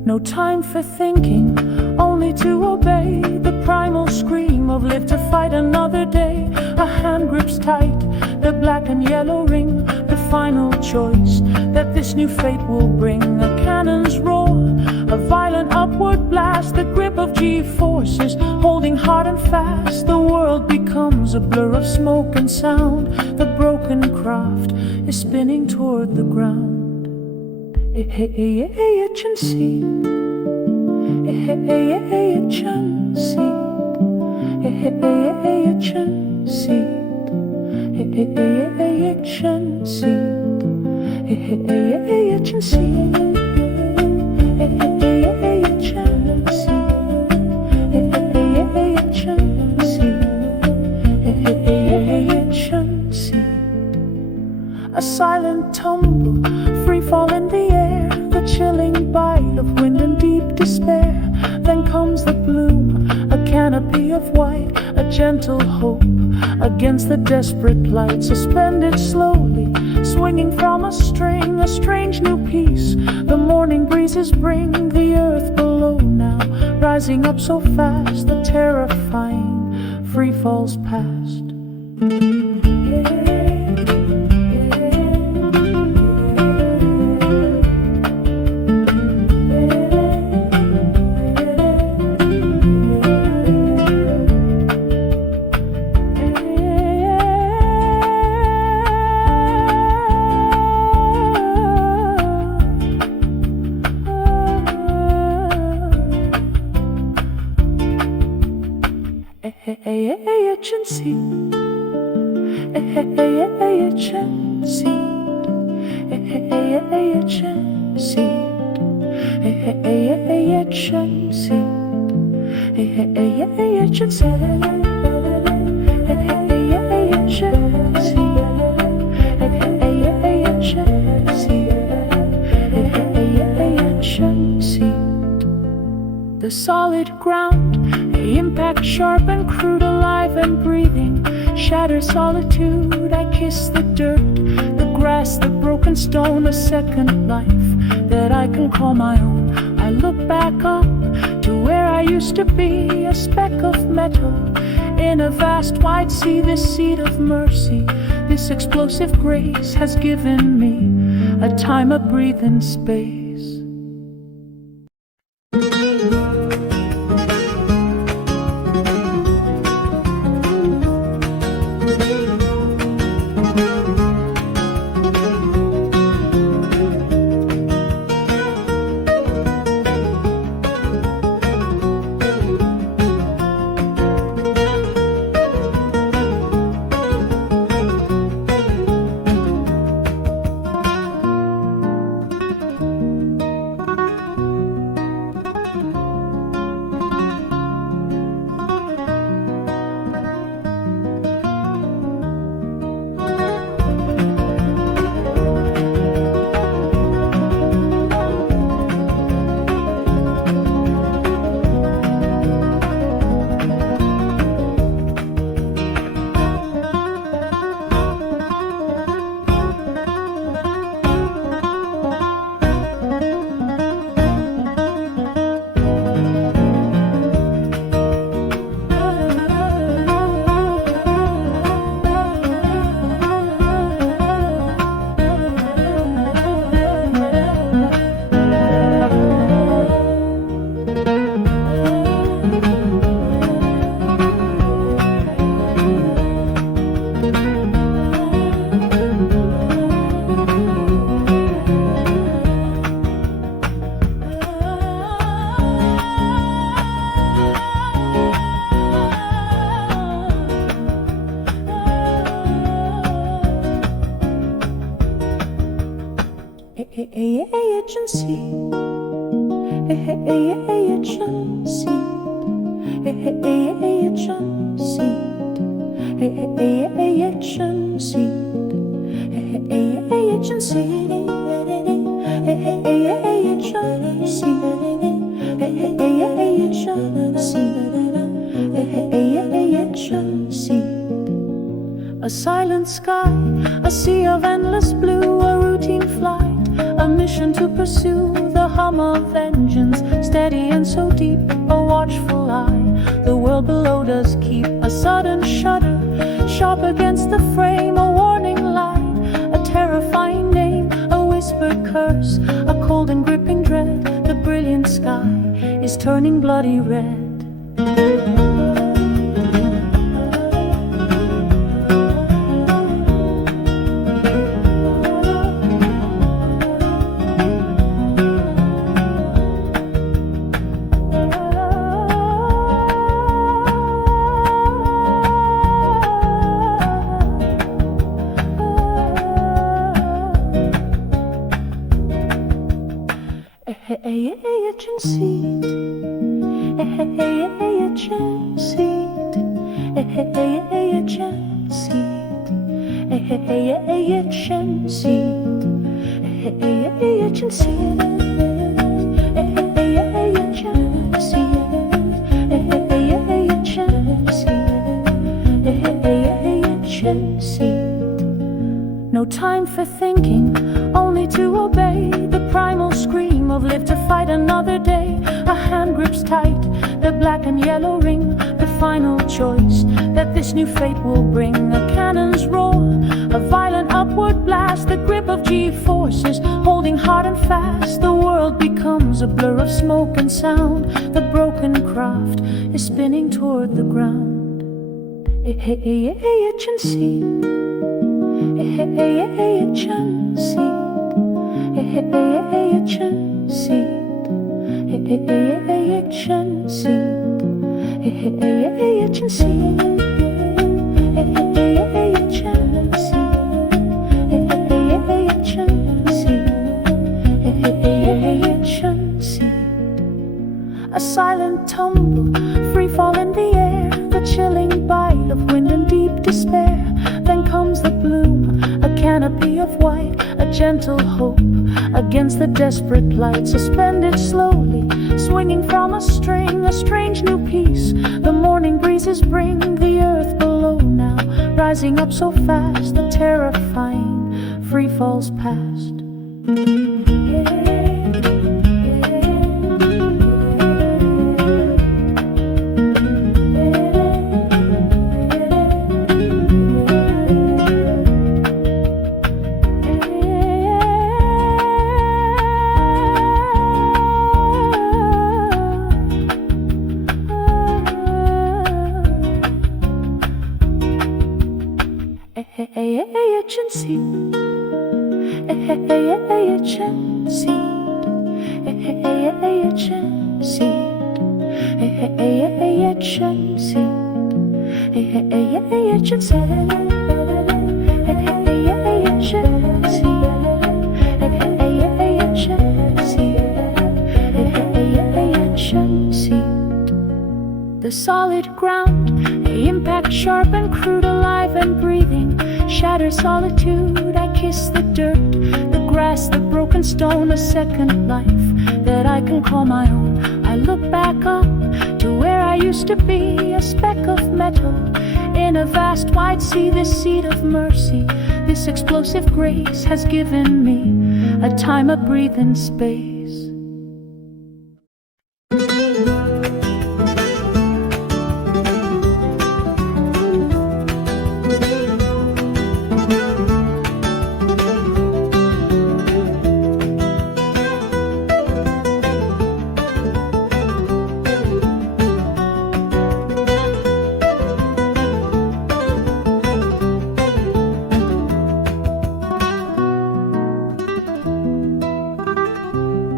No time for thinking, only to obey the primal scream of live to fight another day. A hand grips tight the black and yellow ring, the final choice that this new fate will bring. A cannon's roar, a violent upward blast, the grip of G-forces holding hard and fast. The world becomes a blur of smoke and sound. The broken craft is spinning toward the ground. Ejection Seat, Ejection Seat, Ejection Seat, Ejection Seat, Ejection Seat, Ejection Seat, Ejection Seat. A silent tumble, free fall in the air, the chilling bite of wind and deep despair. Then comes the bloom, a canopy of white, a gentle hope against the desperate plight. Suspended slowly, swinging from a string, a strange new peace the morning breezes bring. The earth below now, rising up so fast, the terrifying free falls past. Ejection Seat, Ejection Seat, Ejection Seat, Ejection Seat, Ejection Seat, Ejection Seat. The solid ground, impact sharp and crude, alive and breathing, shatter solitude. I kiss the dirt, the grass, the broken stone, a second life that I can call my own. I look back up to where I used to be, a speck of metal in a vast wide sea. This seed of mercy, this explosive grace has given me a time of breathing space. Ejection Seat, Ejection Seat, Ejection Seat, Ejection Seat, Ejection Seat, Ejection Seat. A silent sky, a sea of endless blue, a routine flight, a mission to pursue, the hum of engines, steady and so deep, a watchful eye. The world below does keep a sudden shudder, sharp against the frame, a warning light, a terrifying name, a whispered curse, a cold and gripping dread. The brilliant sky is turning bloody red. Ejection seat, ejection seat, ejection seat, ejection seat, ejection seat, ejection seat, ejection seat. No time for thinking, only to obey the primal scream of live to fight another day. A hand grips tight the black and yellow ring, the final choice that this new fate will bring. A cannon's roar, a violent upward blast, the grip of G-forces holding hard and fast. The world becomes a blur of smoke and sound. The broken craft is spinning toward the ground. Ejection seat, ejection seat, ejection seat, ejection seat, ejection seat, ejection seat, ejection seat. A silent tumble, free fall in the air, the chilling bite of wind and deep despair. Then comes the bloom, a canopy of white, a gentle hope against the desperate plight. Suspended slowly, swinging from a string, a strange new peace the morning breezes bring. The earth below now, rising up so fast, the terrifying free falls past. Ejection seat, ejection seat, ejection seat, ejection seat, ejection seat, ejection seat. The solid ground, the impact sharp and crude, alive and breathing. Shattered solitude, I kiss the dirt, the grass, the broken stone. A second life that I can call my own. I look back up to where I used to be, a speck of metal in a vast wide sea. This seat of mercy, this explosive grace has given me a time of breathing space.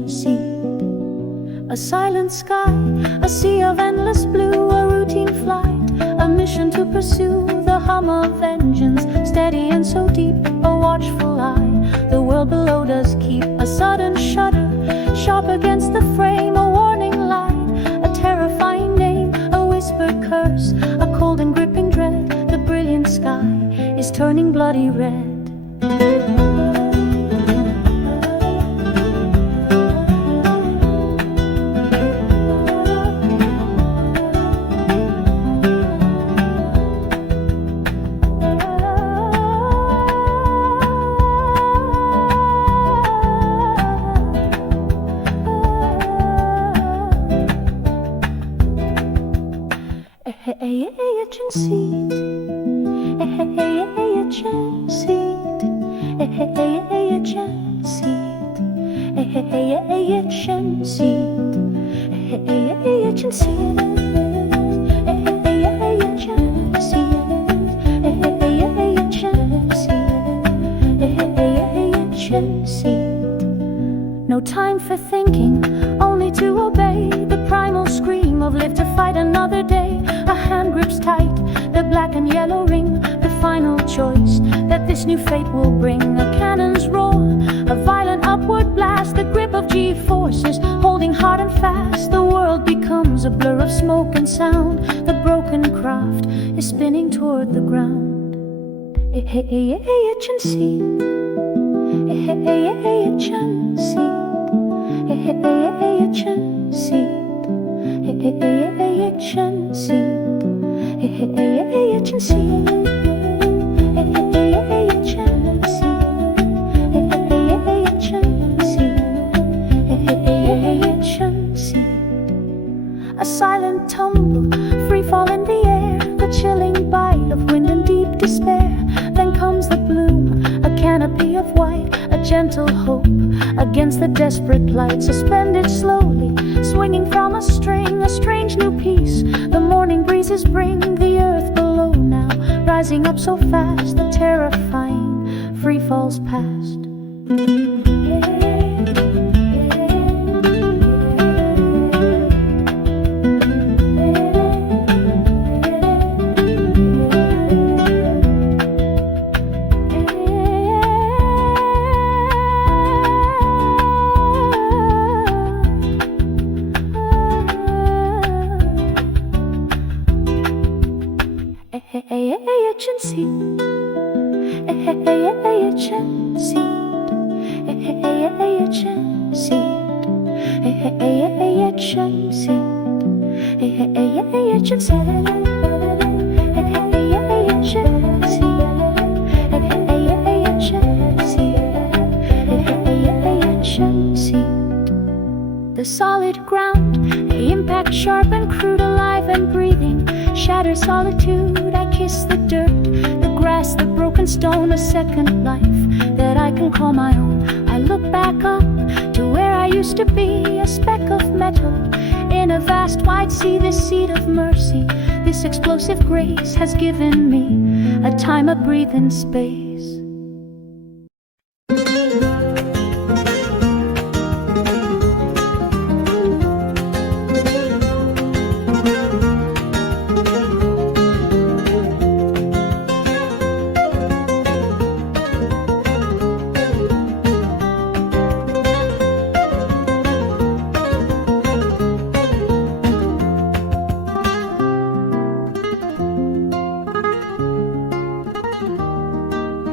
ejection seat. A silent sky, a sea of endless blue, a routine flight, a mission to pursue, the hum of engines, steady and so deep, a watchful eye, the world below does keep. A sudden shudder, sharp against the frame, a warning light, a terrifying name, a whispered curse, a cold and gripping dread. The brilliant sky is turning bloody red. Ejection seat, ejection seat, ejection seat, ejection seat, ejection seat, ejection seat, ejection seat. No time for thinking, only to obey the primal scream of live to fight another day. A hand grips tight, the black and yellow ring, the final choice that this new fate will bring. A cannon's roar, a violent upward blast, the grip of G-forces holding hard and fast. The world becomes a blur of smoke and sound. The broken craft is spinning toward the ground. Ejection seat, ejection seat, ejection seat, ejection seat. Ejection seat, ejection seat, ejection seat. A silent tumble, free fall in the air, the chilling bite of wind and deep despair. Then comes the bloom, a canopy of white, a gentle hope against the desperate plight. Suspended slowly, swinging from a string, a strange new peace the morning breezes bring. The earth below now, rising up so fast, the terrifying free falls past. Ejection seat, ejection seat, ejection seat, ejection seat, ejection seat, ejection seat. The solid ground, the impact sharp and crude, alive and breathing, shattered solitude. I kiss the dirt, the grass, the broken stone, a second life that I can call my own. I look back up to where I used to be, a speck of metal in a vast wide sea. This seed of mercy, this explosive grace has given me a time of breathing space.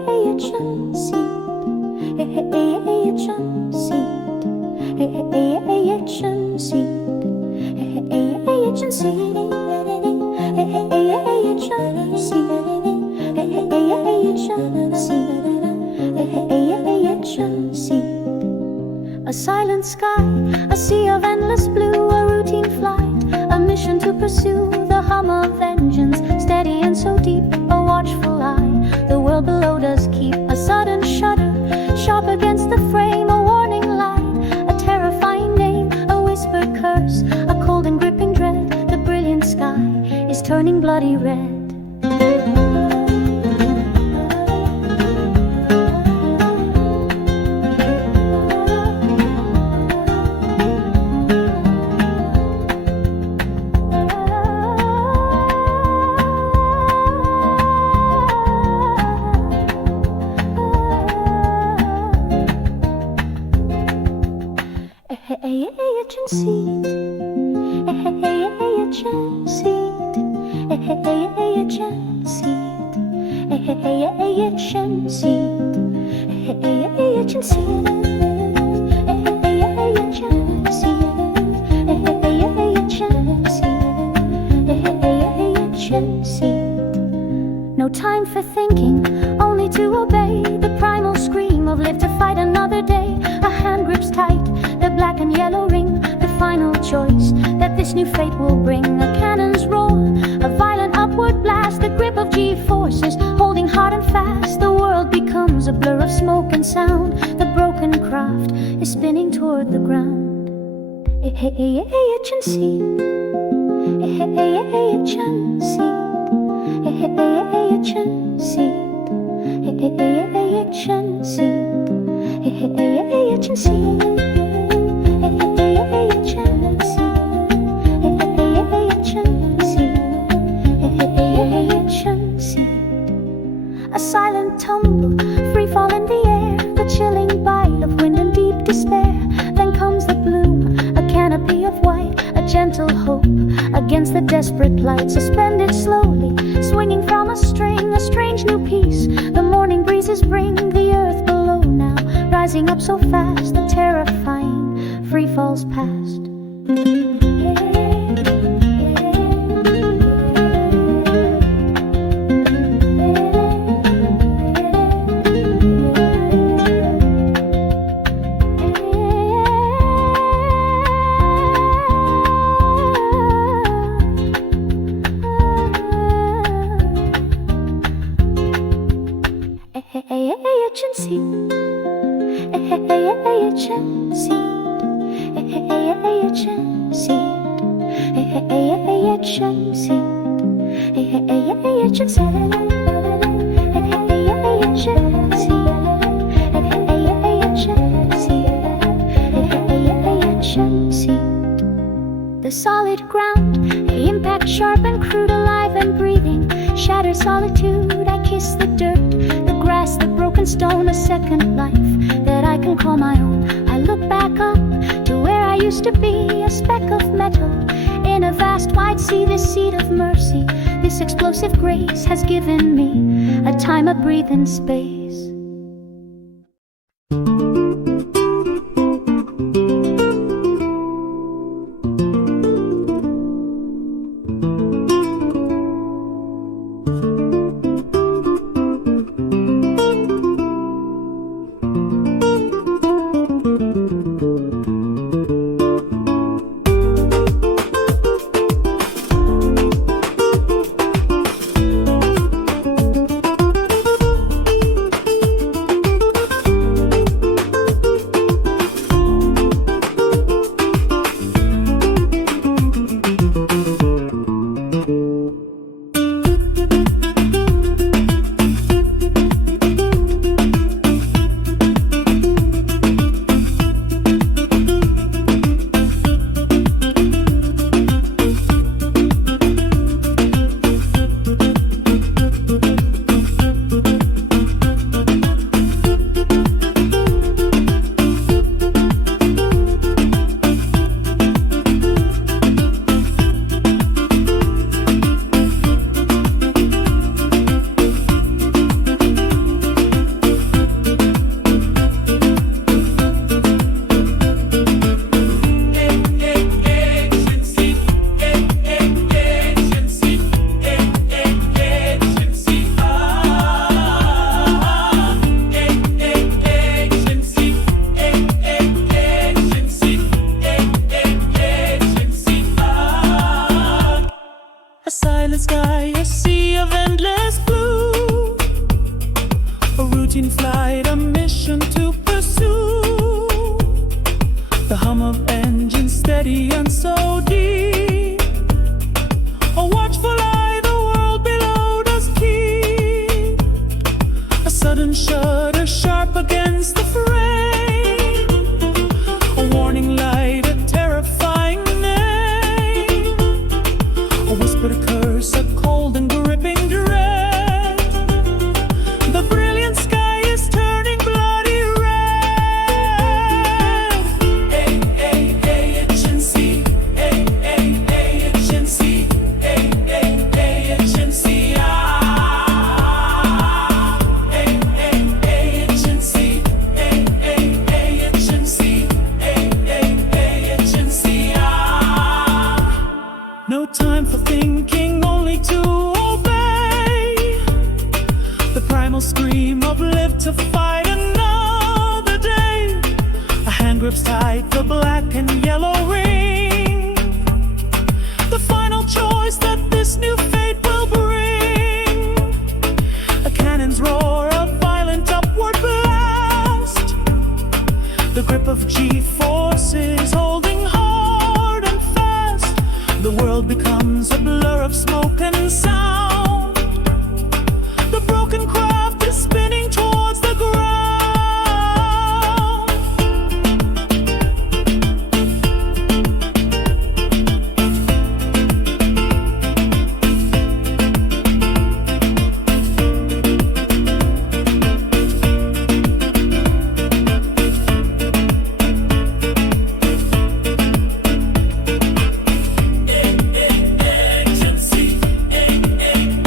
Ejection Seat. Ejection Seat. Ejection Seat. Ejection Seat. Ejection Seat. Ejection Seat. A silent sky, a sea of endless blue, a routine flight, a mission to pursue, the hum of engines, steady and so deep, a watchful eye, the world below does keep, a sudden shudder, sharp against the frame, a warning light, a terrifying name, a whispered curse, a cold and gripping dread, the brilliant sky is turning bloody red. Ejection Seat. Ejection Seat. Ejection Seat. Ejection Seat. Ejection Seat. Ejection Seat. Ejection Seat. No time for thinking, only to obey the primal scream of live to fight another day. A hand grips tight the black and yellow ring, the final choice that this new fate will bring. A cannon's roar, a violent upward blast, the grip of G-forces holding hard and fast. The world becomes a blur of smoke and sound. The broken craft is spinning toward the ground. Ejection Seat. Ejection Seat. Ejection Seat. Ejection Seat. Ejection Seat. A silent tumble, free fall in the air, the chilling bite of wind and deep despair. Then comes the bloom, a canopy of white, a gentle hope against the desperate plight. Suspended slowly, swinging from a string, a strange new peace the morning breezes bring. The earth below now, rising up so fast, the terrifying free falls past. Ejection Seat. Ejection Seat. Ejection Seat. Ejection Seat. Ejection Seat. Ejection Seat. The solid ground, impact sharp and crude, alive and breathing, shattered solitude. I kiss the dirt, the grass, the broken stone, a second life that I can call my own. I look back up to where I used to be, a speck of metal in a vast wide sea. This seat of mercy, this explosive grace has given me a time of breathing space. routine flight, a mission to pursue. The hum of engines steady and so deep. A watchful eye, the world below does keep. A sudden shudder sharp against the frame. A warning light, a terrifying name. A whispered curse, a cold and gripping dread. The brilliant sky is turning bloody red. Ejection Seat, Ejection Seat, Ejection Seat, Ejection Seat, Ejection Seat, Ejection Seat. No time for thinking, only to obey. The primal scream of live to fight another day. A hand grips tight the black and yellow ring. The final choice that this new fate will bring. A cannon's roar, a violent upward blast. The grip of G-forces holding hard and fast. The world becomes a blur of smoke and sound. The broken craft is spinning towards the ground. Ejection Seat,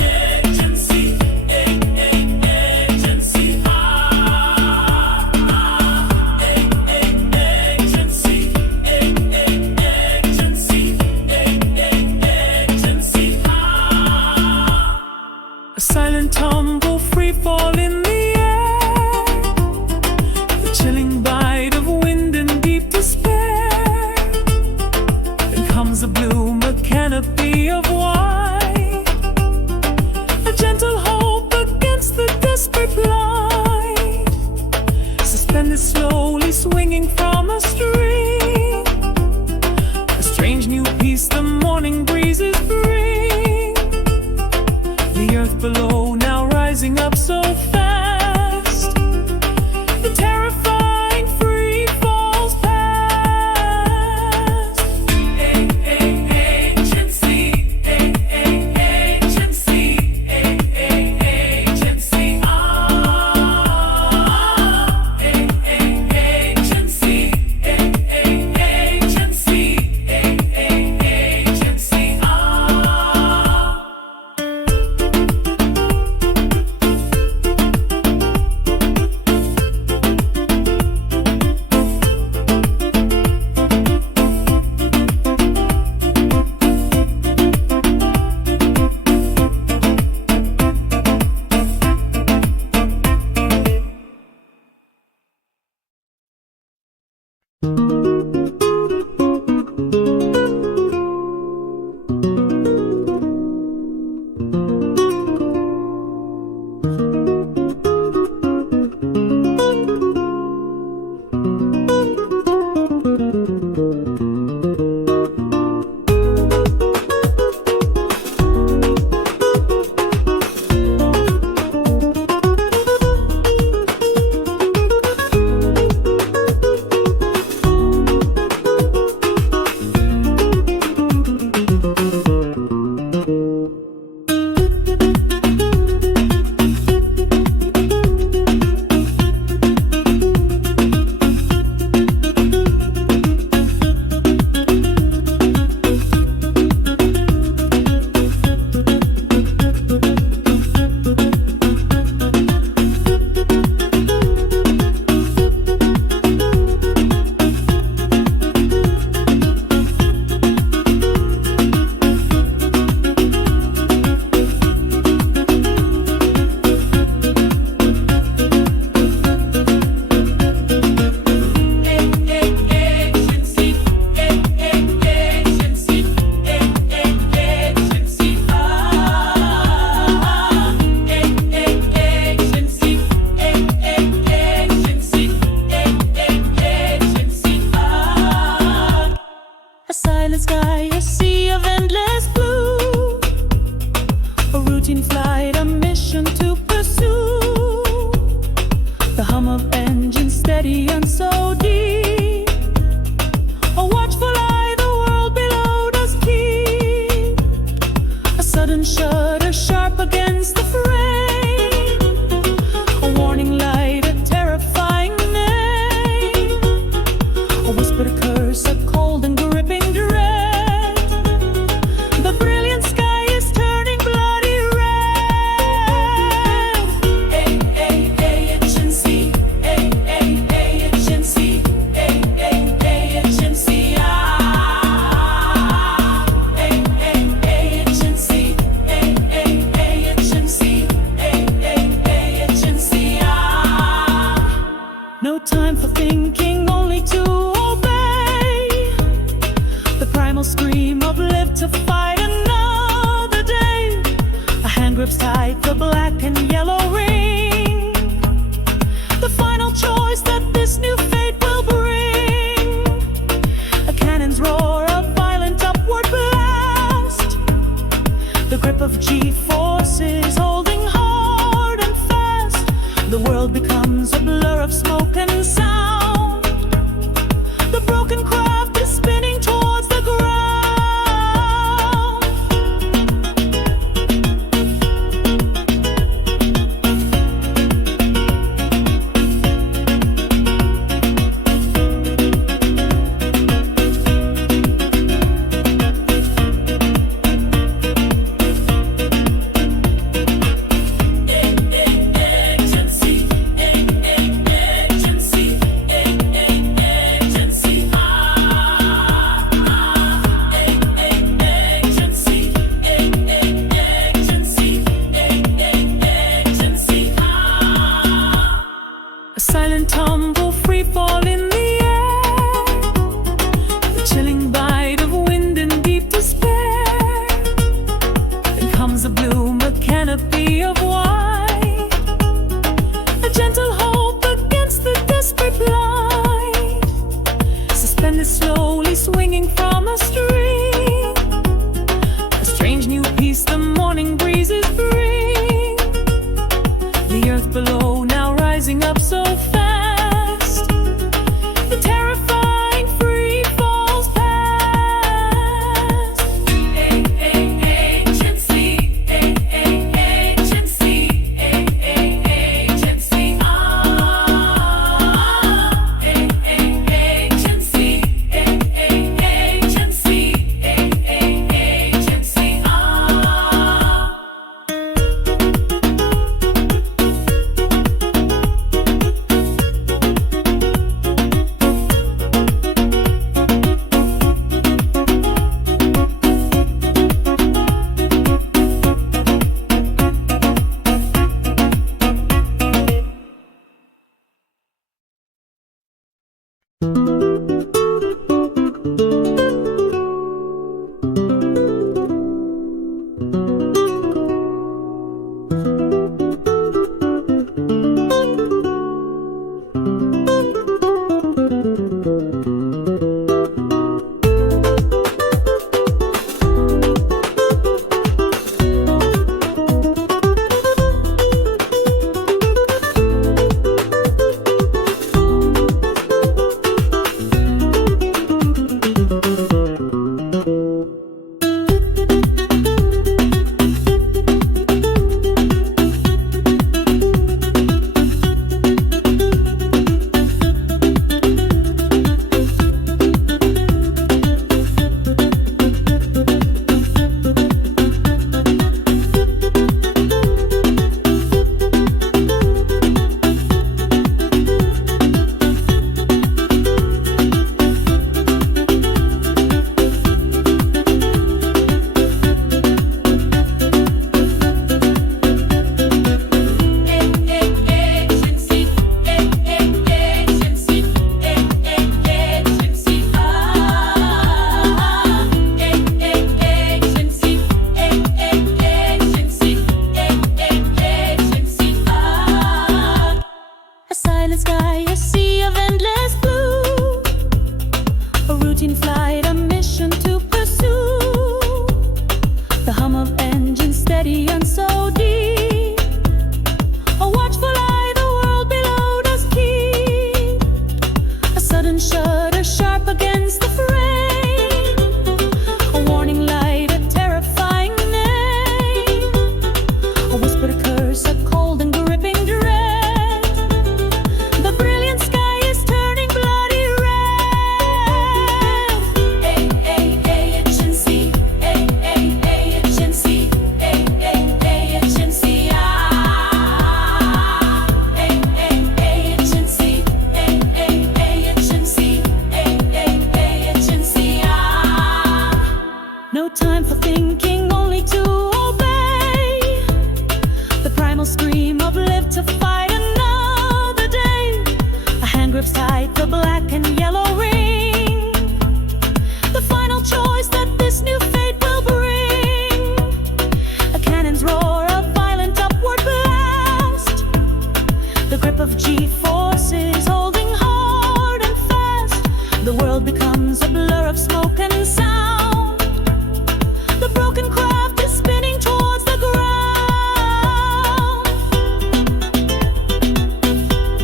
becomes a blur of smoke and sound. The broken craft is spinning towards the ground. A silent tumble, free fall in the air. The chilling bite of wind and deep despair. Then comes a bloom, a canopy of white. A gentle hope against the desperate light. Suspended slowly, swinging from a string. A strange new peace the morning breezes bring. The earth below now rising up so fast. The terrifying free falls past. Agency, agency, agency, agency, agency.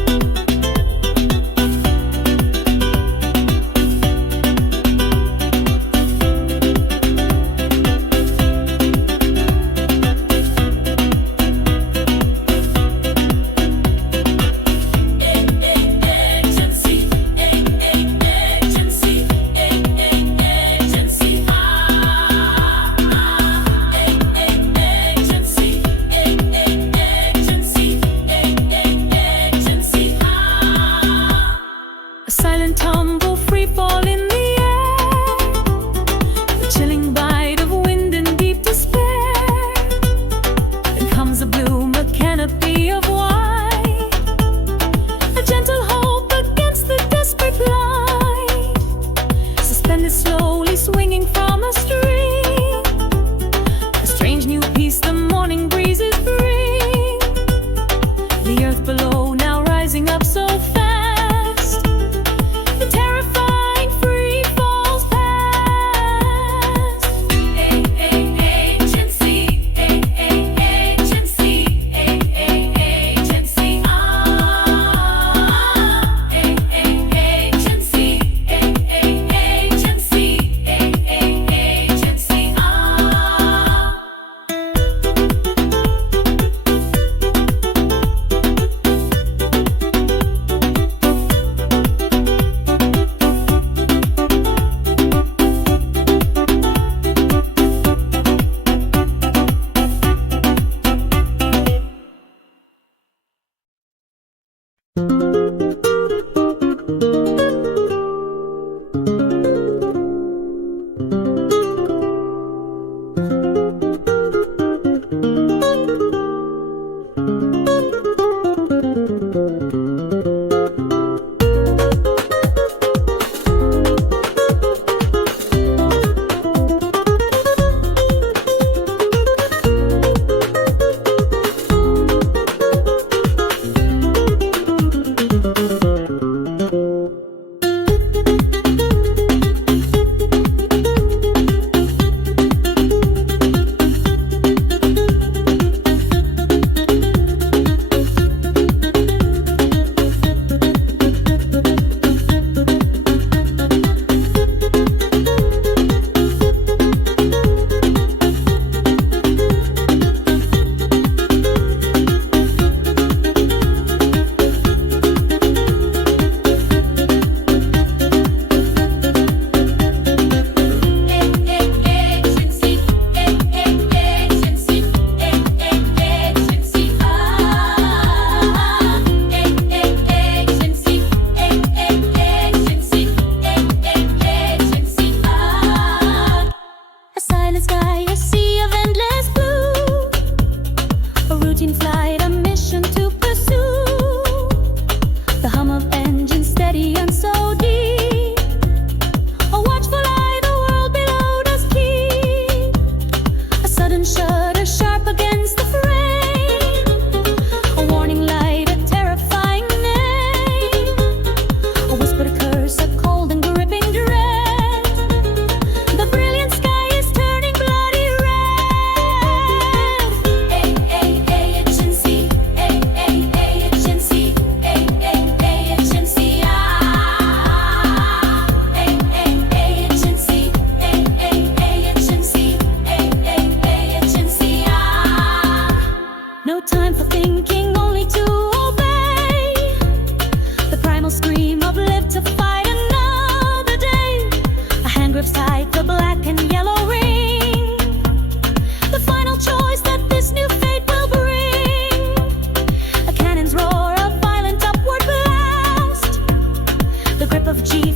of G.